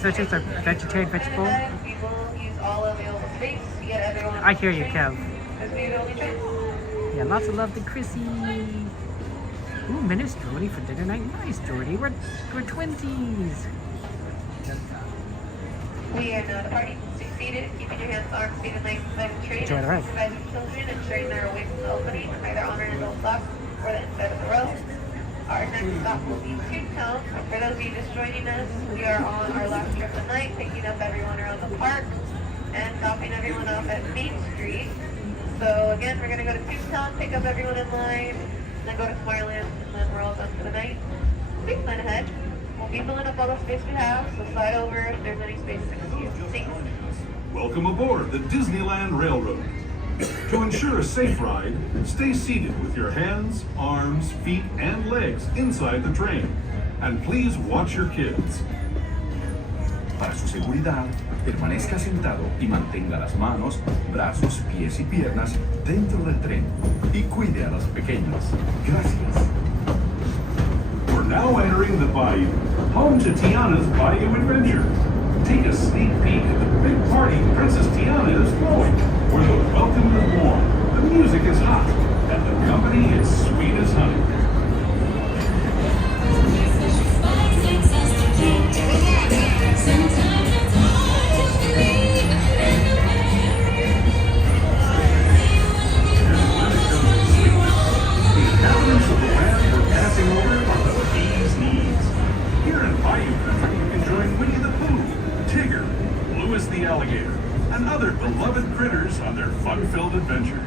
So it's just a vegetarian vegetable? I hear you, Kev. Yeah, lots of love to Chrissy. Ooh, minestrone for dinner night. Nice, Jordy. We're twinsies. We are now departing. Stay seated, keeping your hands, arms, feet, and legs inside the train. Enjoy the ride. Supervising children, ensuring they're away from the opening, either on an adult box or the inside of the row. Our next stop will be Toontown. For those of you just joining us, we are on our last trip of the night, picking up everyone around the park and dropping everyone off at Main Street. So again, we're going to go to Toontown, pick up everyone in line, then go to Tomorrowland, and then we're all done for the night. Please plan ahead. We'll be filling up all the space we have, so slide over if there's any space next to you. Thanks. Welcome aboard the Disneyland Railroad. To ensure a safe ride, stay seated with your hands, arms, feet, and legs inside the train. And please watch your kids. Para su seguridad, permanezca sentado y mantenga las manos, brazos, pies y piernas dentro del tren. Y cuide a los pequeños. Gracias. We're now entering the Bayou, home to Tiana's Bayou Adventure. Take a sneak peek at the big party Princess Tiana is throwing, where the welcome is warm, the music is hot, and the company is sweet as honey. The inhabitants of the land were passing over on the bee's knees. and other beloved critters on their fun-filled adventures.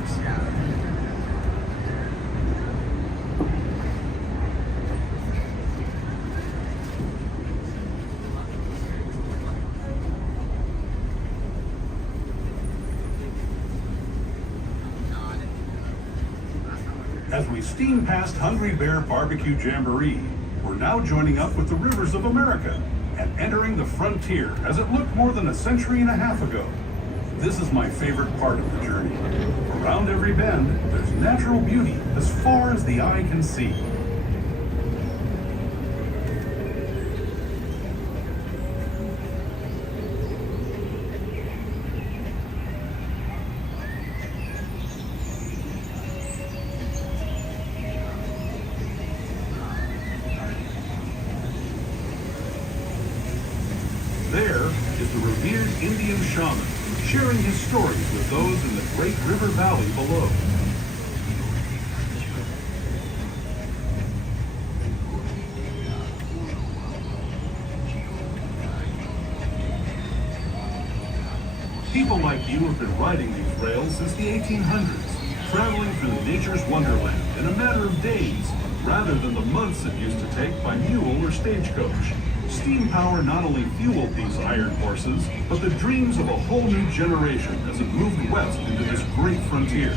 As we steam past Hungry Bear Barbecue Jamboree, we're now joining up with the rivers of America and entering the frontier as it looked more than a century and a half ago. This is my favorite part of the journey. Around every bend, there's natural beauty as far as the eye can see. There is the revered Indian shaman, sharing his stories with those in the great river valley below. People like you have been riding these rails since the 1800s, traveling through nature's wonderland in a matter of days, rather than the months it used to take by mule or stagecoach. Steam power not only fueled these iron horses, but the dreams of a whole new generation as it moved west into this great frontier.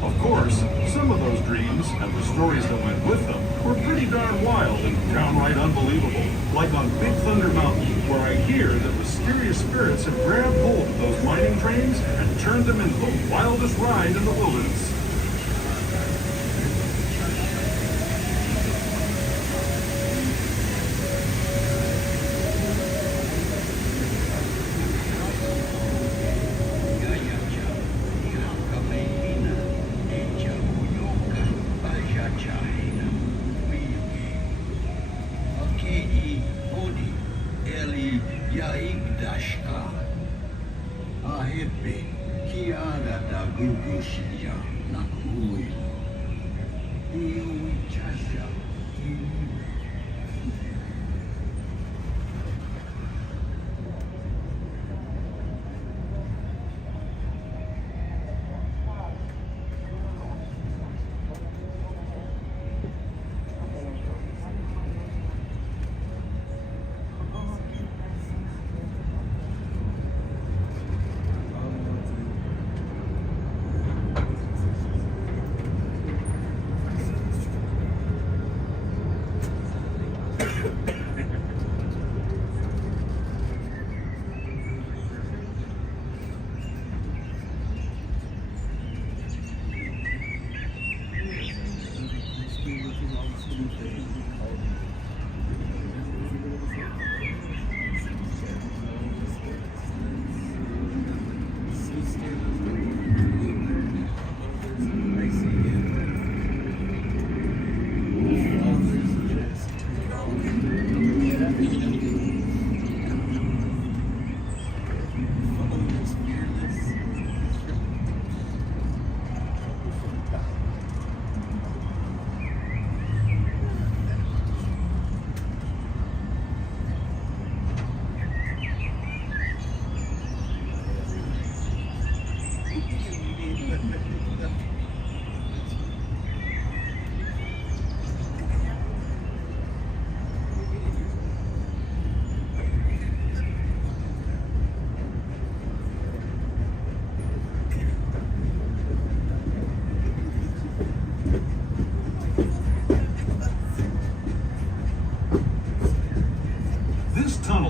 Of course, some of those dreams, and the stories that went with them, were pretty darn wild and downright unbelievable, like on Big Thunder Mountain, where I hear that mysterious spirits have grabbed hold of those mining trains and turned them into the wildest ride in the wilderness.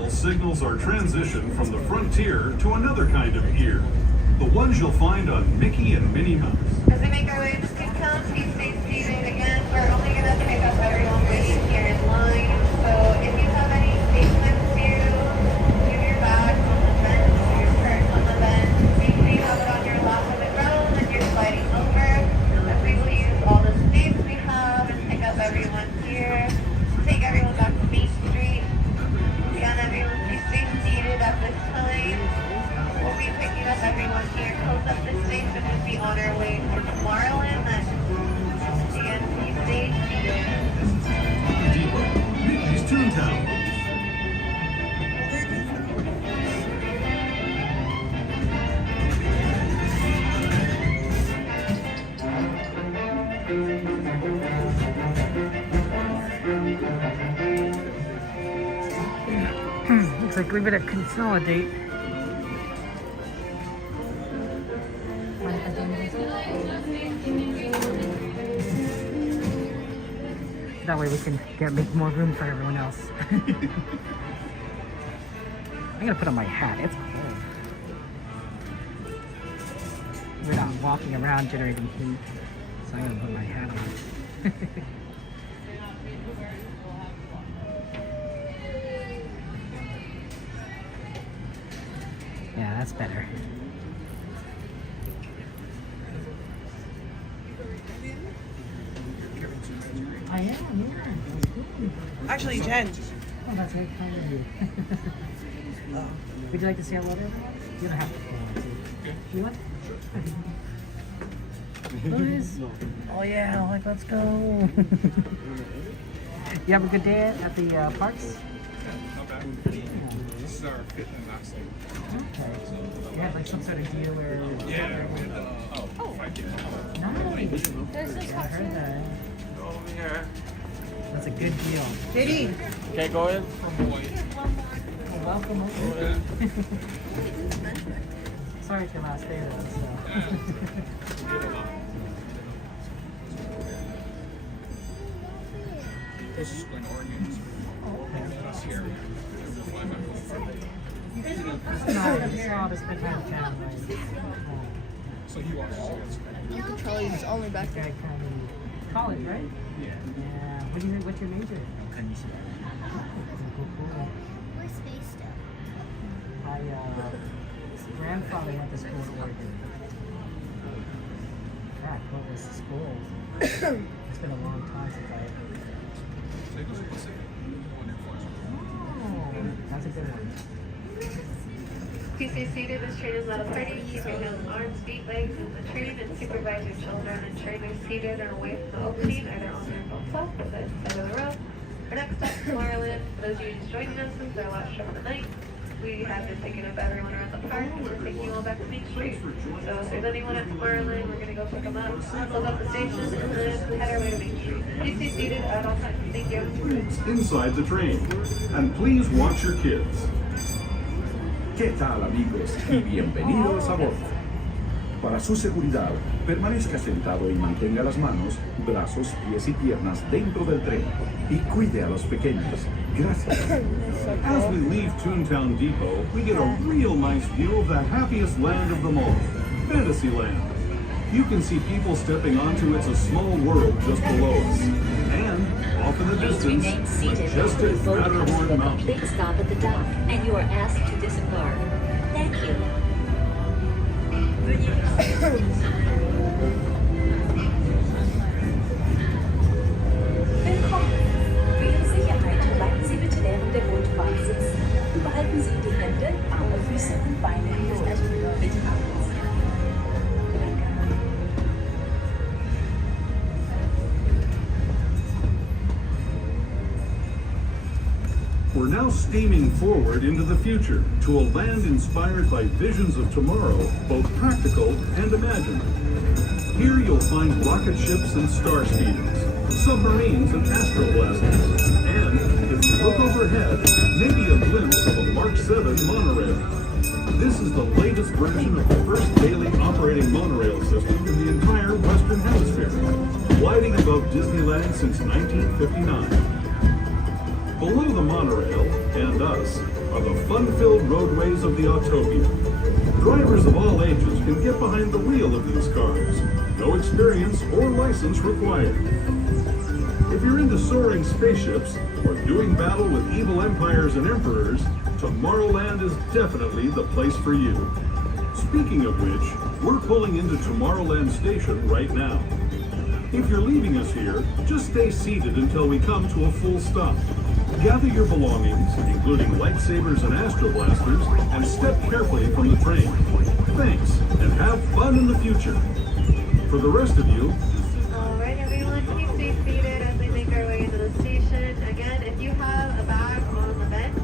Signals our transition from the frontier to another kind of gear, the ones you'll find on Mickey and Minnie Mouse. As we make our way to skid count, please stay seated again. We're only going to pick up everyone waiting here in line. So if you have any statements to give your bags on the vent, your skirts on the vent, make sure you have it on your lap of the ground and you're sliding over. As we will use all the space we have and pick up everyone here. Take everyone back to Main Street. Again, everyone, please stay seated at this time. We'll be picking up everyone here close up the station and be on our way to Tomorrowland. Again, please stay seated. Depot, Mickey's Toontown. like we better consolidate. That way we can make more room for everyone else. I'm gonna put on my hat. It's cold. We're not walking around generating heat, so I'm gonna put my hat on. Yeah, that's better. I am, yeah. Actually, Jen. Oh, that's very kind of you. Would you like to say hello to everyone? You don't have to. You want? Louis? Oh yeah, like let's go. You have a good day at the parks? Not bad. This is our fifth and last day. Okay. You had like some sort of deal where... Yeah, we had 5 kids. Nice. Yeah, I heard that. Over here. That's a good deal. JD. Okay, go ahead. Well, welcome over. Sorry it's your last day though, so. This is when Oregon is. That's here. It's all to spend time with family. So he watches it. Uncle Charlie is only back there. College, right? Yeah. Yeah. What's your major? Cool. We're spaced out. My grandfather went to school in Oregon. God, what was the school? It's been a long time since I... Oh, that's a good one. Please stay seated. This train is not a party. Keep your hands, arms, feet, legs in the train and supervise your children, ensuring they're seated or away from the opening, either on their both sides or the side of the road. Our next stop, Tomorrowland. For those of you just joining us, since our last show of the night, we have been picking up everyone around the park and we're taking you all back to Main Street. So if there's anyone at Tomorrowland, we're going to go pick them up, look up the station, and then head our way to Main Street. Please stay seated at all times. Thank you. Inside the train. And please watch your kids. ¿Qué tal, amigos? Y bienvenidos a bordo. Para su seguridad, permanezca sentado y mantenga las manos, brazos, pies y piernas dentro del tren. Y cuide a los pequeños. Gracias. As we leave Toontown Depot, we get a real nice view of the happiest land of them all, Fantasyland. You can see people stepping onto It's a Small World just below us. And, off in the distance, majestic Matterhorn Mountain. Big stop at the dock, and you are asked to disembark. Thank you. Willkommen. Für Ihre Sicherheit bleiben Sie bitte während der Rundfahrt sitzen. Behalten Sie die Hände, Arme, Füße und Beine fest. Bitte ablassen. We're now steaming forward into the future to a land inspired by visions of tomorrow, both practical and imagined. Here you'll find rocket ships and star speeders, submarines and astroblasters, and, if you look overhead, maybe a glimpse of a Mark 7 monorail. This is the latest version of the first daily operating monorail system in the entire Western Hemisphere, gliding above Disneyland since 1959. Below the monorail, and us, are the fun-filled roadways of the Autopia. Drivers of all ages can get behind the wheel of these cars. No experience or license required. If you're into soaring spaceships or doing battle with evil empires and emperors, Tomorrowland is definitely the place for you. Speaking of which, we're pulling into Tomorrowland Station right now. If you're leaving us here, just stay seated until we come to a full stop. Gather your belongings, including lightsabers and astroblasters, and step carefully from the train. Thanks, and have fun in the future. For the rest of you... Alright everyone, please stay seated as we make our way into the station. Again, if you have a bag on the bench,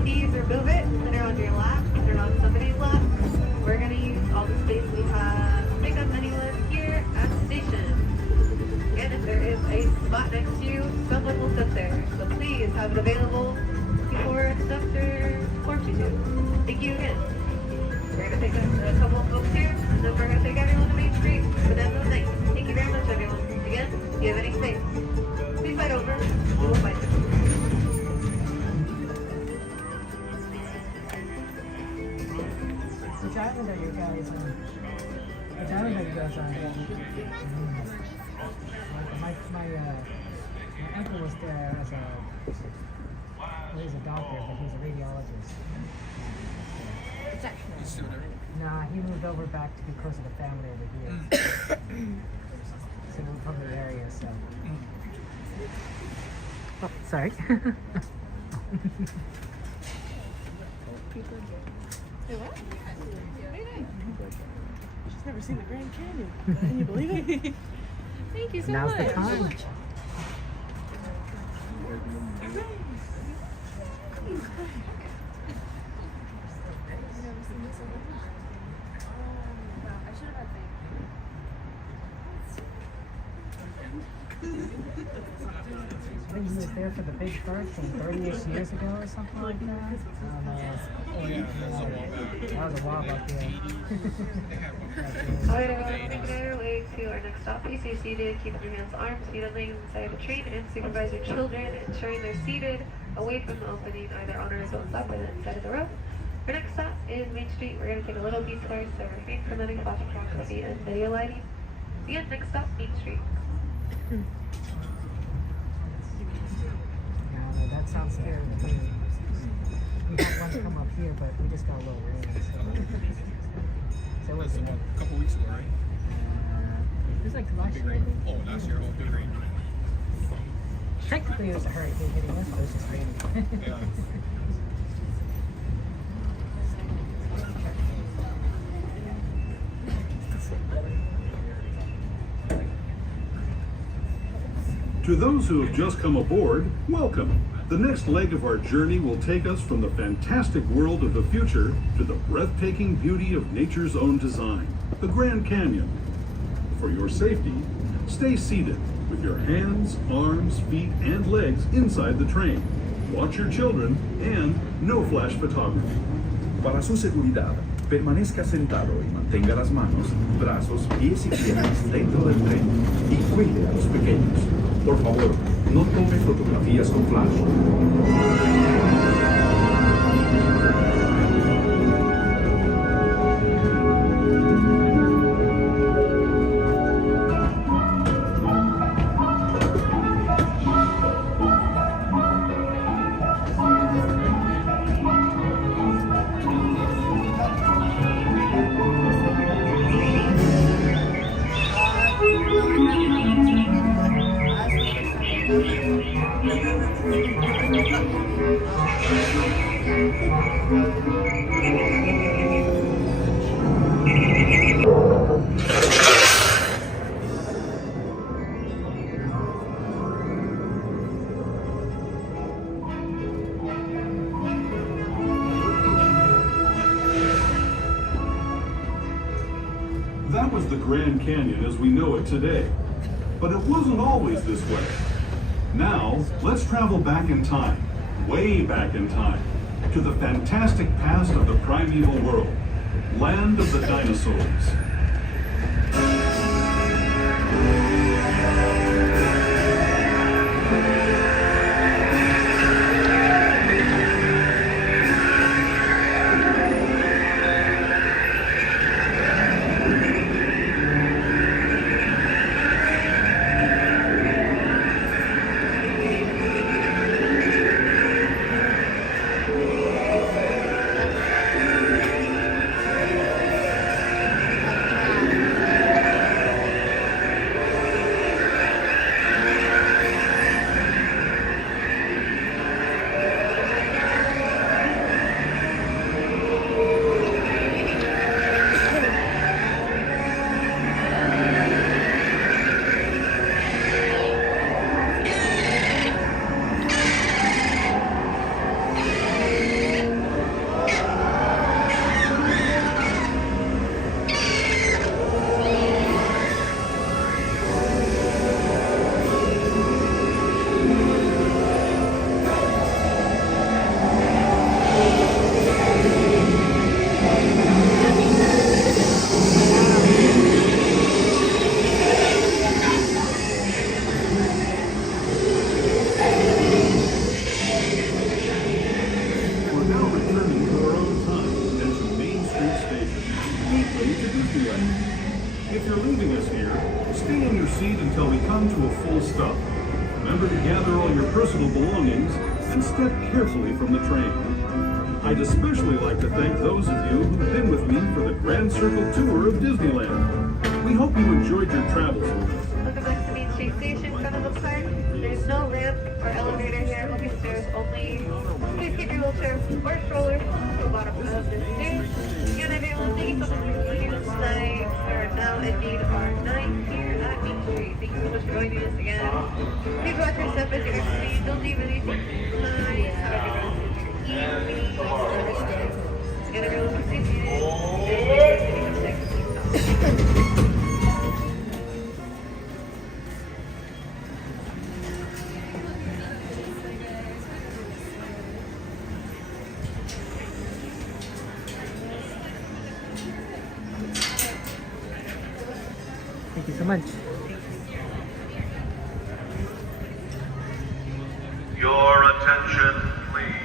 please remove it, put it on your lap, put it on somebody's lap. We're going to use all the space we have to pick up anyone here at the station. Again, if there is a spot next to you, someone will sit there. So please have it available before a conductor fortitude. Thank you again. We're going to take a couple of folks here, and then we're going to take everyone to Main Street for the end of the night. Thank you very much, everyone. Again, if you have any space, please fight over. We'll fight. Which island are you guys on? Which island are you guys on? My uncle was there as he's a doctor, but he's a radiologist. Nah, he moved over back to be close to the family over here. So we're from the area, so. Oh, sorry. Hey, what? Very nice. She's never seen the Grand Canyon. Can you believe it? Thank you so Now's much. the time. I think he was there for the big hurricane 30-ish years ago or something like that. Oh yeah, that was a while back. That was a while back, yeah. Alright, everyone, make our way to our next stop. Please stay seated, keep your hands, arms, feet on legs inside the train, and supervise your children, ensuring they're seated away from the opening, either on or both up or the inside of the row. Our next stop is Main Street. We're going to take a little detour, so refrain from any flash photography and video lighting. Again, next stop, Main Street. No, that sounds scary to me. We had one come up here, but we just got a little rain. So That's a couple weeks ago, right? it was like last Big year. rain. Oh, last year, big rain. Technically, it was a hurricane hitting us, but it was just raining. Yeah. To those who have just come aboard, welcome. The next leg of our journey will take us from the fantastic world of the future to the breathtaking beauty of nature's own design, the Grand Canyon. For your safety, stay seated with your hands, arms, feet, and legs inside the train. Watch your children and no flash photography. Para su seguridad, permanezca sentado y mantenga las manos, brazos, pies y piernas dentro del tren y cuide a los pequeños. Por favor, no tome fotografías con flash. That was the Grand Canyon as we know it today. But it wasn't always this way. Now, let's travel back in time, way back in time, to the fantastic past of the primeval world, land of the dinosaurs. and step carefully from the train. I'd especially like to thank those of you who've been with me for the Grand Circle Tour of Disneyland. We hope you enjoyed your travels with us. Welcome back to Main Street Station, front of the park. There's no ramp or elevator here, only stairs only. Please keep your wheelchair or stroller to the bottom of the stairs. Again, everyone, thank you so much for joining us tonight. We are now ending our night here at Main Street. Thank you so much for joining us again. Please watch your step as you exit. Don't leave anything behind. Have a good rest of your evening. Again, everyone, please stay seated. And stay safe. Thank you so much. Your attention, please.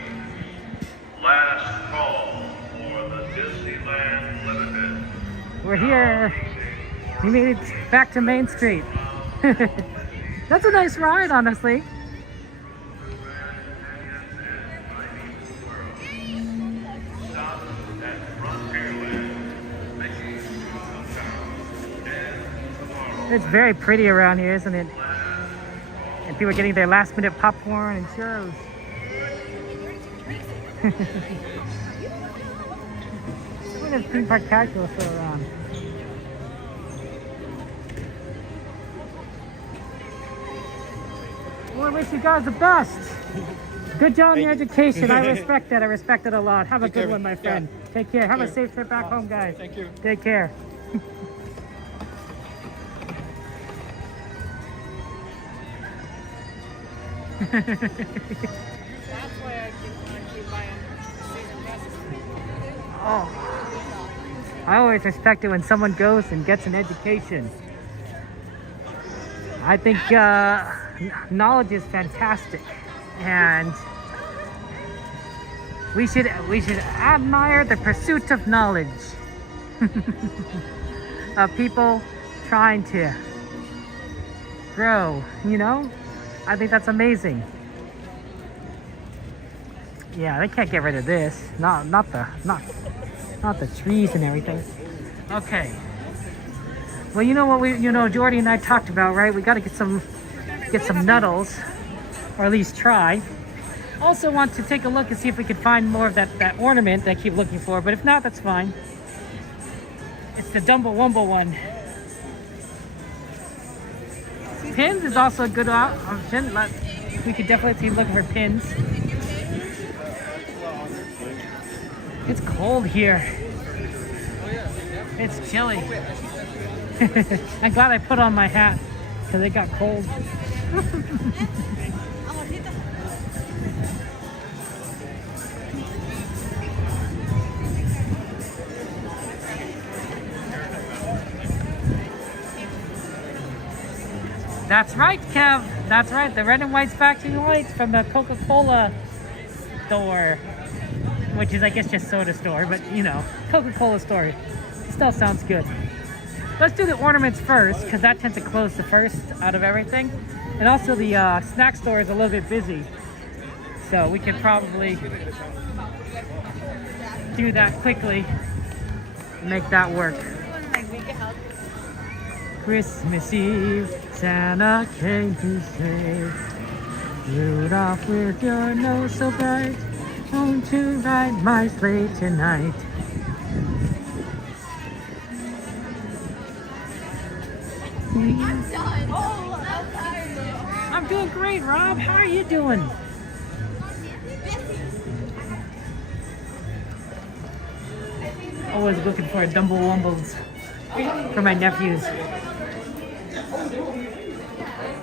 Last call for the Disneyland Limited. We're here. We made it back to Main Street. That's a nice ride, honestly. It's very pretty around here, isn't it? And people are getting their last minute popcorn and churros. Look at this theme park calculus still around. Well, I wish you guys the best. Good job in your education. I respect that. I respect it a lot. Have a good one, my friend. Take care. Have a safe trip back home, guys. Thank you. Take care. That's why I keep buying season passes. Oh, I always respect it when someone goes and gets an education. I think knowledge is fantastic, and we should admire the pursuit of knowledge of people trying to grow. You know, I think that's amazing. Yeah, they can't get rid of this. Not the trees and everything. Okay. Well, you know what Jordy and I talked about, right? We got to get some nuddles, or at least try. Also want to take a look and see if we could find more of that ornament that I keep looking for, but if not, that's fine. It's the Dumble Wumble one. Pins is also a good option. We could definitely look for pins. It's cold here. It's chilly. I'm glad I put on my hat because it got cold. That's right, Kev. That's right. The red and white sparkling lights from the Coca-Cola store, which is, I guess, just soda store, but you know, Coca-Cola store. Still sounds good. Let's do the ornaments first, because that tends to close the first out of everything. And also the snack store is a little bit busy, so we could probably do that quickly and make that work. Christmas Eve, Santa came to say, Rudolph, with your nose so bright, won't you ride my sleigh tonight? I'm done. Oh, I'm tired. I'm doing great, Rob. How are you doing? Always looking for a Dumble Wumbles for my nephews.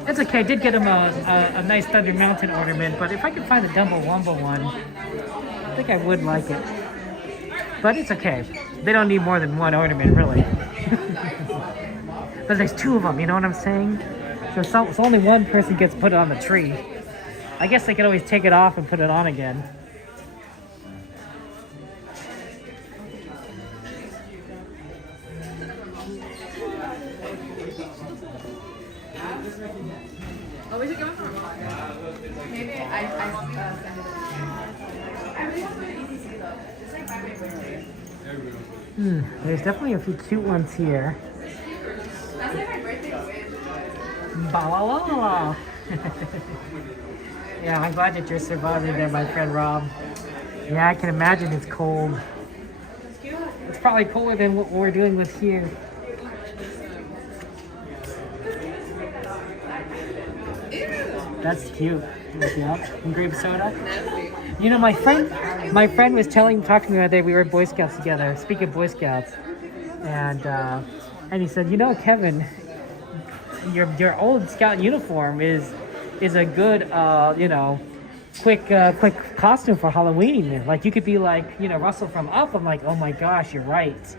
It's okay. I did get him a nice Thunder Mountain ornament, but if I could find a Dumble Wumble one, I think I would like it. But it's okay. They don't need more than one ornament, really. But there's two of them, you know what I'm saying? So only one person gets put on the tree. I guess they could always take it off and put it on again. Oh, we should go for a walk. Maybe I send it There's definitely a few cute ones here. That's like my birthday wish. Ba la la la. Yeah, I'm glad that you're surviving there, my friend Rob. Yeah, I can imagine it's cold. It's probably colder than what we're dealing with here. That's cute. Yeah. And grape soda. You know, my friend was talking to me the other day. We were Boy Scouts together. Speaking of Boy Scouts, and he said, you know, Kevin, your old Scout uniform is a good you know, quick costume for Halloween. Like you could be like, you know, Russell from Up. I'm like, oh my gosh, you're right.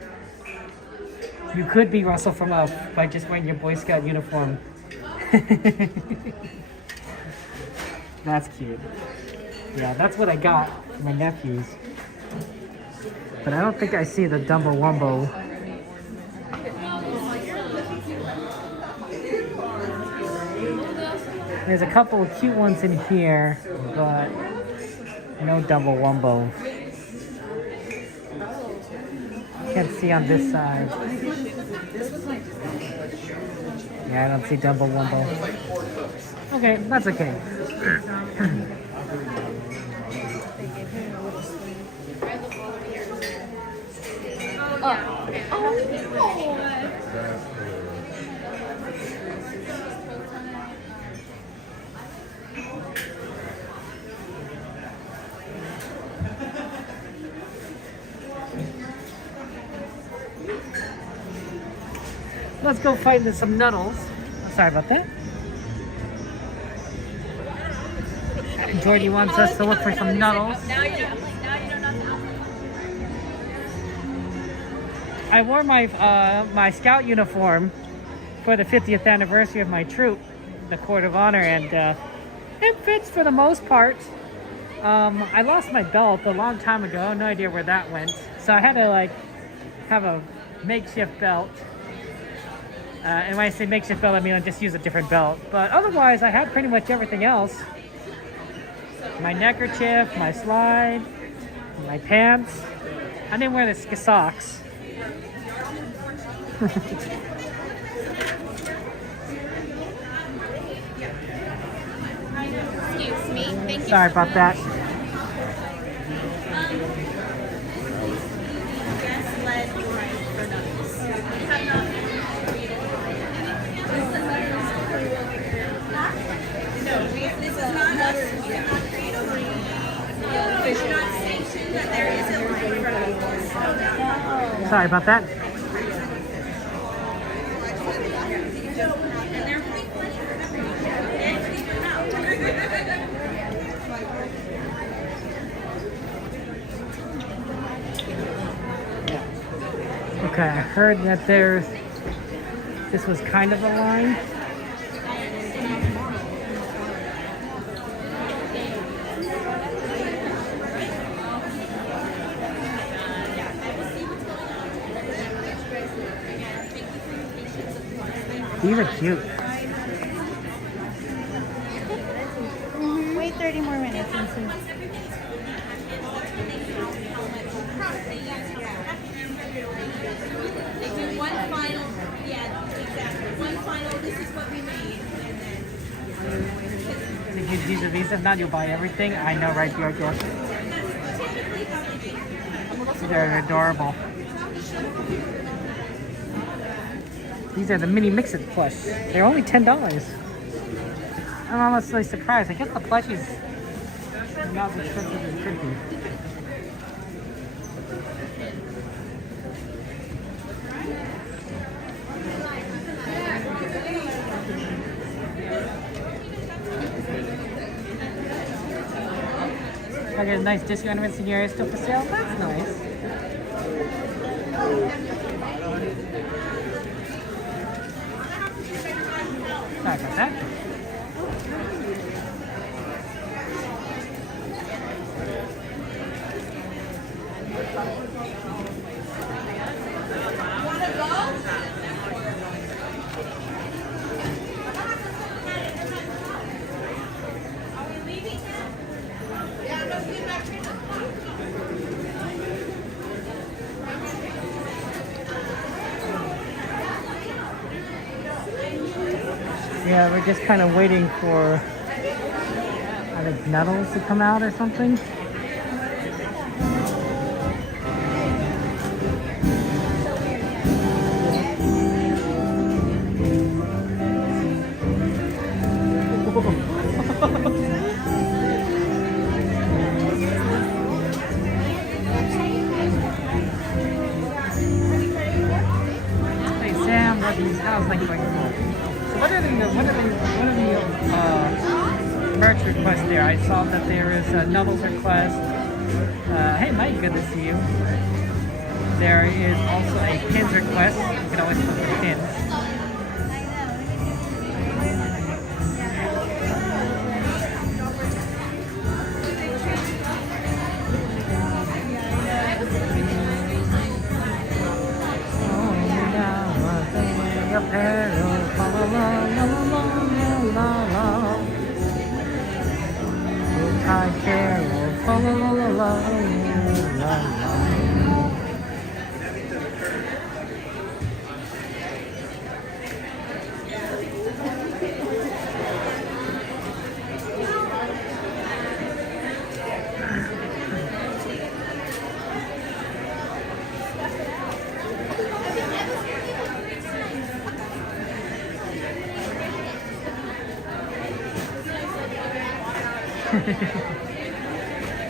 You could be Russell from Up by just wearing your Boy Scout uniform. That's cute. Yeah, that's what I got for my nephews. But I don't think I see the Dumbo Wumbo. There's a couple of cute ones in here, but no Dumbo Wumbo. Can't see on this side. Yeah, I don't see Dumbo Wumbo. Okay, that's okay. Let's go find some nuddles. Sorry about that. Jordy wants us to look for some nuddles. I wore my my scout uniform for the 50th anniversary of my troop, the Court of Honor, and it fits for the most part. I lost my belt a long time ago. No idea where that went. So I had to like have a makeshift belt. And when I say makeshift belt, I mean I just use a different belt. But otherwise, I had pretty much everything else. My neckerchief, my slide, my pants. I didn't wear the socks. Excuse me. Thank you. Sorry about that. Sorry about that. Okay, I heard that this was kind of a line. These are cute. Wait 30 more minutes and see. They do one final, yeah, exactly. One final, this is what we made. And then These are these. If not, you'll buy everything. I know, right, Bjork? They're adorable. These are the mini Mix-It plush. They're only $10. I'm honestly surprised. I guess the plush is not as expensive as it could be. I got a nice disco ornaments in here still for sale. That's nice. Sorry about that. Yeah, we're just kind of waiting for, I think, Nettles to come out or something. Hey Sam, how's things going? So what are the merch requests there? I saw that there is a Nuddles request. Hey Mike, good to see you. There is also a pins request. You can always put the pins.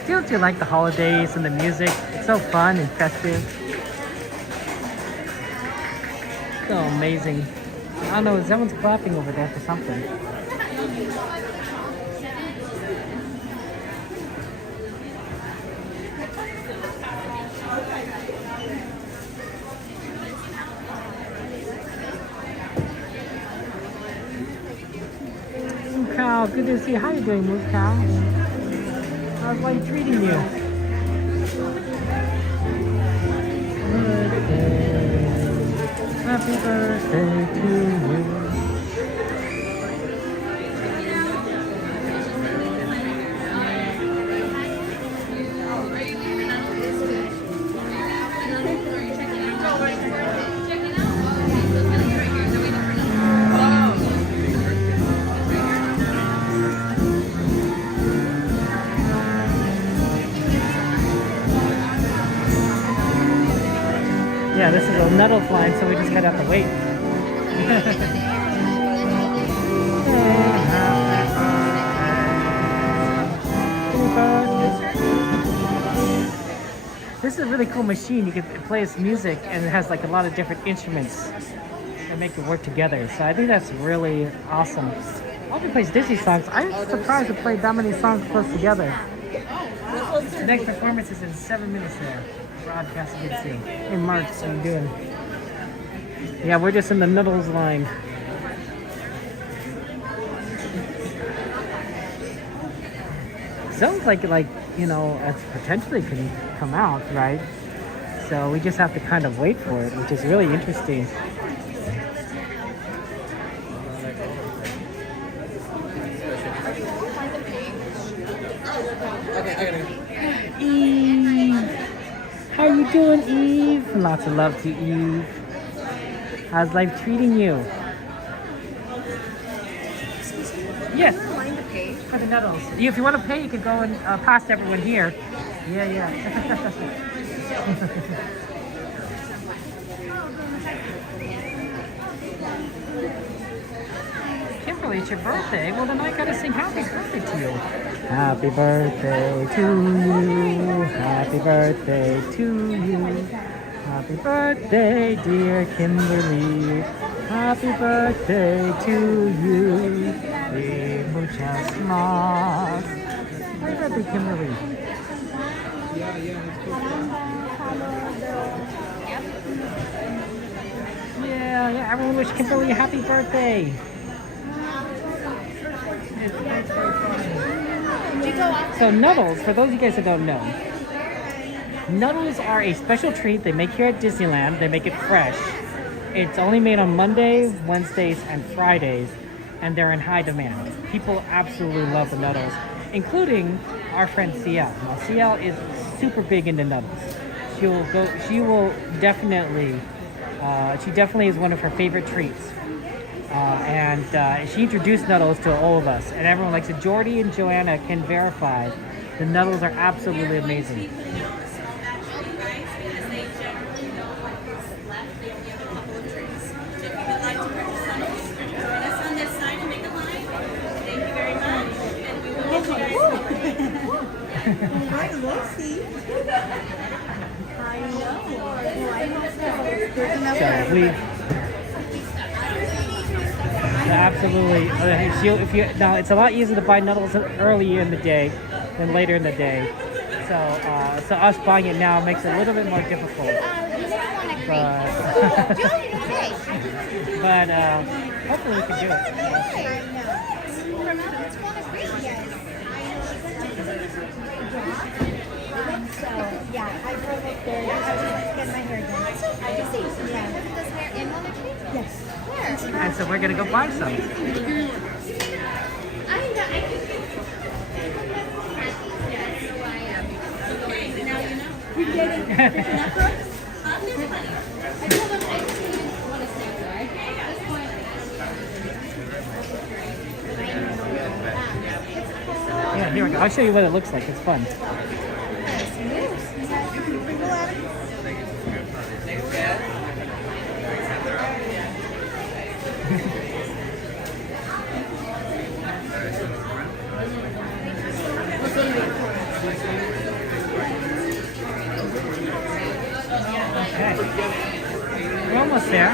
Don't you like the holidays and the music? It's so fun and festive. So amazing. I don't know, someone's clapping over there for something. Moo Cow, good to see you. How you doing, Moo Cow? How's life treating you? Happy birthday to you. Yeah, this is a Nettles line, so we just gotta have to wait. This is a really cool machine. You can play its music, and it has like a lot of different instruments that make it work together. So I think that's really awesome. Often plays Disney songs. I'm surprised it played that many songs close together. The next performance is in 7 minutes there. Broadcast against you. Hey Mark, how you doing? Yeah, we're just in the Nettles line. Sounds like you know, it's potentially can come out, right? So we just have to kind of wait for it, which is really interesting. Eve, how you doing, Eve? Lots of love to Eve. How's life treating you? Yes. For the Nettles. If you want to pay, you can go and past everyone here. Yeah. Kimberly, it's your birthday. Well, then I gotta sing happy birthday to you. Happy birthday to you. Happy birthday to you. Happy birthday, dear Kimberly. Happy birthday to you. Y muchas más. Happy birthday, Kimberly. Yeah, everyone wish Kimberly a happy birthday. So Nuddles, for those of you guys that don't know, Nuddles are a special treat they make here at Disneyland. They make it fresh. It's only made on Mondays, Wednesdays, and Fridays, and they're in high demand. People absolutely love the Nuddles, including our friend CL. Now CL is super big into Nuddles. She definitely is one of her favorite treats. and she introduced Nuddles to all of us, and everyone likes it. Jordy and Joanna can verify the Nuddles are absolutely amazing. Hi, Lucy. I know. So we absolutely. If you now, it's a lot easier to buy Nuddles early in the day than later in the day. So us buying it now makes it a little bit more difficult. But hopefully we can do it. So, yeah, I drove up there. I was getting my hair done. I can see. Yeah. Put this hair in one of these? Yes. Where? And so we're gonna go buy some. You're getting enough rooms? I told them I just didn't want to stay there. Yeah, here we go. I'll show you what it looks like. It's fun. Okay. We're almost there.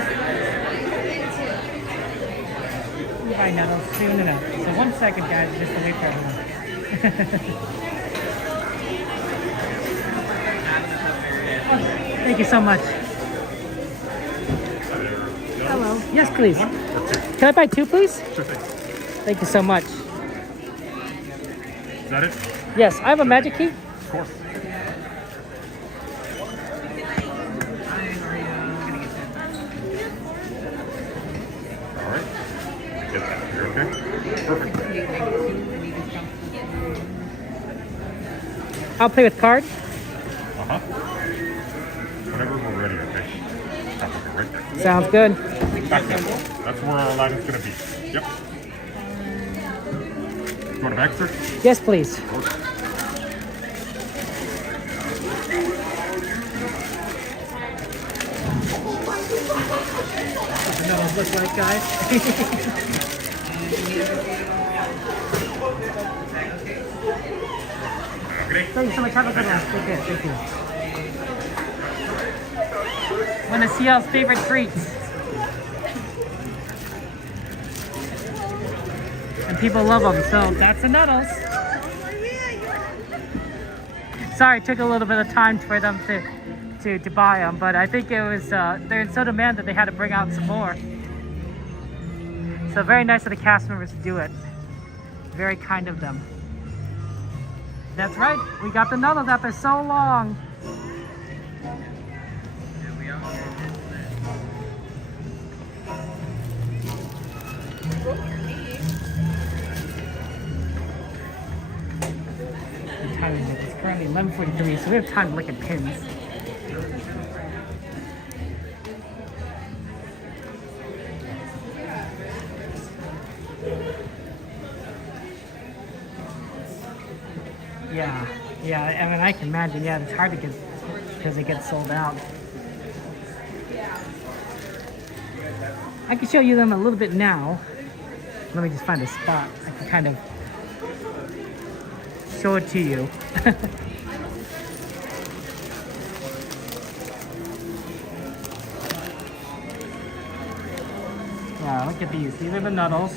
Bye, Nuddles. Soon enough. So 1 second, guys, just to wait for everyone. Thank you so much. Hello. Yes, please. Can I buy 2, please? Sure thing. Thank you so much. Is that it? Yes, I have a magic key. Of course. All right. Get that. You're okay? Perfect. I'll play with card. Uh-huh. Whenever we're ready, okay? I'll right there. Sounds good. Back there. That's where our line is going to be. Yep. You want a bag, sir? Yes, please. What the Nuddles look like, guys. Thank you so much. Have a good one. Take care. Thank you. One of CL's favorite treats. And people love them, so that's the Nuddles. Sorry, it took a little bit of time for them to buy them, but I think it was, they're in so demand that they had to bring out some more. So very nice of the cast members to do it. Very kind of them. That's right, we got the Nuddles after so long. It's currently 11:43, so we have time to look at pins. Yeah, I mean, I can imagine, yeah, it's hard to get, because it gets sold out. I can show you them a little bit now. Let me just find a spot. I can kind of show it to you. Yeah, look at these. These are the Nuddles.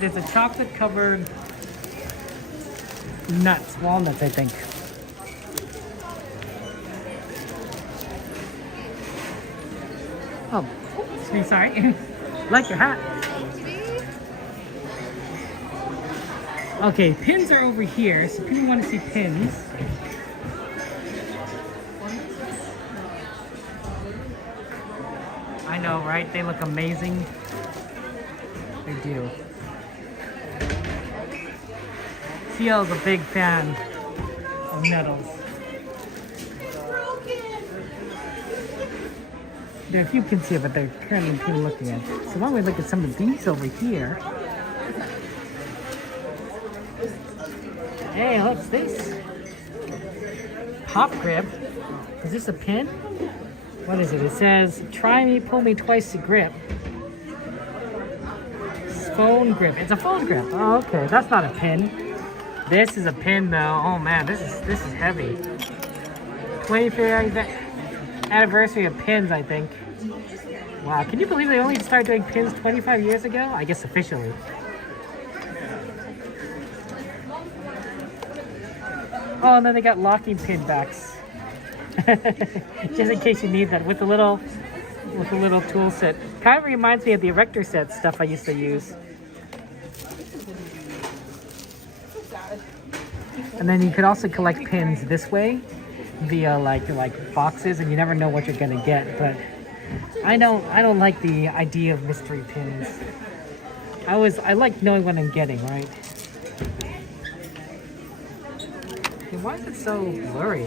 There's a chocolate covered nuts, walnuts, I think. Oh, sorry. Like your hat. Okay, pins are over here, so people want to see pins. I know, right? They look amazing. They do. Teal's a big fan of nettles. There are a few pins here, but they're currently too looking at. So why don't we look at some of these over here? Hey, what's this? Pop grip. Is this a pin? What is it? It says, try me, pull me twice to grip. Phone grip. It's a phone grip. Oh, okay. That's not a pin. This is a pin, though. Oh man, this is heavy. 25th anniversary of pins, I think. Wow, can you believe they only started doing pins 25 years ago? I guess officially. Oh, and then they got locking pin backs. Just in case you need that with the little tool set. Kind of reminds me of the erector set stuff I used to use. And then you could also collect pins this way via like boxes, and you never know what you're gonna get. But I don't like the idea of mystery pins. I like knowing what I'm getting, right? Okay, why is it so blurry?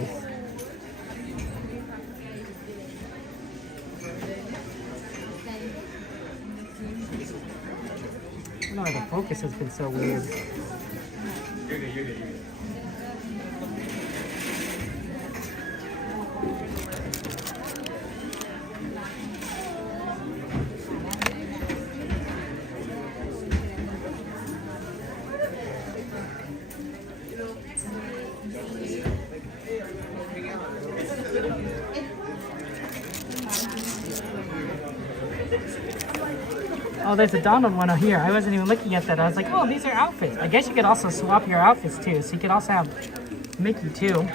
I don't know why the focus has been so weird. Oh, there's a Donald one here. I wasn't even looking at that. I was like, oh, these are outfits. I guess you could also swap your outfits too. So you could also have Mickey too.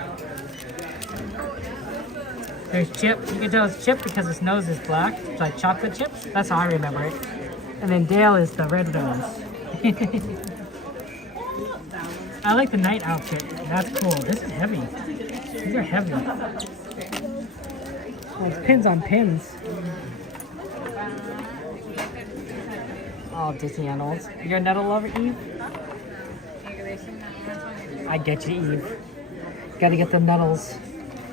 There's Chip. You can tell it's Chip because his nose is black. It's like chocolate chips. That's how I remember it. And then Dale is the red nose. I like the night outfit. That's cool. This is heavy. These are heavy. Like pins on pins. Oh, Disney animals. You're a nettle lover, Eve? I get you, Eve. Gotta get the nettles.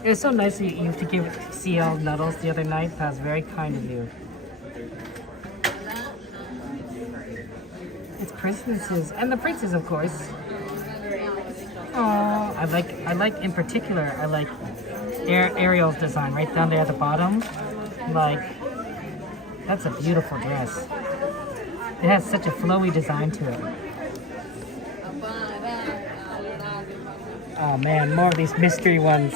It was so nice of you, Eve, to give CL nettles the other night. That was very kind of you. It's princesses, and the princes, of course. Oh, I like in particular, I like Ariel's design right down there at the bottom. Like, that's a beautiful dress. It has such a flowy design to it. Oh man, more of these mystery ones.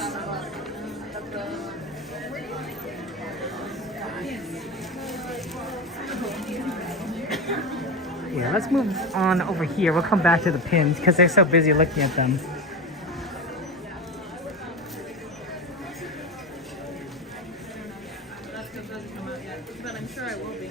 Yeah, let's move on over here. We'll come back to the pins because they're so busy looking at them. But I'm sure I will be.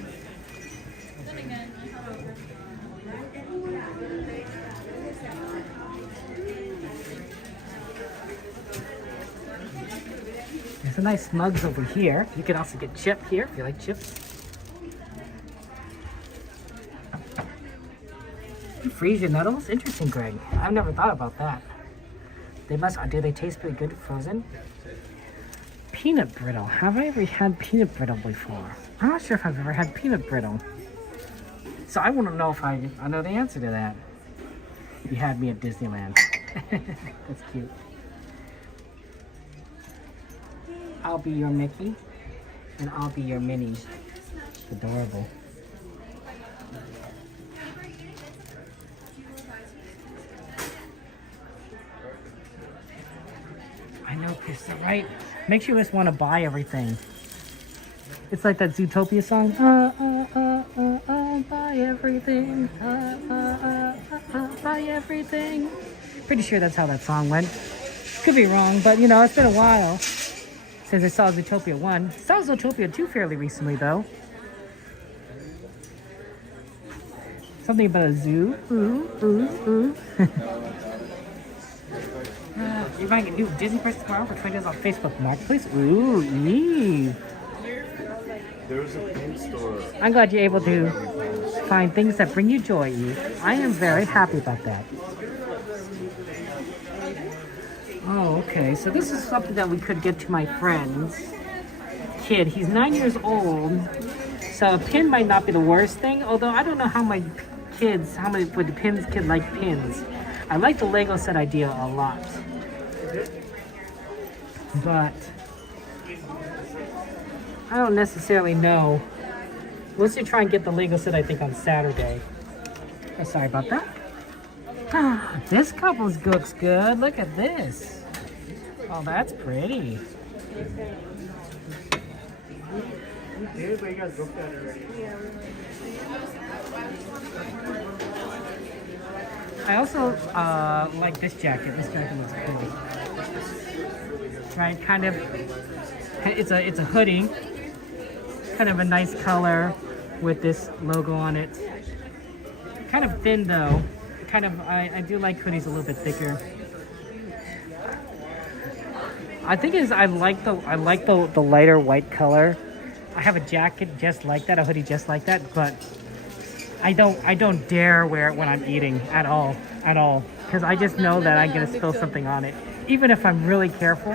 There's a nice mugs over here. You can also get Chip here if you like chips. You freeze your nettles? Interesting, Greg. I've never thought about that. They must. Do they taste pretty good frozen? Peanut brittle. Have I ever had peanut brittle before? I'm not sure if I've ever had peanut brittle. So I wouldn't know if I know the answer to that. You had me at Disneyland. That's cute. I'll be your Mickey, and I'll be your Minnie. Adorable. I know, Krista, right? Makes you just want to buy everything. It's like that Zootopia song. Buy everything. Buy everything. Pretty sure that's how that song went. Could be wrong, but you know, it's been a while since I saw Zootopia 1. Saw Zootopia 2 fairly recently, though. Something about a zoo. Ooh, ooh, ooh. You're buying a new Disney purse tomorrow for $20 on Facebook Marketplace? Ooh, Eve. There's a pin store. I'm glad you're able to find things that bring you joy, Eve. I am very happy about that. Oh, okay. So this is something that we could get to my friend's kid. He's 9 years old. So a pin might not be the worst thing, although I don't know how many would the pins kid like pins. I like the Lego set idea a lot. But I don't necessarily know. We'll see, try and get the Lego set, I think, on Saturday. Oh, sorry about that. This couple's looks good. Look at this. Oh, that's pretty. Everybody got looked at already. I also like this jacket. This jacket looks pretty. Right, kind of. It's a hoodie. Kind of a nice color with this logo on it. Kind of thin though. Kind of. I do like hoodies a little bit thicker. I think I like the lighter white color. I have a jacket just like that, a hoodie just like that, but I don't dare wear it when I'm eating at all, because I just know that I'm gonna spill something on it, even if I'm really careful.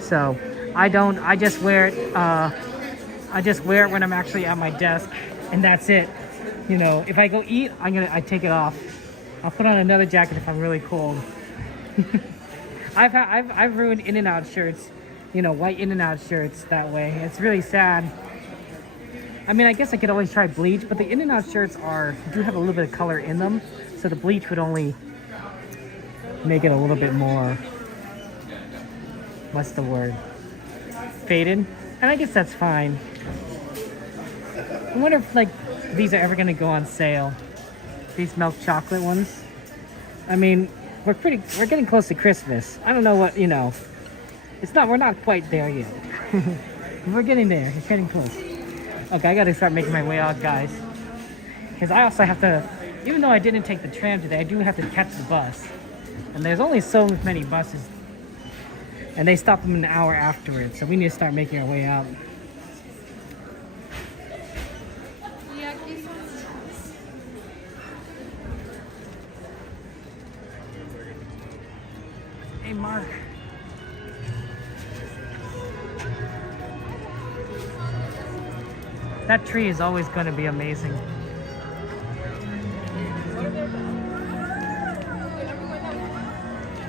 So I just wear it. I just wear it when I'm actually at my desk, and that's it. You know, if I go eat, I take it off. I'll put on another jacket if I'm really cold. I've ruined In-N-Out shirts, you know, white In-N-Out shirts that way. It's really sad. I mean, I guess I could always try bleach, but the In-N-Out shirts do have a little bit of color in them, so the bleach would only make it a little bit more, what's the word, faded. And I guess that's fine. I wonder if like these are ever gonna go on sale. These milk chocolate ones. I mean, we're getting close to Christmas. I don't know what, you know. We're not quite there yet. We're getting there. We're getting close. Okay, I gotta start making my way out, guys. Because I also have to, even though I didn't take the tram today, I do have to catch the bus. And there's only so many buses. And they stop them an hour afterwards. So we need to start making our way out. Hey, Mark. That tree is always going to be amazing.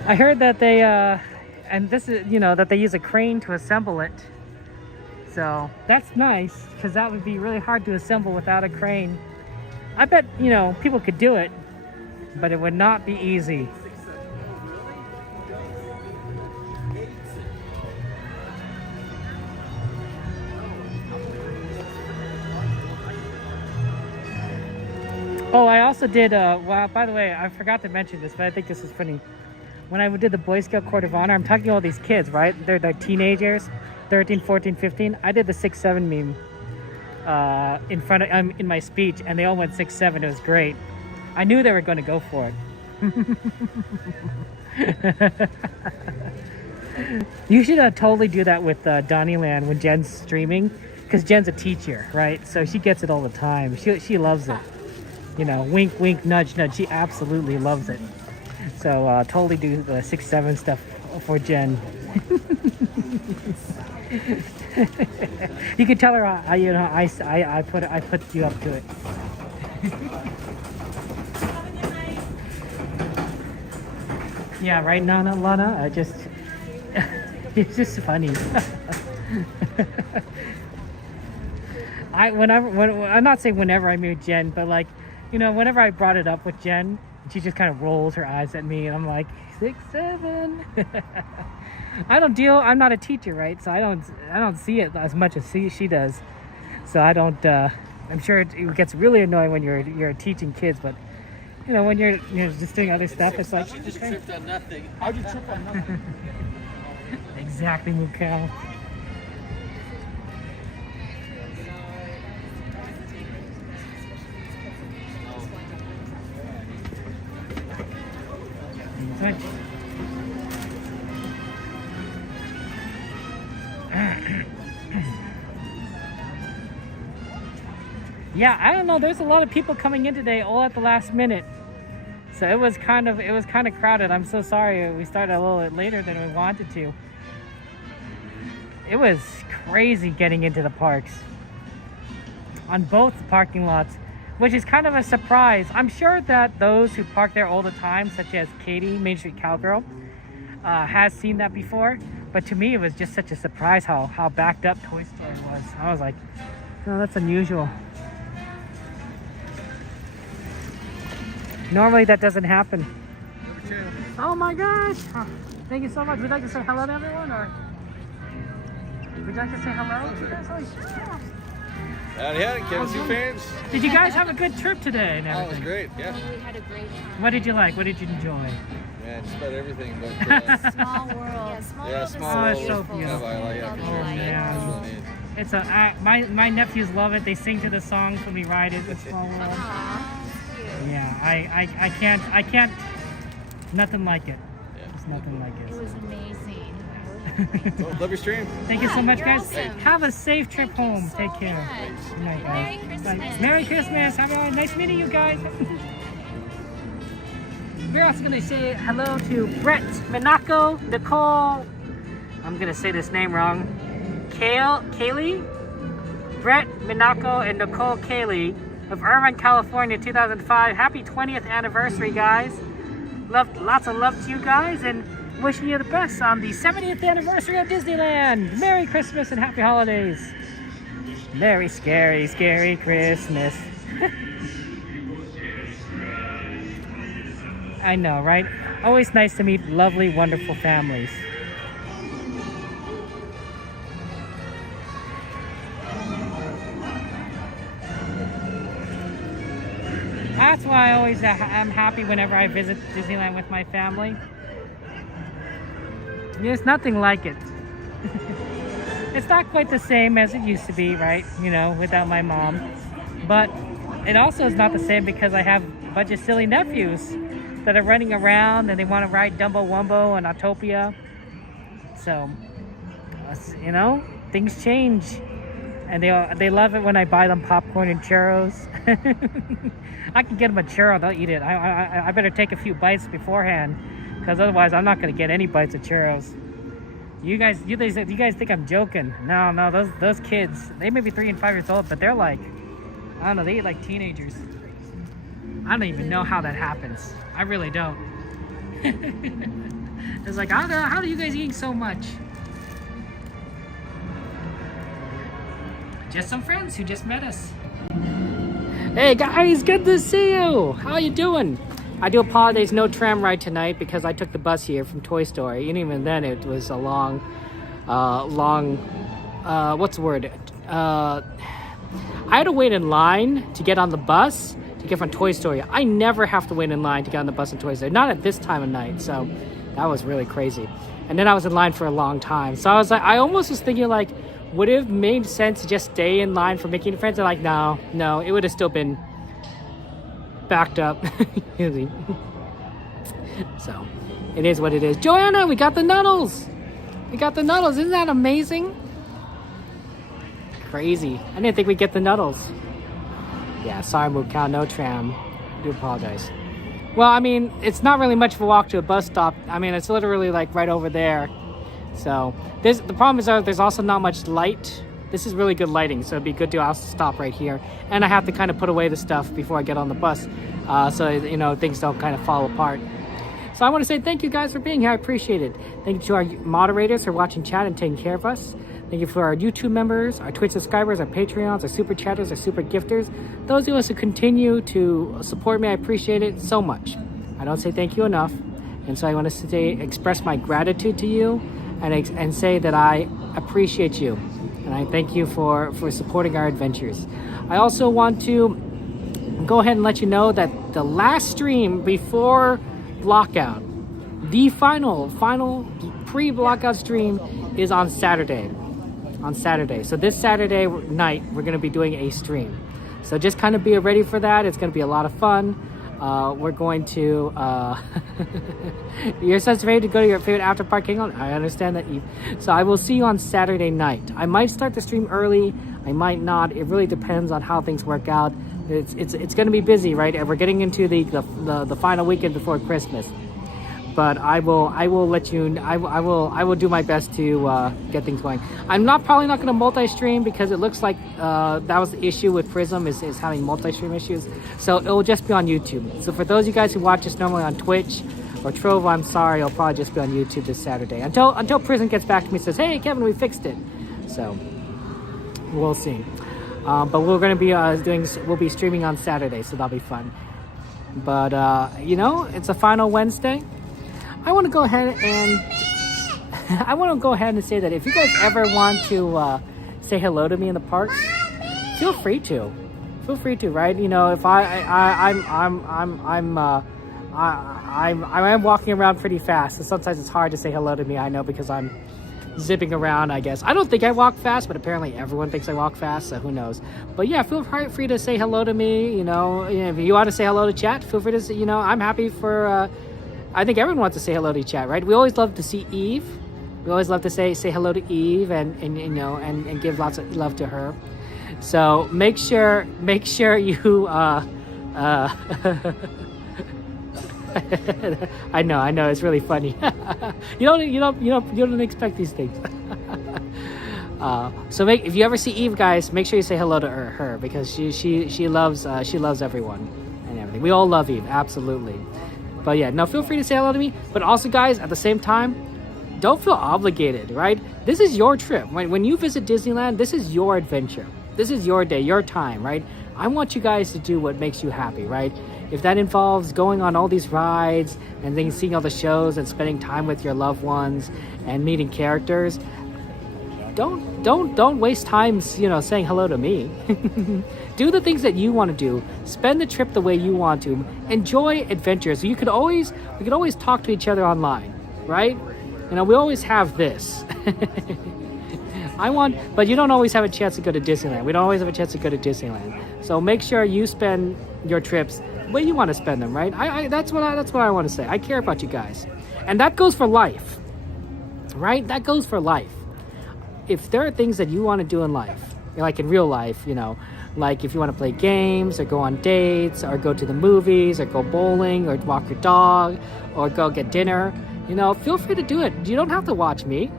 I heard that they, and this is, you know, that they use a crane to assemble it. So that's nice, because that would be really hard to assemble without a crane. I bet, you know, people could do it, but it would not be easy. Oh, I also did, well, by the way, I forgot to mention this, but I think this is funny. When I did the Boy Scout Court of Honor, I'm talking to all these kids, right? They're teenagers, 13, 14, 15. I did the 6'7" meme in my speech, and they all went 6'7". It was great. I knew they were going to go for it. You should totally do that with Disneyland when Jen's streaming, because Jen's a teacher, right? So she gets it all the time. She loves it. You know, wink, wink, nudge, nudge. She absolutely loves it. So totally do the 6'7" stuff for Jen. You can tell her, you know, I put you up to it. Yeah, right, Lana. It's just funny. I'm not saying whenever I meet Jen, but like, you know, whenever I brought it up with Jen, she just kind of rolls her eyes at me, and I'm like, 6'7". I'm not a teacher, right? So I don't see it as much as she does. So I don't. I'm sure it gets really annoying when you're teaching kids, but you know, when you're just doing other stuff, it's like. You just tripped on nothing. How'd you trip on nothing? Exactly, Mukal. Yeah, I don't know. There's a lot of people coming in today all at the last minute. So it was kind of crowded. I'm so sorry we started a little bit later than we wanted to. It was crazy getting into the parks on both parking lots, which is kind of a surprise. I'm sure that those who park there all the time, such as Katie, Main Street Cowgirl, has seen that before. But to me, it was just such a surprise how backed up Toy Story was. I was like, oh, that's unusual. Normally that doesn't happen. Oh my gosh! Oh, thank you so much. Would you like to say hello to everyone, or would you like to say hello to you guys? Oh, sure. Howdy, KC fans. Did you guys have a good trip today and Oh, it was everything? great, yeah. We had a great time. What did you like? What did you enjoy? Man, just about everything, but Small world. Yeah, small yeah, world small is Oh, world it's so was- beautiful. I like it for sure. Oh, Yeah, yeah. it's really neat. It's my nephews love it. They sing to the songs when we ride it. It's Small World. Yeah, I can't. Nothing like it. There's nothing like It it. was amazing. Well, love your stream. Thank you so much, You're guys. awesome. Have a safe trip home. Take care. Good night, guys. Merry Bye. Christmas. Merry Christmas. Have a nice meeting you guys. We're also going to say hello to Brett, Minako, Nicole. I'm going to say this name wrong. Kaylee? Brett, Minako, and Nicole Kaylee of Irvine, California, 2005. Happy 20th anniversary, guys. Lots of love to you guys, and wishing you the best on the 70th anniversary of Disneyland. Merry Christmas and happy holidays. Merry scary, scary Christmas. I know, right? Always nice to meet lovely, wonderful families. That's why I always am happy whenever I visit Disneyland with my family. There's nothing like it. It's not quite the same as it used to be, right? You know, without my mom. But it also is not the same because I have a bunch of silly nephews that are running around and they want to ride Dumbo Wumbo and Autopia. So, you know, things change. And they love it when I buy them popcorn and churros. I can get them a churro, they'll eat it. I better take a few bites beforehand, because otherwise I'm not going to get any bites of churros. You guys think I'm joking? No, those kids, they may be 3 and 5 years old, but they're like, I don't know, they eat like teenagers. I don't even know how that happens. I really don't. It's like, how are you guys eating so much? Just some friends who just met us. Hey guys, good to see you. How you doing? I do apologize, no tram ride tonight because I took the bus here from Toy Story, and even then it was a long, what's the word? I had to wait in line to get on the bus to get from Toy Story. I never have to wait in line to get on the bus in Toy Story, not at this time of night, so that was really crazy. And then I was in line for a long time, so I almost was thinking like, would it have made sense to just stay in line for Mickey and Friends? And like, no, it would have still been backed up. So, it is what it is. Joanna, we got the Nuddles! Isn't that amazing? Crazy. I didn't think we'd get the Nuddles. Yeah, sorry, Mukau, no tram. I do apologize. Well, I mean, it's not really much of a walk to a bus stop. I mean, it's literally like right over there. So, the problem is there's also not much light. This is really good lighting, so it'd be good to also stop right here. And I have to kind of put away the stuff before I get on the bus, so, you know, things don't kind of fall apart. So I want to say thank you guys for being here. I appreciate it. Thank you to our moderators for watching chat and taking care of us. Thank you for our YouTube members, our Twitch subscribers, our Patreons, our Super Chatters, our Super Gifters. Those of us who continue to support me, I appreciate it so much. I don't say thank you enough. And so I want to express my gratitude to you and say that I appreciate you. And I thank you for supporting our adventures. I also want to go ahead and let you know that the last stream before Blockout, the final pre-Blockout stream is on Saturday. So this Saturday night, we're going to be doing a stream. So just kind of be ready for that. It's going to be a lot of fun. we're going to you're such ready to go to your favorite after park hangout. I understand that, Eve. So I will see you on Saturday night. I might start the stream early, I might not. It really depends on how things work out. It's going to be busy, right? And we're getting into the final weekend before Christmas. But I will let you. I will do my best to get things going. I'm probably not going to multi-stream because it looks like that was the issue with Prism is having multi-stream issues. So it will just be on YouTube. So for those of you guys who watch this normally on Twitch or Trovo, I'm sorry, it'll probably just be on YouTube this Saturday until Prism gets back to me and says, "Hey, Kevin, we fixed it." So we'll see. But we're going to be we'll be streaming on Saturday, so that'll be fun. But it's a final Wednesday. I want to go ahead and say that if you guys ever want to say hello to me in the parks, feel free to, right? If I'm walking around pretty fast, so sometimes it's hard to say hello to me. I know because I'm zipping around, I guess. I don't think I walk fast, but apparently everyone thinks I walk fast, so who knows. But yeah, feel free to say hello to me. If you want to say hello to chat, feel free to say, I'm happy for. I think everyone wants to say hello to chat, right? We always love to see Eve. We always love to say hello to Eve and give lots of love to her. So make sure you I know it's really funny. you don't expect these things. So if you ever see Eve, guys, make sure you say hello to her because she loves everyone and everything. We all love Eve, absolutely. But yeah, no, feel free to say hello to me. But also, guys, at the same time, don't feel obligated, right? This is your trip. When you visit Disneyland, this is your adventure. This is your day, your time, right? I want you guys to do what makes you happy, right? If that involves going on all these rides and then seeing all the shows and spending time with your loved ones and meeting characters, don't waste time, saying hello to me. Do the things that you want to do. Spend the trip the way you want to. Enjoy adventures. We could always talk to each other online, right? We always have this. But you don't always have a chance to go to Disneyland. We don't always have a chance to go to Disneyland. So make sure you spend your trips the way you want to spend them, right? That's what I want to say. I care about you guys, and that goes for life, right? That goes for life. If there are things that you want to do in life, like in real life, like if you want to play games or go on dates or go to the movies or go bowling or walk your dog or go get dinner, feel free to do it. You don't have to watch me.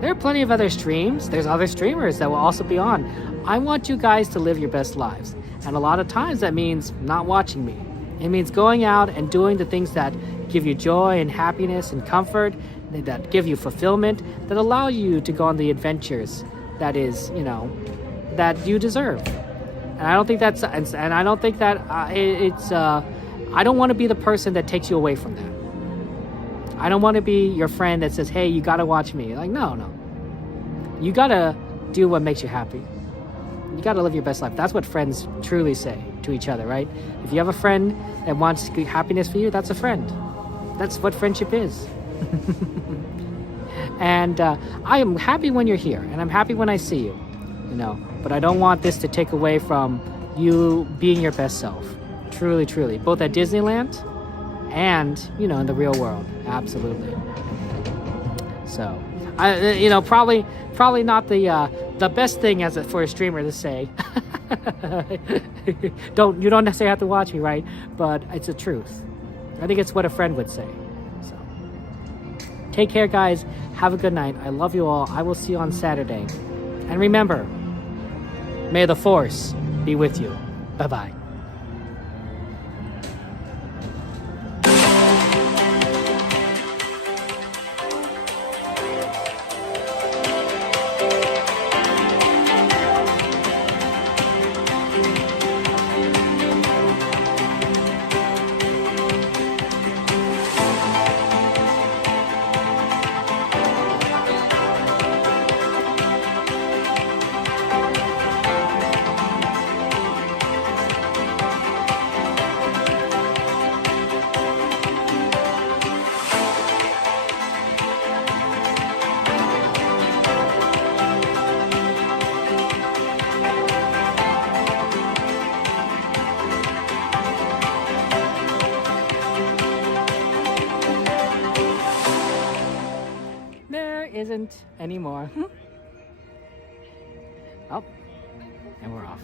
There are plenty of other streams. There's other streamers that will also be on. I want you guys to live your best lives. And a lot of times that means not watching me. It means going out and doing the things that give you joy and happiness and comfort, that give you fulfillment, that allow you to go on the adventures that is, that you deserve. And I don't think that's, and I don't think that I don't want to be the person that takes you away from that. I don't want to be your friend that says, hey, you got to watch me. Like, no. You got to do what makes you happy. You got to live your best life. That's what friends truly say to each other, right? If you have a friend that wants happiness for you, that's a friend. That's what friendship is. And I am happy when you're here, and I'm happy when I see you, but I don't want this to take away from you being your best self. Truly, truly. Both at Disneyland and, in the real world. Absolutely. So, probably not the best thing for a streamer to say. You don't necessarily have to watch me, right? But it's the truth. I think it's what a friend would say. So, take care, guys. Have a good night. I love you all. I will see you on Saturday. And remember, may the Force be with you. Bye-bye. isn't anymore. Oh, and we're off.